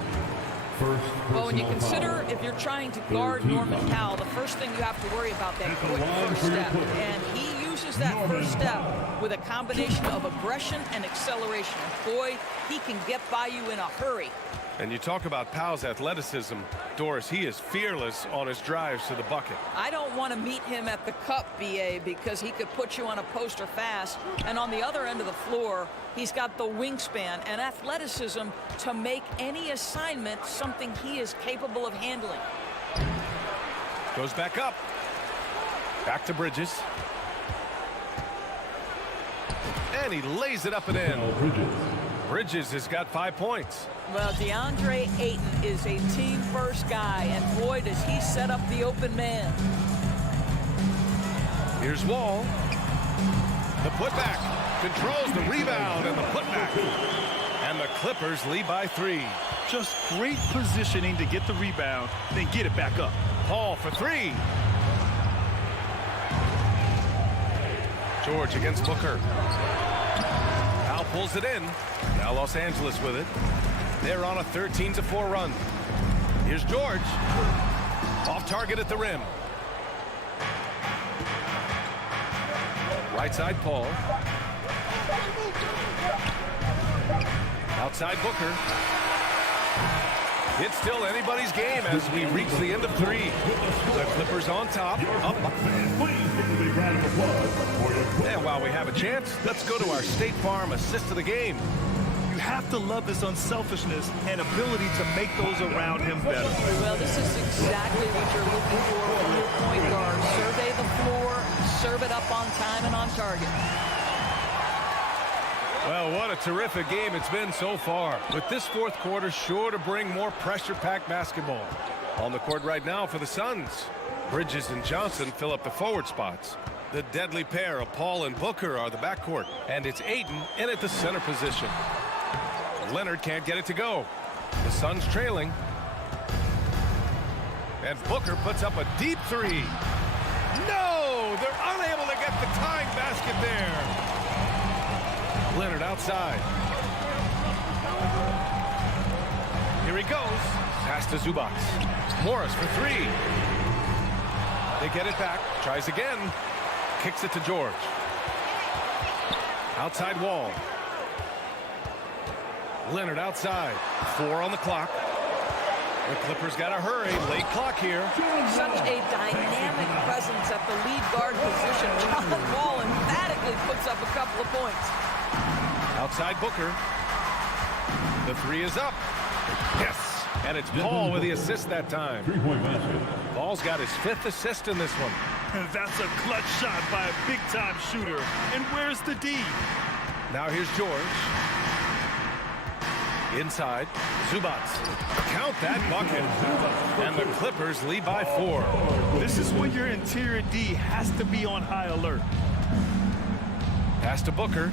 Well, when you consider if you're trying to guard Norman Powell, the first thing you have to worry about that quick first step. And he uses that first step with a combination of aggression and acceleration. And boy, he can get by you in a hurry. And you talk about Powell's athleticism, Doris, he is fearless on his drives to the bucket. I don't want to meet him at the cup, BA, because he could put you on a poster fast. And on the other end of the floor, he's got the wingspan and athleticism to make any assignment something he is capable of handling. Goes back up. Back to Bridges. And he lays it up and in. Bridges has got 5 points. Well, DeAndre Ayton is a team-first guy, and boy, does he set up the open man. Here's Wall. The putback. Controls the rebound and the putback. And the Clippers lead by 3. Just great positioning to get the rebound, then get it back up. Paul for 3. George against Booker. Powell pulls it in. Now Los Angeles with it. They're on a 13-4 run. Here's George. Off target at the rim. Right side Paul. Outside Booker. It's still anybody's game as we reach the end of 3. The Clippers on top. Up. And while we have a chance, let's go to our State Farm assist of the game. You have to love his unselfishness and ability to make those around him better. Well, this is exactly what you're looking for from your point guard. Survey the floor, serve it up on time and on target. Well, what a terrific game it's been so far. With this fourth quarter sure to bring more pressure-packed basketball. On the court right now for the Suns, Bridges and Johnson fill up the forward spots. The deadly pair of Paul and Booker are the backcourt, and it's Ayton in at the center position. Leonard can't get it to go. The Suns trailing. And Booker puts up a deep 3. No! They're unable to get the tying basket there. Leonard outside. Here he goes. Pass to Zubac. Morris for 3. They get it back. Tries again. Kicks it to George. Outside Wall. Leonard outside. 4 on the clock. The Clippers got to hurry. Late clock here. Such a dynamic presence at the lead guard position. John Wall emphatically puts up a couple of points. Outside Booker. The 3 is up. Yes. And it's Paul with the assist that time. 3-point basket. Paul's got his 5th assist in this one. That's a clutch shot by a big-time shooter. And where's the D? Now here's George. Inside, Zubats. Count that bucket. And the Clippers lead by 4. This is when your interior D has to be on high alert. Pass to Booker.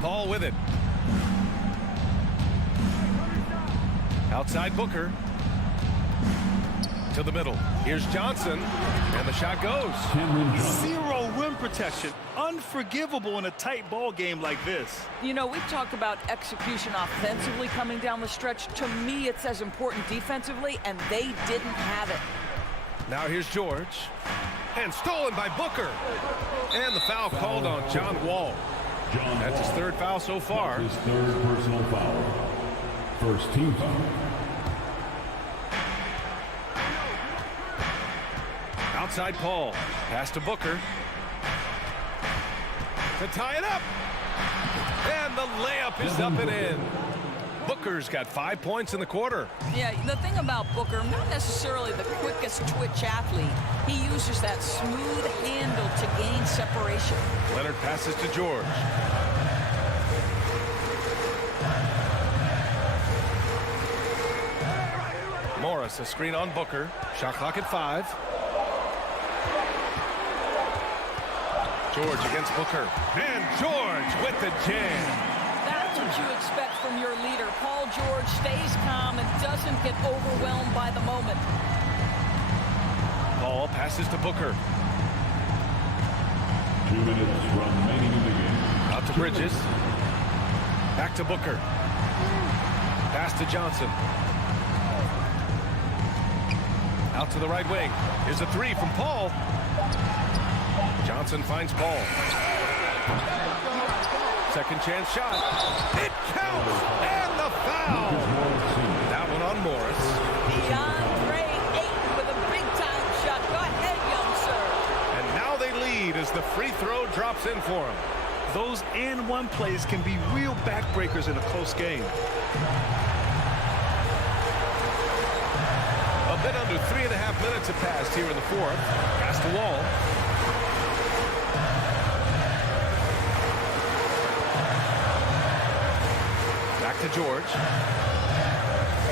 Paul with it. Outside Booker. To the middle. Here's Johnson. And the shot goes. Zero rim protection. Unforgivable in a tight ball game like this. You know, we talk about execution offensively coming down the stretch. To me, it's as important defensively, and they didn't have it. Now here's George. And stolen by Booker. And the foul called on John Wall. That's his 3rd foul so far. His 3rd personal foul. First team foul. Outside Paul. Pass to Booker. To tie it up. And the layup is up and in. Booker's got 5 points in the quarter. Yeah, the thing about Booker, not necessarily the quickest twitch athlete. He uses that smooth handle to gain separation. Leonard passes to George. Morris, a screen on Booker. Shot clock at 5. George against Booker. And George with the jam. That's what you expect from your leader. Paul George stays calm and doesn't get overwhelmed by the moment. Paul passes to Booker. 2 minutes remaining in the game. Out to Bridges. Back to Booker. Pass to Johnson. Out to the right wing. Here's a 3 from Paul. Johnson finds Paul. Second chance shot. It counts! And the foul! That one on Morris. DeAndre Ayton with a big-time shot. Go ahead, young sir. And now they lead as the free throw drops in for him. Those and one plays can be real backbreakers in a close game. A bit under 3.5 minutes have passed here in the 4th. Pass to Wall. Back to George.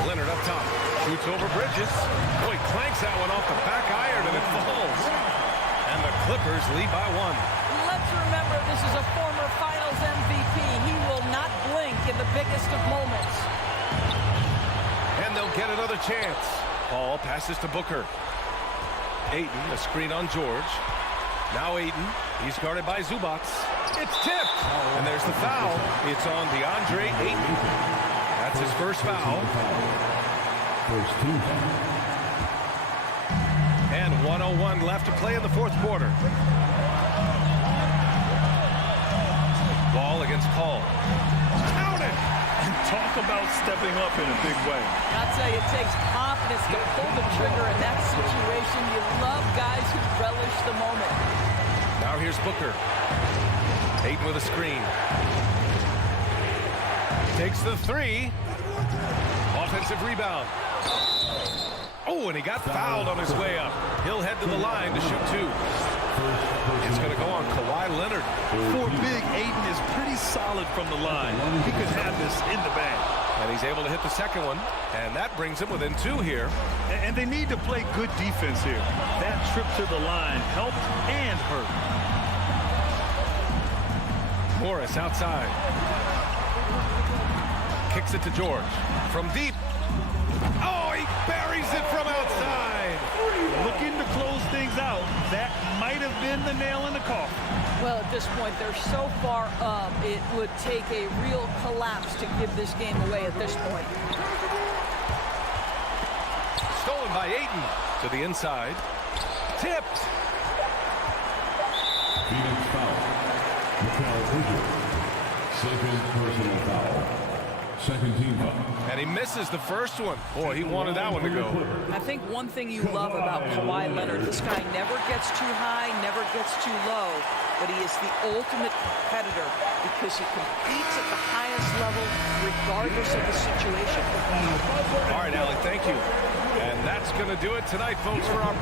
Leonard up top. Shoots over Bridges. Oh, he clanks that one off the back iron and it falls. And the Clippers lead by 1. Let's remember this is a former Finals MVP. He will not blink in the biggest of moments. And they'll get another chance. Paul passes to Booker. Ayton, a screen on George. Now Ayton. He's guarded by Zubats. It's tipped. And there's the foul. It's on DeAndre Ayton. That's his first foul. First team foul. And 1:01 left to play in the 4th quarter. Ball against Paul. Counted! And talk about stepping up in a big way. I'll tell you, it takes confidence to pull the trigger in that situation. You love guys who relish the moment. Now here's Booker. Ayton with a screen. Takes the 3. Offensive rebound. Oh, and he got fouled on his way up. He'll head to the line to shoot 2. It's going to go on Kawhi Leonard. For big, Ayton is pretty solid from the line. He could have this in the bag. And he's able to hit the second one. And that brings him within 2 here. And they need to play good defense here. That trip to the line helped and hurt. Morris outside. Kicks it to George. From deep. Oh, he buries it from outside. Looking to close things out. That might have been the nail in the coffin. Well, at this point, they're so far up, it would take a real collapse to give this game away at this point. Stolen by Ayton. To the inside. Tipped. Phoenix foul. Second personal foul. Second team foul. And he misses the first one. Boy, he wanted that one to go. I think one thing you love about Kawhi Leonard, this guy never gets too high, never gets too low, but he is the ultimate competitor because he competes at the highest level regardless of the situation. All right, Allie, thank you. And that's going to do it tonight, folks, for our...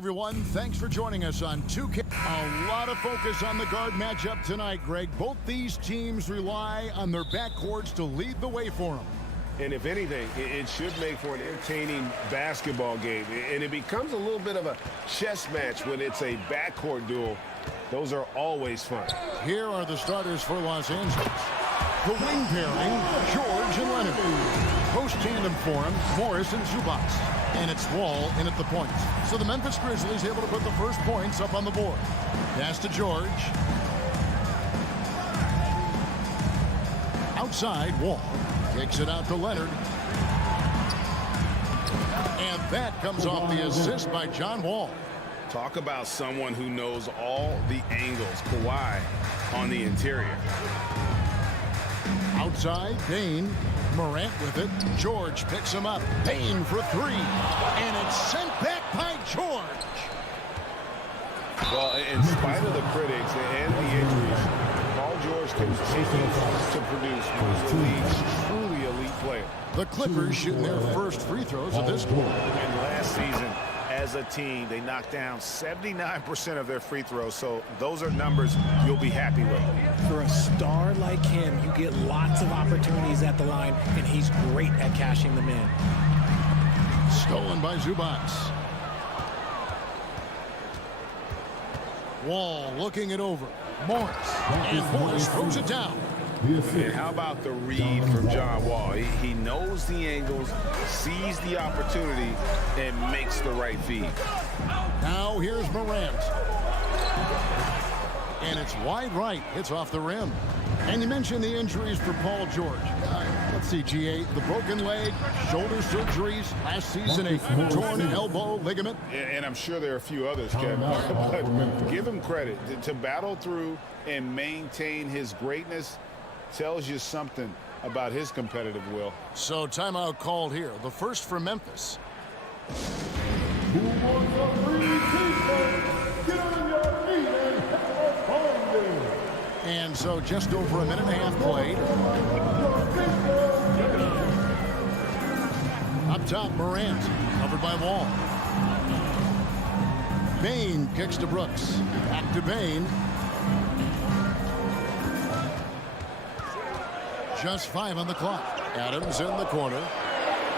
everyone. Thanks for joining us on 2K. A lot of focus on the guard matchup tonight, Greg. Both these teams rely on their backcourts to lead the way for them. And if anything, it should make for an entertaining basketball game. And it becomes a little bit of a chess match when it's a backcourt duel. Those are always fun. Here are the starters for Los Angeles. The wing pairing, George and Leonard. Post tandem for him, Morris and Zubac. And it's Wall in at the points. So the Memphis Grizzlies able to put the first points up on the board. Pass to George. Outside, Wall. Kicks it out to Leonard. And that comes off the assist by John Wall. Talk about someone who knows all the angles. Kawhi on the interior. Outside, Bain. Morant with it. George picks him up. Bain for three. And it's sent back by George. Well, in spite of the critics and the injuries, Paul George continues to produce one of the league's truly elite player. The Clippers shooting their first free throws of this quarter. And last season, as a team, they knocked down 79% of their free throws, so those are numbers you'll be happy with. For a star like him, you get lots of opportunities at the line, and he's great at cashing them in. Stolen by Zubac. Wall looking it over. Morris. And Morris throws it down. And how about the read from John Wall? He knows the angles, sees the opportunity, and makes the right feed. Now here's Morant. And it's wide right. Hits off the rim. And you mentioned the injuries for Paul George. Let's see, GA, the broken leg, shoulder surgeries, last season a torn elbow ligament. And I'm sure there are a few others, Kevin. But give him credit. To battle through and maintain his greatness tells you something about his competitive will. So timeout called here. The first for Memphis. Who wants a free defense? Get on your feet and have a fun game. And so just over a minute and a half played. Up top, Morant. Covered by Wall. Bain kicks to Brooks. Back to Bain. Just 5 on the clock. Adams in the corner.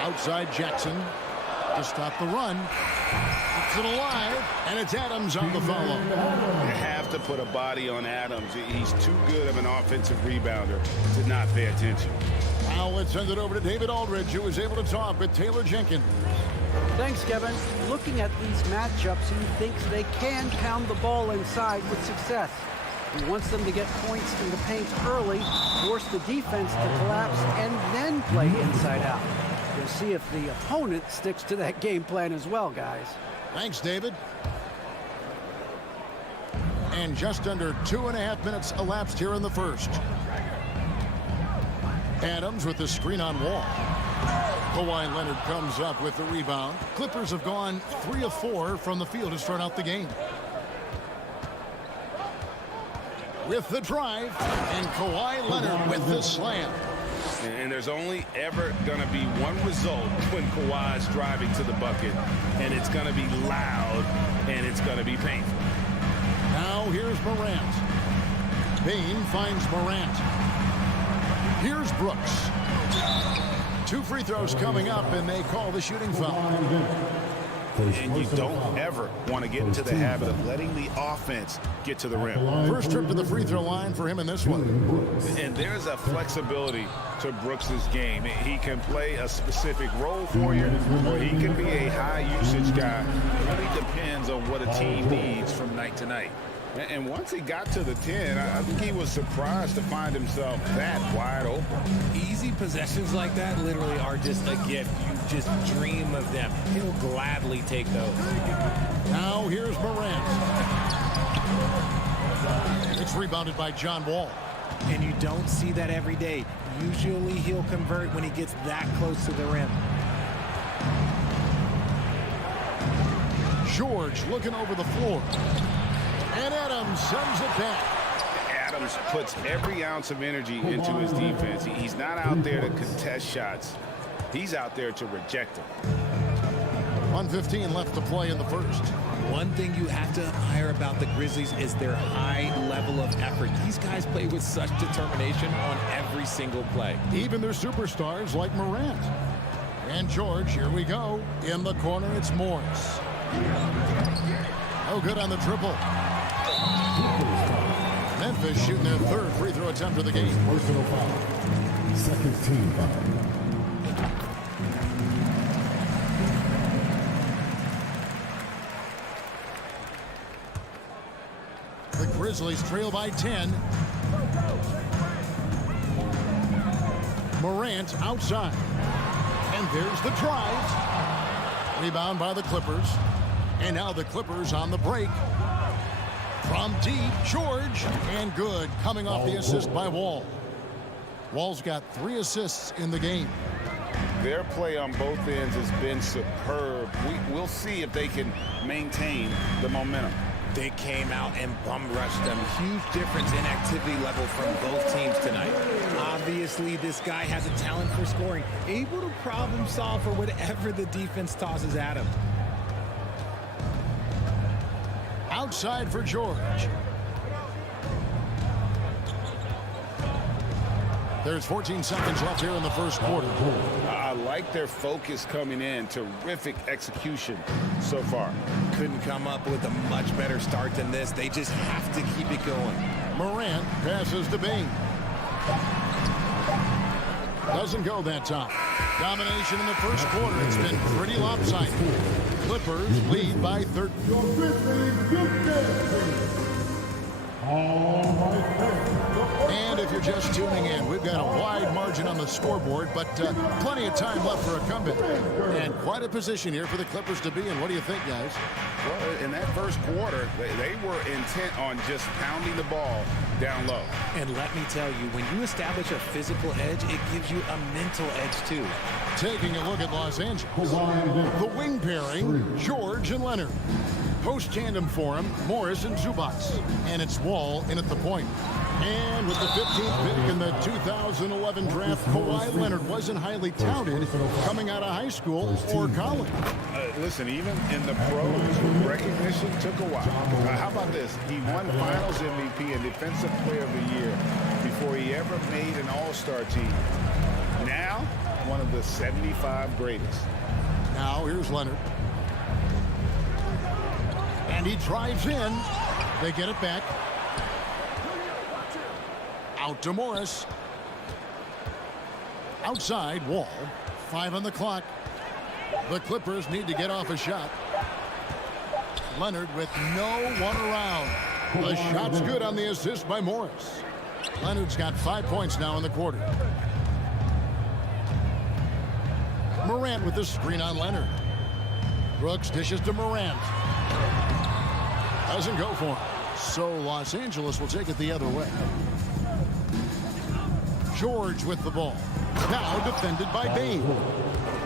Outside Jackson to stop the run. Keeps it alive, and it's Adams on the follow. You have to put a body on Adams. He's too good of an offensive rebounder to not pay attention. Now let's send it over to David Aldridge, who was able to talk with Taylor Jenkins. Thanks, Kevin. Looking at these matchups, he thinks they can pound the ball inside with success. He wants them to get points in the paint early, force the defense to collapse, and then play inside out. We'll see if the opponent sticks to that game plan as well, guys. Thanks, David. And just under 2.5 minutes elapsed here in the first. Adams with the screen on Wall. Kawhi Leonard comes up with the rebound. Clippers have gone 3 of 4 from the field to start out the game. With the drive, and Kawhi Leonard with the slam. And there's only ever going to be one result when Kawhi's driving to the bucket, and it's going to be loud, and it's going to be painful. Now here's Morant. Bain finds Morant. Here's Brooks. 2 free throws coming up, and they call the shooting foul. And you don't ever want to get into the habit of letting the offense get to the rim. First trip to the free throw line for him in this one. And there's a flexibility to Brooks's game. He can play a specific role for you, or he can be a high-usage guy. It really depends on what a team needs from night to night. And once he got to the 10, I think he was surprised to find himself that wide open. Easy possessions like that literally are just a gift. You just dream of them. He'll gladly take those. Now here's Morant. It's rebounded by John Wall. And you don't see that every day. Usually he'll convert when he gets that close to the rim. George looking over the floor. And Adams sends it back. Adams puts every ounce of energy into his defense. He's not out there to contest shots. He's out there to reject them. 1:15 left to play in the first. One thing you have to admire about the Grizzlies is their high level of effort. These guys play with such determination on every single play. Even their superstars like Morant. And George, here we go. In the corner, it's Morris. No good on the triple. Memphis shooting their third free throw attempt of the game. Personal foul. Second team foul. The Grizzlies trail by 10. Morant outside. And there's the drive. Rebound by the Clippers. And now the Clippers on the break. From deep, George. And good, coming off the assist by Wall. Wall's got 3 assists in the game. Their play on both ends has been superb. We'll see if they can maintain the momentum. They came out and bum rushed them. Huge difference in activity level from both teams tonight. Obviously, this guy has a talent for scoring, able to problem solve for whatever the defense tosses at him. Outside for George. There's 14 seconds left here in the first quarter. I like their focus coming in. Terrific execution so far. Couldn't come up with a much better start than this. They just have to keep it going. Morant passes to Bain. Doesn't go that time. Domination in the first quarter. It's been pretty lopsided. Clippers lead by 13. And if you're just tuning in, we've got a wide margin on the scoreboard, but plenty of time left for a comeback. And quite a position here for the Clippers to be in. What do you think, guys? Well, in that first quarter, they were intent on just pounding the ball down low. And let me tell you, when you establish a physical edge, it gives you a mental edge, too. Taking a look at Los Angeles. The wing pairing, George and Leonard. Post tandem for him, Morris and Zubac. And it's Wall in at the point. And with the 15th pick in the 2011 draft, Kawhi Leonard wasn't highly touted coming out of high school or college. Listen, even in the pros, recognition took a while. How about this? He won Finals MVP and Defensive Player of the Year before he ever made an All-Star team. Now, one of the 75 greatest. Now, here's Leonard. And he drives in. They get it back. Out to Morris. Outside, Wall. 5 on the clock. The Clippers need to get off a shot. Leonard with no one around. The shot's good on the assist by Morris. Leonard's got 5 points now in the quarter. Morant with the screen on Leonard. Brooks dishes to Morant. Doesn't go for him. So Los Angeles will take it the other way. George with the ball. Now defended by Bain.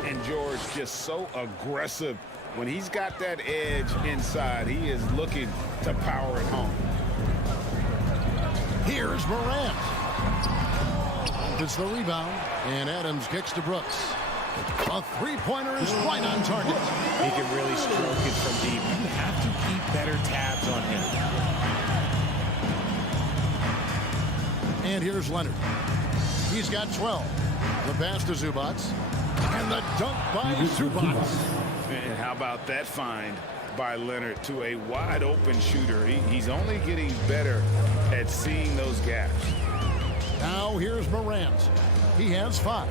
And George just so aggressive. When he's got that edge inside, he is looking to power it home. Here's Morant. It's the rebound. And Adams kicks to Brooks. A three-pointer is right on target. He can really stroke it from deep. You have to keep better tabs on him. And here's Leonard. He's got 12. The pass to Zubac. And the dunk by Zubac. And how about that find by Leonard to a wide-open shooter? He's only getting better at seeing those gaps. Now here's Morant. He has 5.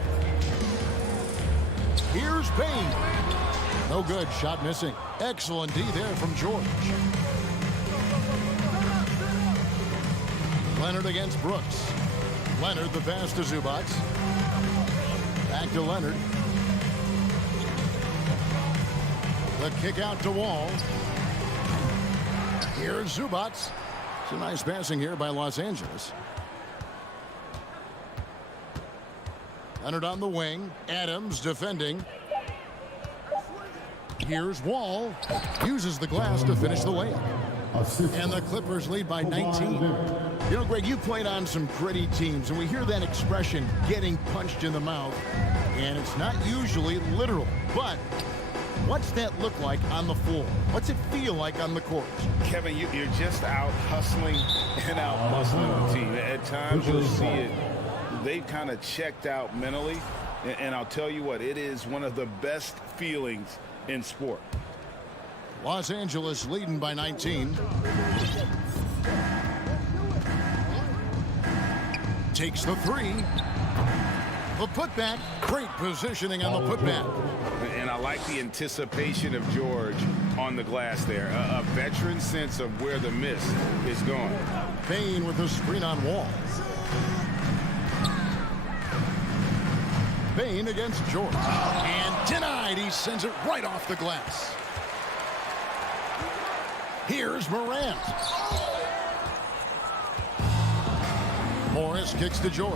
Here's Bain. No good. Shot missing. Excellent D there from George. Leonard against Brooks. Leonard the pass to Zubac. Back to Leonard. The kick out to Wall. Here's Zubac. Some nice passing here by Los Angeles. Leonard on the wing. Adams defending. Here's Wall. Uses the glass to finish the layup. And the Clippers lead by 19. You know, Greg, you played on some gritty teams, and we hear that expression, getting punched in the mouth. And it's not usually literal, but What's that look like on the floor? What's it feel like on the court? Kevin, you're just out hustling and out muscling the team. At times you'll see it. They've kind of checked out mentally. And I'll tell you what, it is one of the best feelings in sport. Los Angeles leading by 19. Takes the three. The putback. Great positioning on the putback. And I like the anticipation of George on the glass there. A veteran sense of where the miss is going. Payne with the screen on Wall. Payne against George. And denied. He sends it right off the glass. Here's Morant. Morris kicks to George.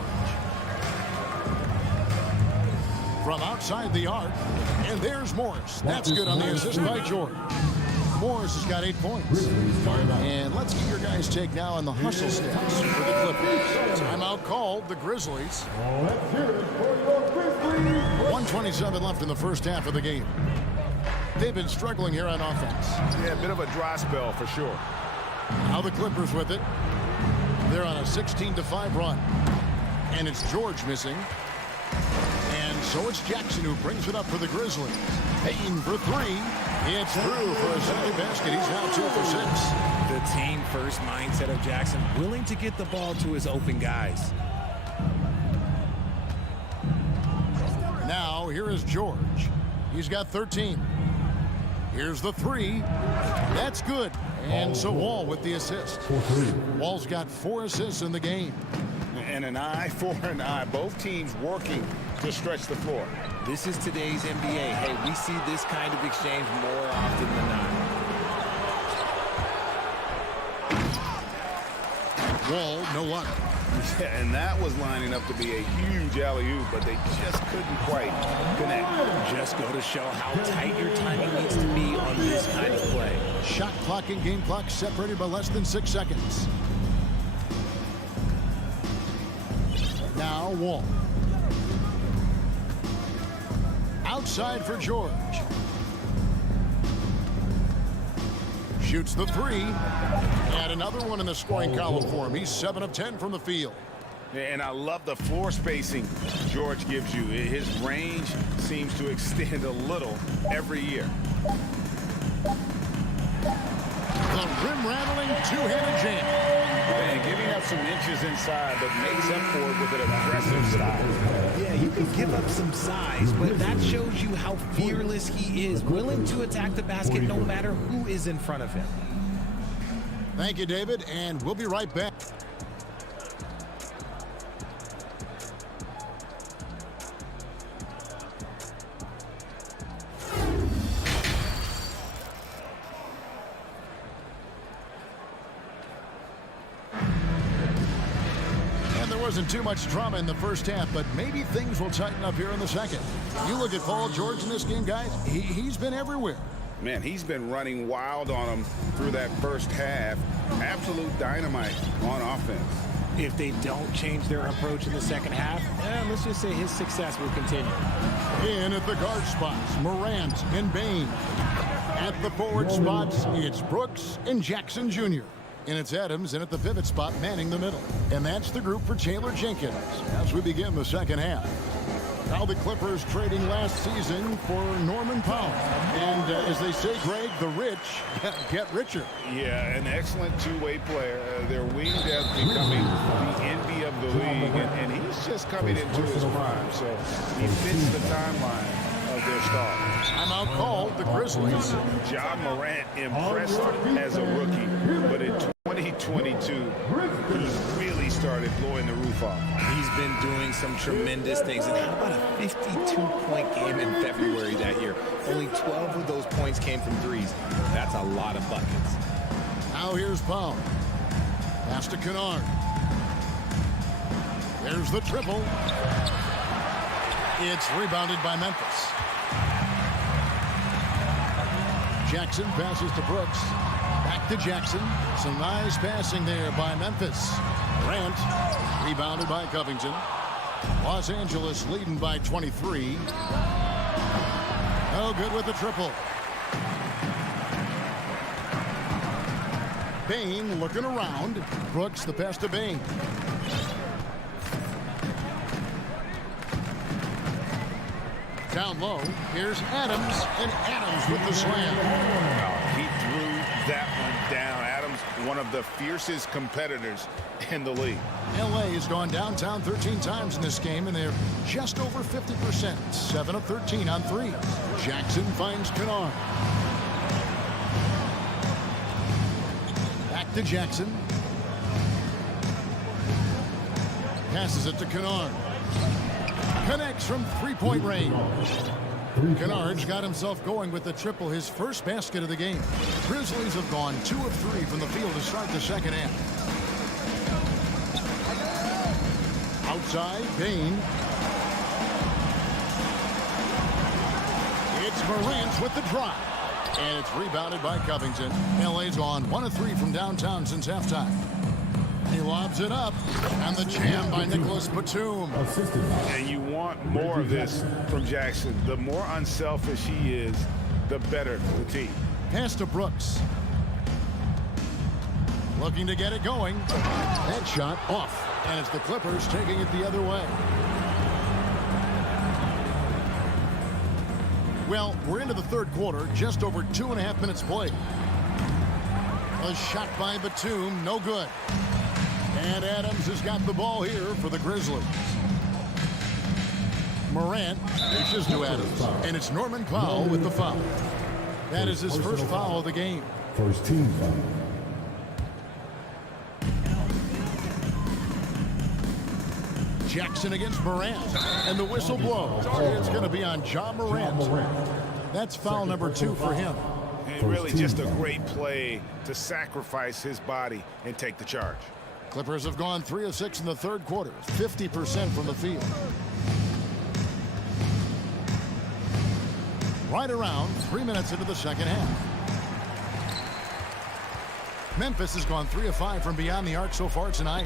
From outside the arc. And there's Morris. That's good on the assist by George. Morris has got 8 points. And let's get your guys' take now on the hustle stats for the Clippers. Timeout called. The Grizzlies. 1:27 left in the first half of the game. They've been struggling here on offense. Yeah, a bit of a dry spell for sure. Now the Clippers with it. They're on a 16-5 run. And it's George missing. And so it's Jackson who brings it up for the Grizzlies. Payne for three. It's through for a second basket. He's now 2 for 6. The team first mindset of Jackson, willing to get the ball to his open guys. Now here is George. He's got 13. Here's the three. That's good. And so Wall with the assist. Wall's got 4 assists in the game. And an eye for an eye. Both teams working to stretch the floor. This is today's NBA. Hey, we see this kind of exchange more often than not. Wall, no luck. Yeah, and that was lining up to be a huge alley-oop, but they just couldn't quite connect. Just go to show how tight your timing needs to be on this kind of play. Shot clock and game clock separated by less than 6 seconds. Now Wall. Outside for George. Shoots the three. And another one in the scoring column for him. He's 7 of 10 from the field. And I love the floor spacing George gives you. His range seems to extend a little every year. The rim-rattling two-handed jam. And giving up some inches inside, but makes up for it with an aggressive style. Yeah, you can give up some size, but that shows you how fearless he is, willing to attack the basket no matter who is in front of him. Thank you, David, and we'll be right back. Wasn't too much drama in the first half, but maybe things will tighten up here in the second. You look at Paul George in this game, guys. He's been everywhere. Man, he's been running wild on them through that first half. Absolute dynamite on offense. If they don't change their approach in the second half, let's just say his success will continue. In at the guard spots, Morant and Payne. At the forward spots, it's Brooks and Jackson Jr. And it's Adams in at the pivot spot, manning the middle. And that's the group for Taylor Jenkins as we begin the second half. Now the Clippers trading last season for Norman Powell. And as they say, Greg, the rich get richer. Yeah, an excellent two-way player. Their wing depth becoming the envy of the league. And he's just coming into his prime. So he fits the timeline of their star. Timeout called the Grizzlies. John Morant impressed as a rookie, but in 2022, he really started blowing the roof off. He's been doing some tremendous things. And how about a 52-point game in February that year? Only 12 of those points came from threes. That's a lot of buckets. Now here's Powell. Pass to Kennard. There's the triple. It's rebounded by Memphis. Jackson passes to Brooks. Back to Jackson. Some nice passing there by Memphis. Grant rebounded by Covington. Los Angeles leading by 23. No good with the triple. Bain looking around. Brooks the pass to Bain. Down low, here's Adams, and Adams with the slam. He threw that one down. Adams, one of the fiercest competitors in the league. LA has gone downtown 13 times in this game, and they're just over 50%. 7 of 13 on 3. Jackson finds Kennard. Back to Jackson. Passes it to Kennard. Connects from three-point range. Kennard's got himself going with the triple, his first basket of the game. Grizzlies have gone 2 of 3 from the field to start the second half. Outside, Bain. It's Morant with the drive. And it's rebounded by Covington. LA's on 1 of 3 from downtown since halftime. He lobs it up, and the jam by Nicholas Batum. And you want more of this from Jackson. The more unselfish he is, the better for the team. Pass to Brooks. Looking to get it going. That shot off, and it's the Clippers taking it the other way. Well, we're into the third quarter, just over 2.5 minutes played. A shot by Batum, no good. And Adams has got the ball here for the Grizzlies. Morant dishes to Adams, and it's Norman Powell with the foul. That is his first foul of the game. First team foul. Jackson against Morant, and the whistle blows. It's going to be on Ja Morant. That's foul number 2 for him. And really just a great play to sacrifice his body and take the charge. Clippers have gone 3 of 6 in the third quarter, 50% from the field. Right around 3 minutes into the second half. Memphis has gone 3 of 5 from beyond the arc so far tonight.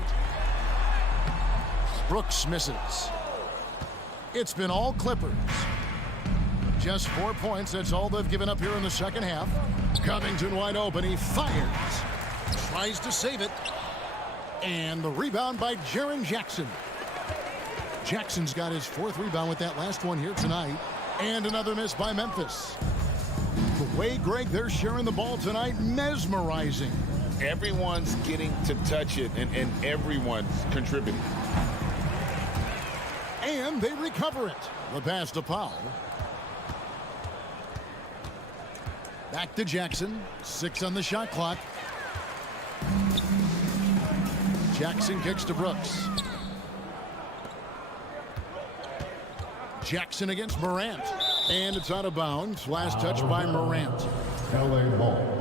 Brooks misses. It's been all Clippers. Just 4 points, that's all they've given up here in the second half. Covington wide open, he fires. Tries to save it. And the rebound by Jaren Jackson. Jackson's got his 4th rebound with that last one here tonight. And another miss by Memphis. The way, Greg, they're sharing the ball tonight, mesmerizing. Everyone's getting to touch it, and everyone's contributing. And they recover it. The pass to Powell. Back to Jackson. 6 on the shot clock. Jackson kicks to Brooks. Jackson against Morant. And it's out of bounds. Last touch by Morant. LA ball.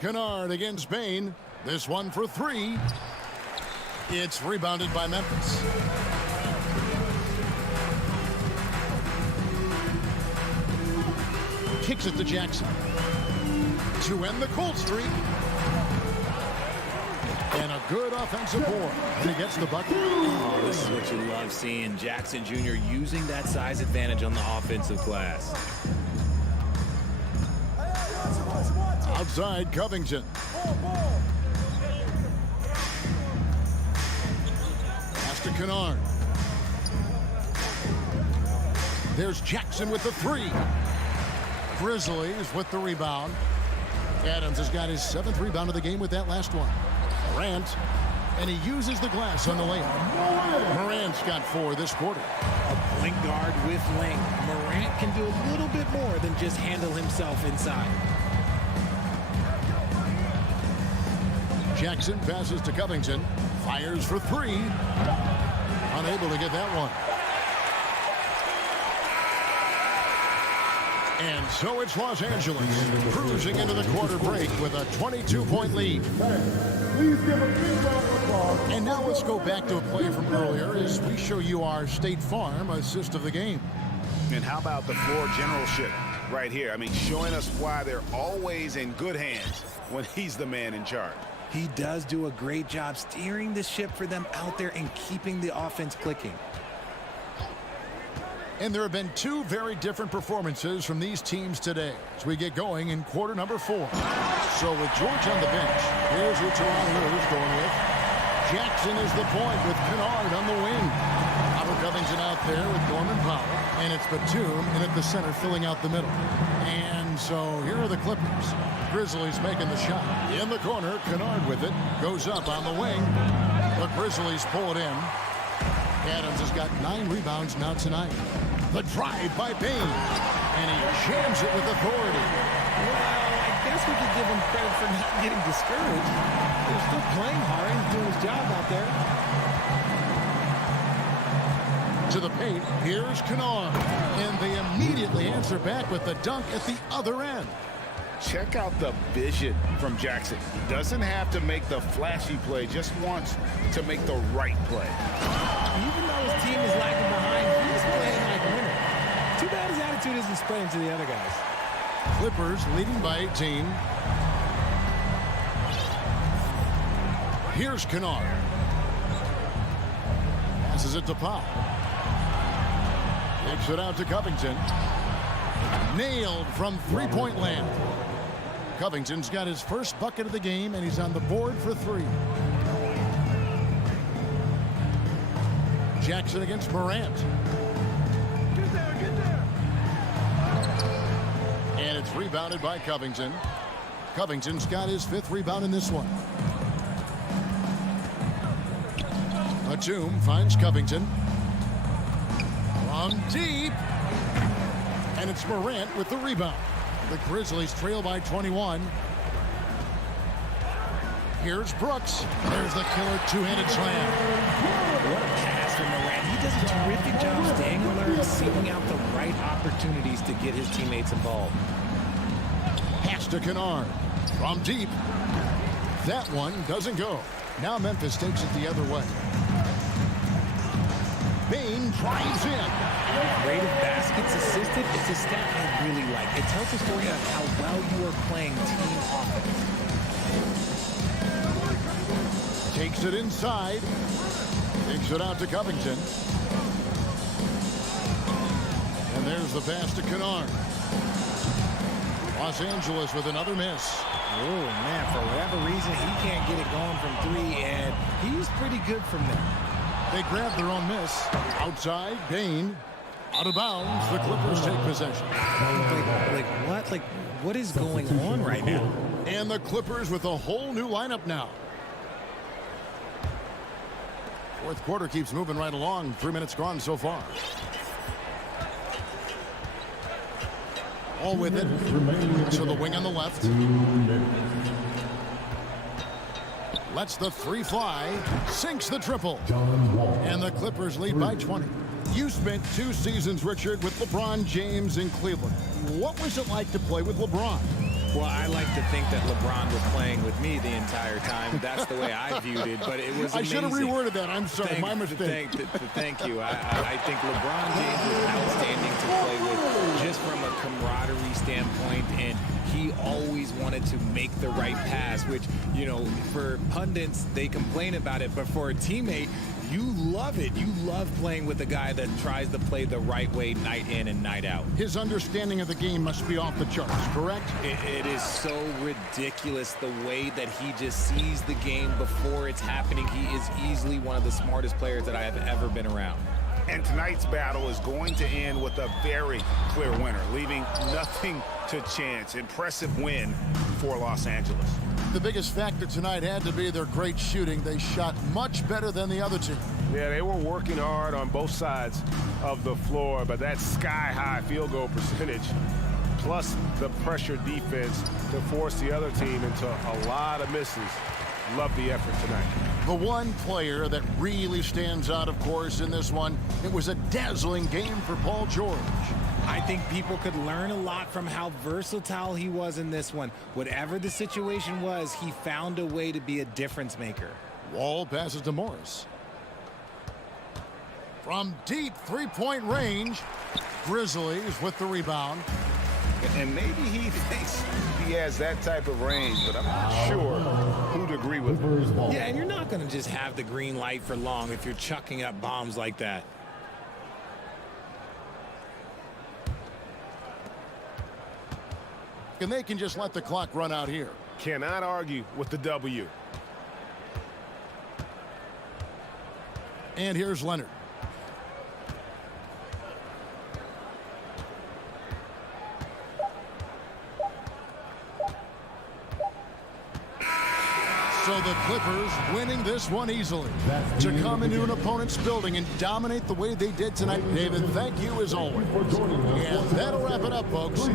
Kennard against Bain. This one for 3. It's rebounded by Memphis. Kicks it to Jackson. To end the cold streak. And a good offensive board. And he gets the bucket. Oh, this is what you love seeing. Jackson Jr. using that size advantage on the offensive glass. Outside, Covington. Pass to Kennard. There's Jackson with the 3. Grizzlies with the rebound. Adams has got his 7th rebound of the game with that last one. Morant, and he uses the glass on the layup. Morant's got 4 this quarter. A point guard with length. Morant can do a little bit more than just handle himself inside. Jackson passes to Covington. Fires for 3. Unable to get that one. And so it's Los Angeles cruising into the quarter break with a 22-point lead. And now let's go back to a play from earlier as we show you our State Farm assist of the game. And how about the floor generalship right here? I mean, showing us why they're always in good hands when he's the man in charge. he does do a great job steering the ship for them out there and keeping the offense clicking. And there have been two very different performances from these teams today as we get going in quarter number 4. So with George on the bench, here's what Toronto is going with. Jackson is the point with Kennard on the wing. Robert Covington out there with Norman Powell. And it's Batum in at the center filling out the middle. And so here are the Clippers. Grizzlies making the shot. In the corner, Kennard with it. Goes up on the wing. The Grizzlies pull it in. Adams has got 9 rebounds now tonight. The drive by Bain. And he jams it with authority. Well, I guess we could give him credit for not getting discouraged. They're still playing hard and doing his job out there. To the paint, here's Kennard. And they immediately answer back with the dunk at the other end. Check out the vision from Jackson. Doesn't have to make the flashy play, just wants to make the right play. Even though his team is lagging behind, he's playing like a winner. Too bad his attitude isn't spreading to the other guys. Clippers leading by 18. Here's Kennard. Passes it to Powell. Takes it out to Covington. Nailed from three-point land. Covington's got his first bucket of the game, and he's on the board for 3. Jackson against Morant. Get there. And it's rebounded by Covington. Covington's got his 5th rebound in this one. Batum finds Covington. From deep. And it's Morant with the rebound. The Grizzlies trail by 21. Here's Brooks. There's the killer two-handed slam. What a pass from Morant. He does a terrific job staying alert, seeking out the right opportunities to get his teammates involved. Pass to Kennard. From deep. That one doesn't go. Now Memphis takes it the other way. Bain drives in. Rate of baskets assisted, it's a stat I really like. It tells a story of how well you are playing team offense. Takes it inside. Takes it out to Covington. And there's the pass to Kennard. Los Angeles with another miss. Oh, man, for whatever reason, he can't get it going from 3, and he was pretty good from there. They grab their own miss. Outside, Bain. Out of bounds, the Clippers take possession. What is going on right now? And the Clippers with a whole new lineup now. Fourth quarter keeps moving right along. 3 minutes gone so far. All with it. To the wing on the left. Lets the 3 fly. Sinks the triple. And the Clippers lead by 20. You spent 2 seasons, Richard, with LeBron James in Cleveland. What was it like to play with LeBron? Well, I like to think that LeBron was playing with me the entire time. That's the way I viewed it, but it was amazing. I should have reworded that. I'm sorry, my mistake. Thank you. I think LeBron James was outstanding to play with just from a camaraderie standpoint, and he always wanted to make the right pass, which, you know, for pundits, they complain about it, but for a teammate, you love it. You love playing with a guy that tries to play the right way night in and night out. His understanding of the game must be off the charts, correct? It is so ridiculous the way that he just sees the game before it's happening. He is easily one of the smartest players that I have ever been around. And tonight's battle is going to end with a very clear winner, leaving nothing to chance. Impressive win for Los Angeles. The biggest factor tonight had to be their great shooting. They shot much better than the other team. Yeah, they were working hard on both sides of the floor, but that sky-high field goal percentage plus the pressure defense to force the other team into a lot of misses. Love the effort tonight. The one player that really stands out, of course, in this one, it was a dazzling game for Paul George. I think people could learn a lot from how versatile he was in this one. Whatever the situation was, he found a way to be a difference maker. Wall passes to Morris. From deep three-point range, Grizzlies with the rebound. And maybe he thinks he has that type of range, but I'm not sure who'd agree with me. Yeah, and you're not going to just have the green light for long if you're chucking up bombs like that. And they can just let the clock run out here. Cannot argue with the W. And here's Leonard. So the Clippers winning this one easily. To come into an opponent's building and dominate the way they did tonight. David, thank you as always. And that'll wrap it up, folks.